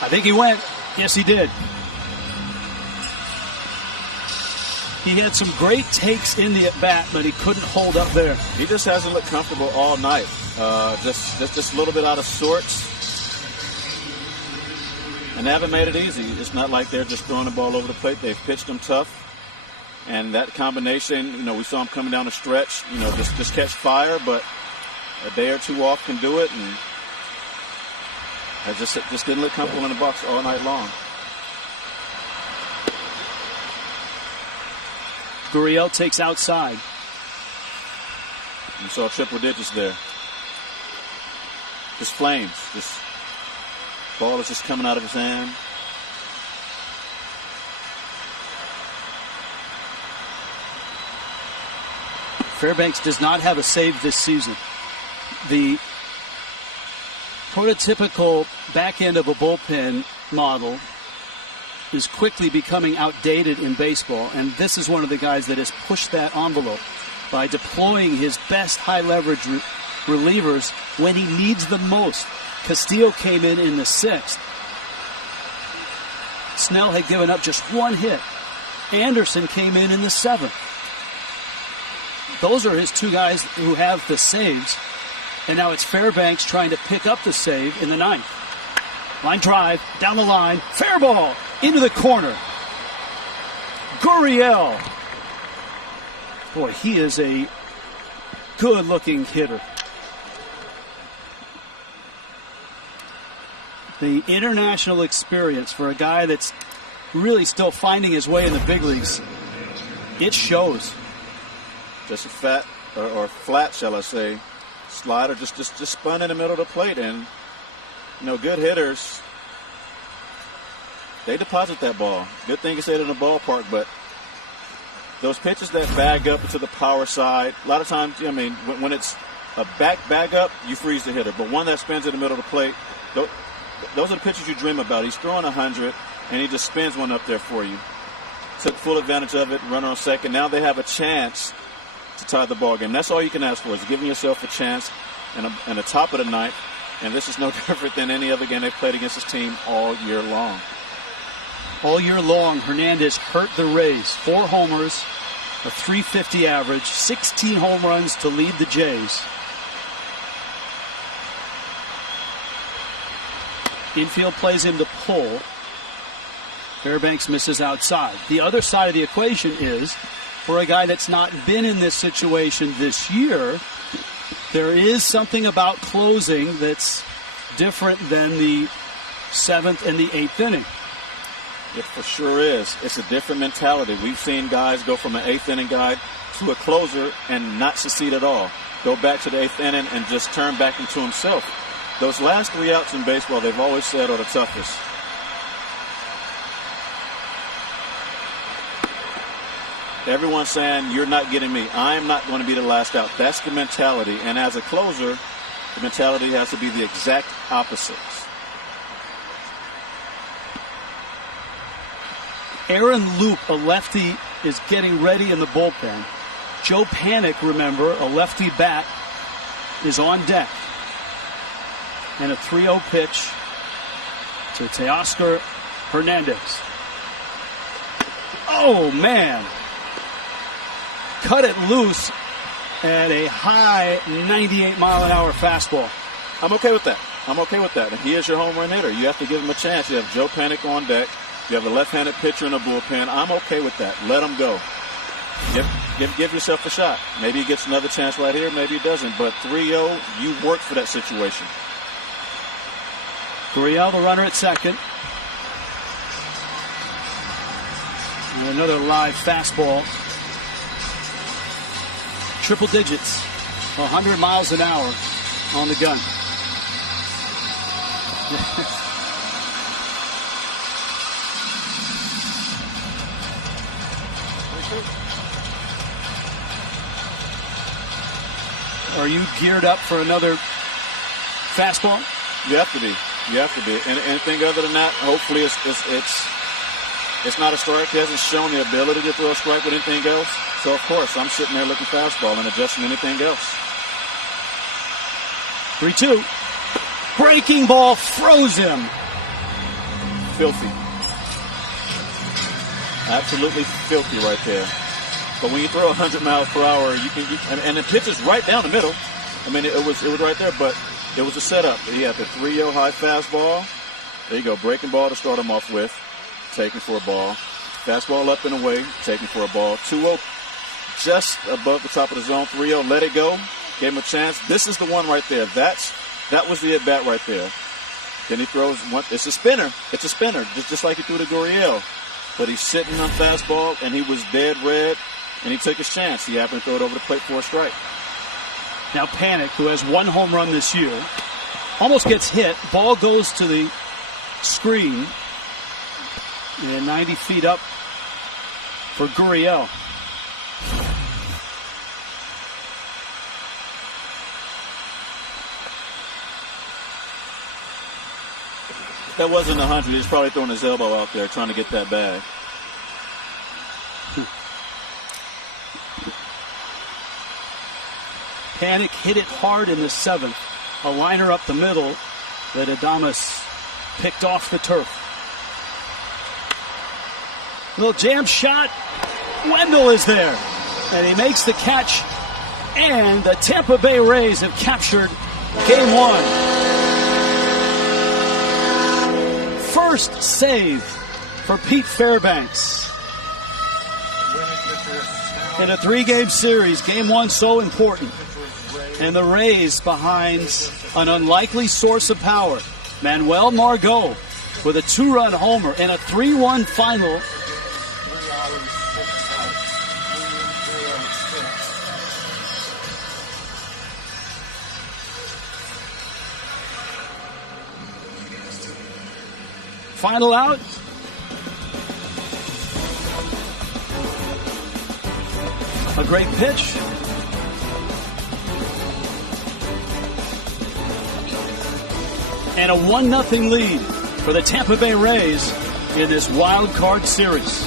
I think he went. Yes, he did. He had some great takes in the at-bat, but he couldn't hold up there. He just hasn't looked comfortable all night. Just a little bit out of sorts. And they haven't made it easy. It's not like they're just throwing the ball over the plate. They've pitched him tough. And that combination, we saw him coming down the stretch, just catch fire, but a day or 2 off can do it. And I just didn't look comfortable in the box all night long. Gurriel takes outside. You saw triple digits there. Just flames. This ball is just coming out of his hand. Fairbanks does not have a save this season. The prototypical back end of a bullpen model is quickly becoming outdated in baseball, and this is one of the guys that has pushed that envelope by deploying his best high-leverage relievers when he needs them most. Castillo came in the 6th. Snell had given up just 1 hit. Anderson came in the 7th. Those are his 2 guys who have the saves, and now it's Fairbanks trying to pick up the save in the 9th. Line drive, down the line, fair ball, into the corner. Gurriel. Boy, he is a good-looking hitter. The international experience for a guy that's really still finding his way in the big leagues, it shows. Just a fat, or flat, shall I say, slider just spun in the middle of the plate. And, good hitters, they deposit that ball. Good thing you said in the ballpark, but those pitches that bag up to the power side, a lot of times, when it's a bag up, you freeze the hitter. But one that spins in the middle of the plate, those are the pitches you dream about. He's throwing 100, and he just spins one up there for you. Took full advantage of it, runner on second. Now they have a chance to tie the ball game. That's all you can ask for, is giving yourself a chance in the top of the 9th. And this is no different than any other game they played against this team all year long. All year long, Hernandez hurt the Rays. 4 homers, a .350 average, 16 home runs to lead the Jays. Infield plays him to pull. Fairbanks misses outside. The other side of the equation is, for a guy that's not been in this situation this year, there is something about closing that's different than the 7th and the 8th inning. It for sure is. It's a different mentality. We've seen guys go from an 8th inning guy to a closer and not succeed at all. Go back to the 8th inning and just turn back into himself. Those last 3 outs in baseball, they've always said, are the toughest. Everyone's saying, you're not getting me. I'm not going to be the last out. That's the mentality. And as a closer, the mentality has to be the exact opposite. Aaron Loop, a lefty, is getting ready in the bullpen. Joe Panic, remember, a lefty bat, is on deck. And a 3-0 pitch to Teoscar Hernandez. Oh, man. Cut it loose at a high 98-mile-an-hour fastball. I'm okay with that. I'm okay with that. He is your home run hitter. You have to give him a chance. You have Joe Panic on deck. You have a left-handed pitcher in the bullpen. I'm okay with that. Let him go. Give yourself a shot. Maybe he gets another chance right here. Maybe he doesn't. But 3-0, you worked for that situation. Gurriel, the runner at second. And another live fastball. Triple digits, 100 miles an hour on the gun. Are you geared up for another fastball? You have to be. You have to be. And anything other than that, hopefully it's not a strike. He hasn't shown the ability to throw a strike with anything else. So, of course, I'm sitting there looking fastball and adjusting anything else. 3-2. Breaking ball froze him. Filthy. Absolutely filthy right there. But when you throw 100 miles per hour, and the pitch is right down the middle. I mean, it was right there, but it was a setup. He had the 3-0 high fastball. There you go, breaking ball to start him off with. Taking for a ball. Fastball up and away, taking for a ball. 2-0 just above the top of the zone. 3-0, let it go. Gave him a chance. This is the one right there. That was the at-bat right there. Then he throws one. It's a spinner. It's a spinner, just like he threw to Gurriel. But he's sitting on fastball, and he was dead red, and he took his chance. He happened to throw it over the plate for a strike. Now Panic, who has 1 home run this year, almost gets hit. Ball goes to the screen. And 90 feet up for Gurriel. That wasn't 100. He was probably throwing his elbow out there trying to get that bag. Panic hit it hard in the 7th. A liner up the middle that Adames picked off the turf. Little jam shot. Wendell is there. And he makes the catch. And the Tampa Bay Rays have captured Game 1. First save for Pete Fairbanks. In a 3-game series, Game 1 so important. And the Rays behind an unlikely source of power. Manuel Margot with a 2-run homer in a 3-1 final. Final out. A great pitch. And a 1-0 lead for the Tampa Bay Rays in this wild card series.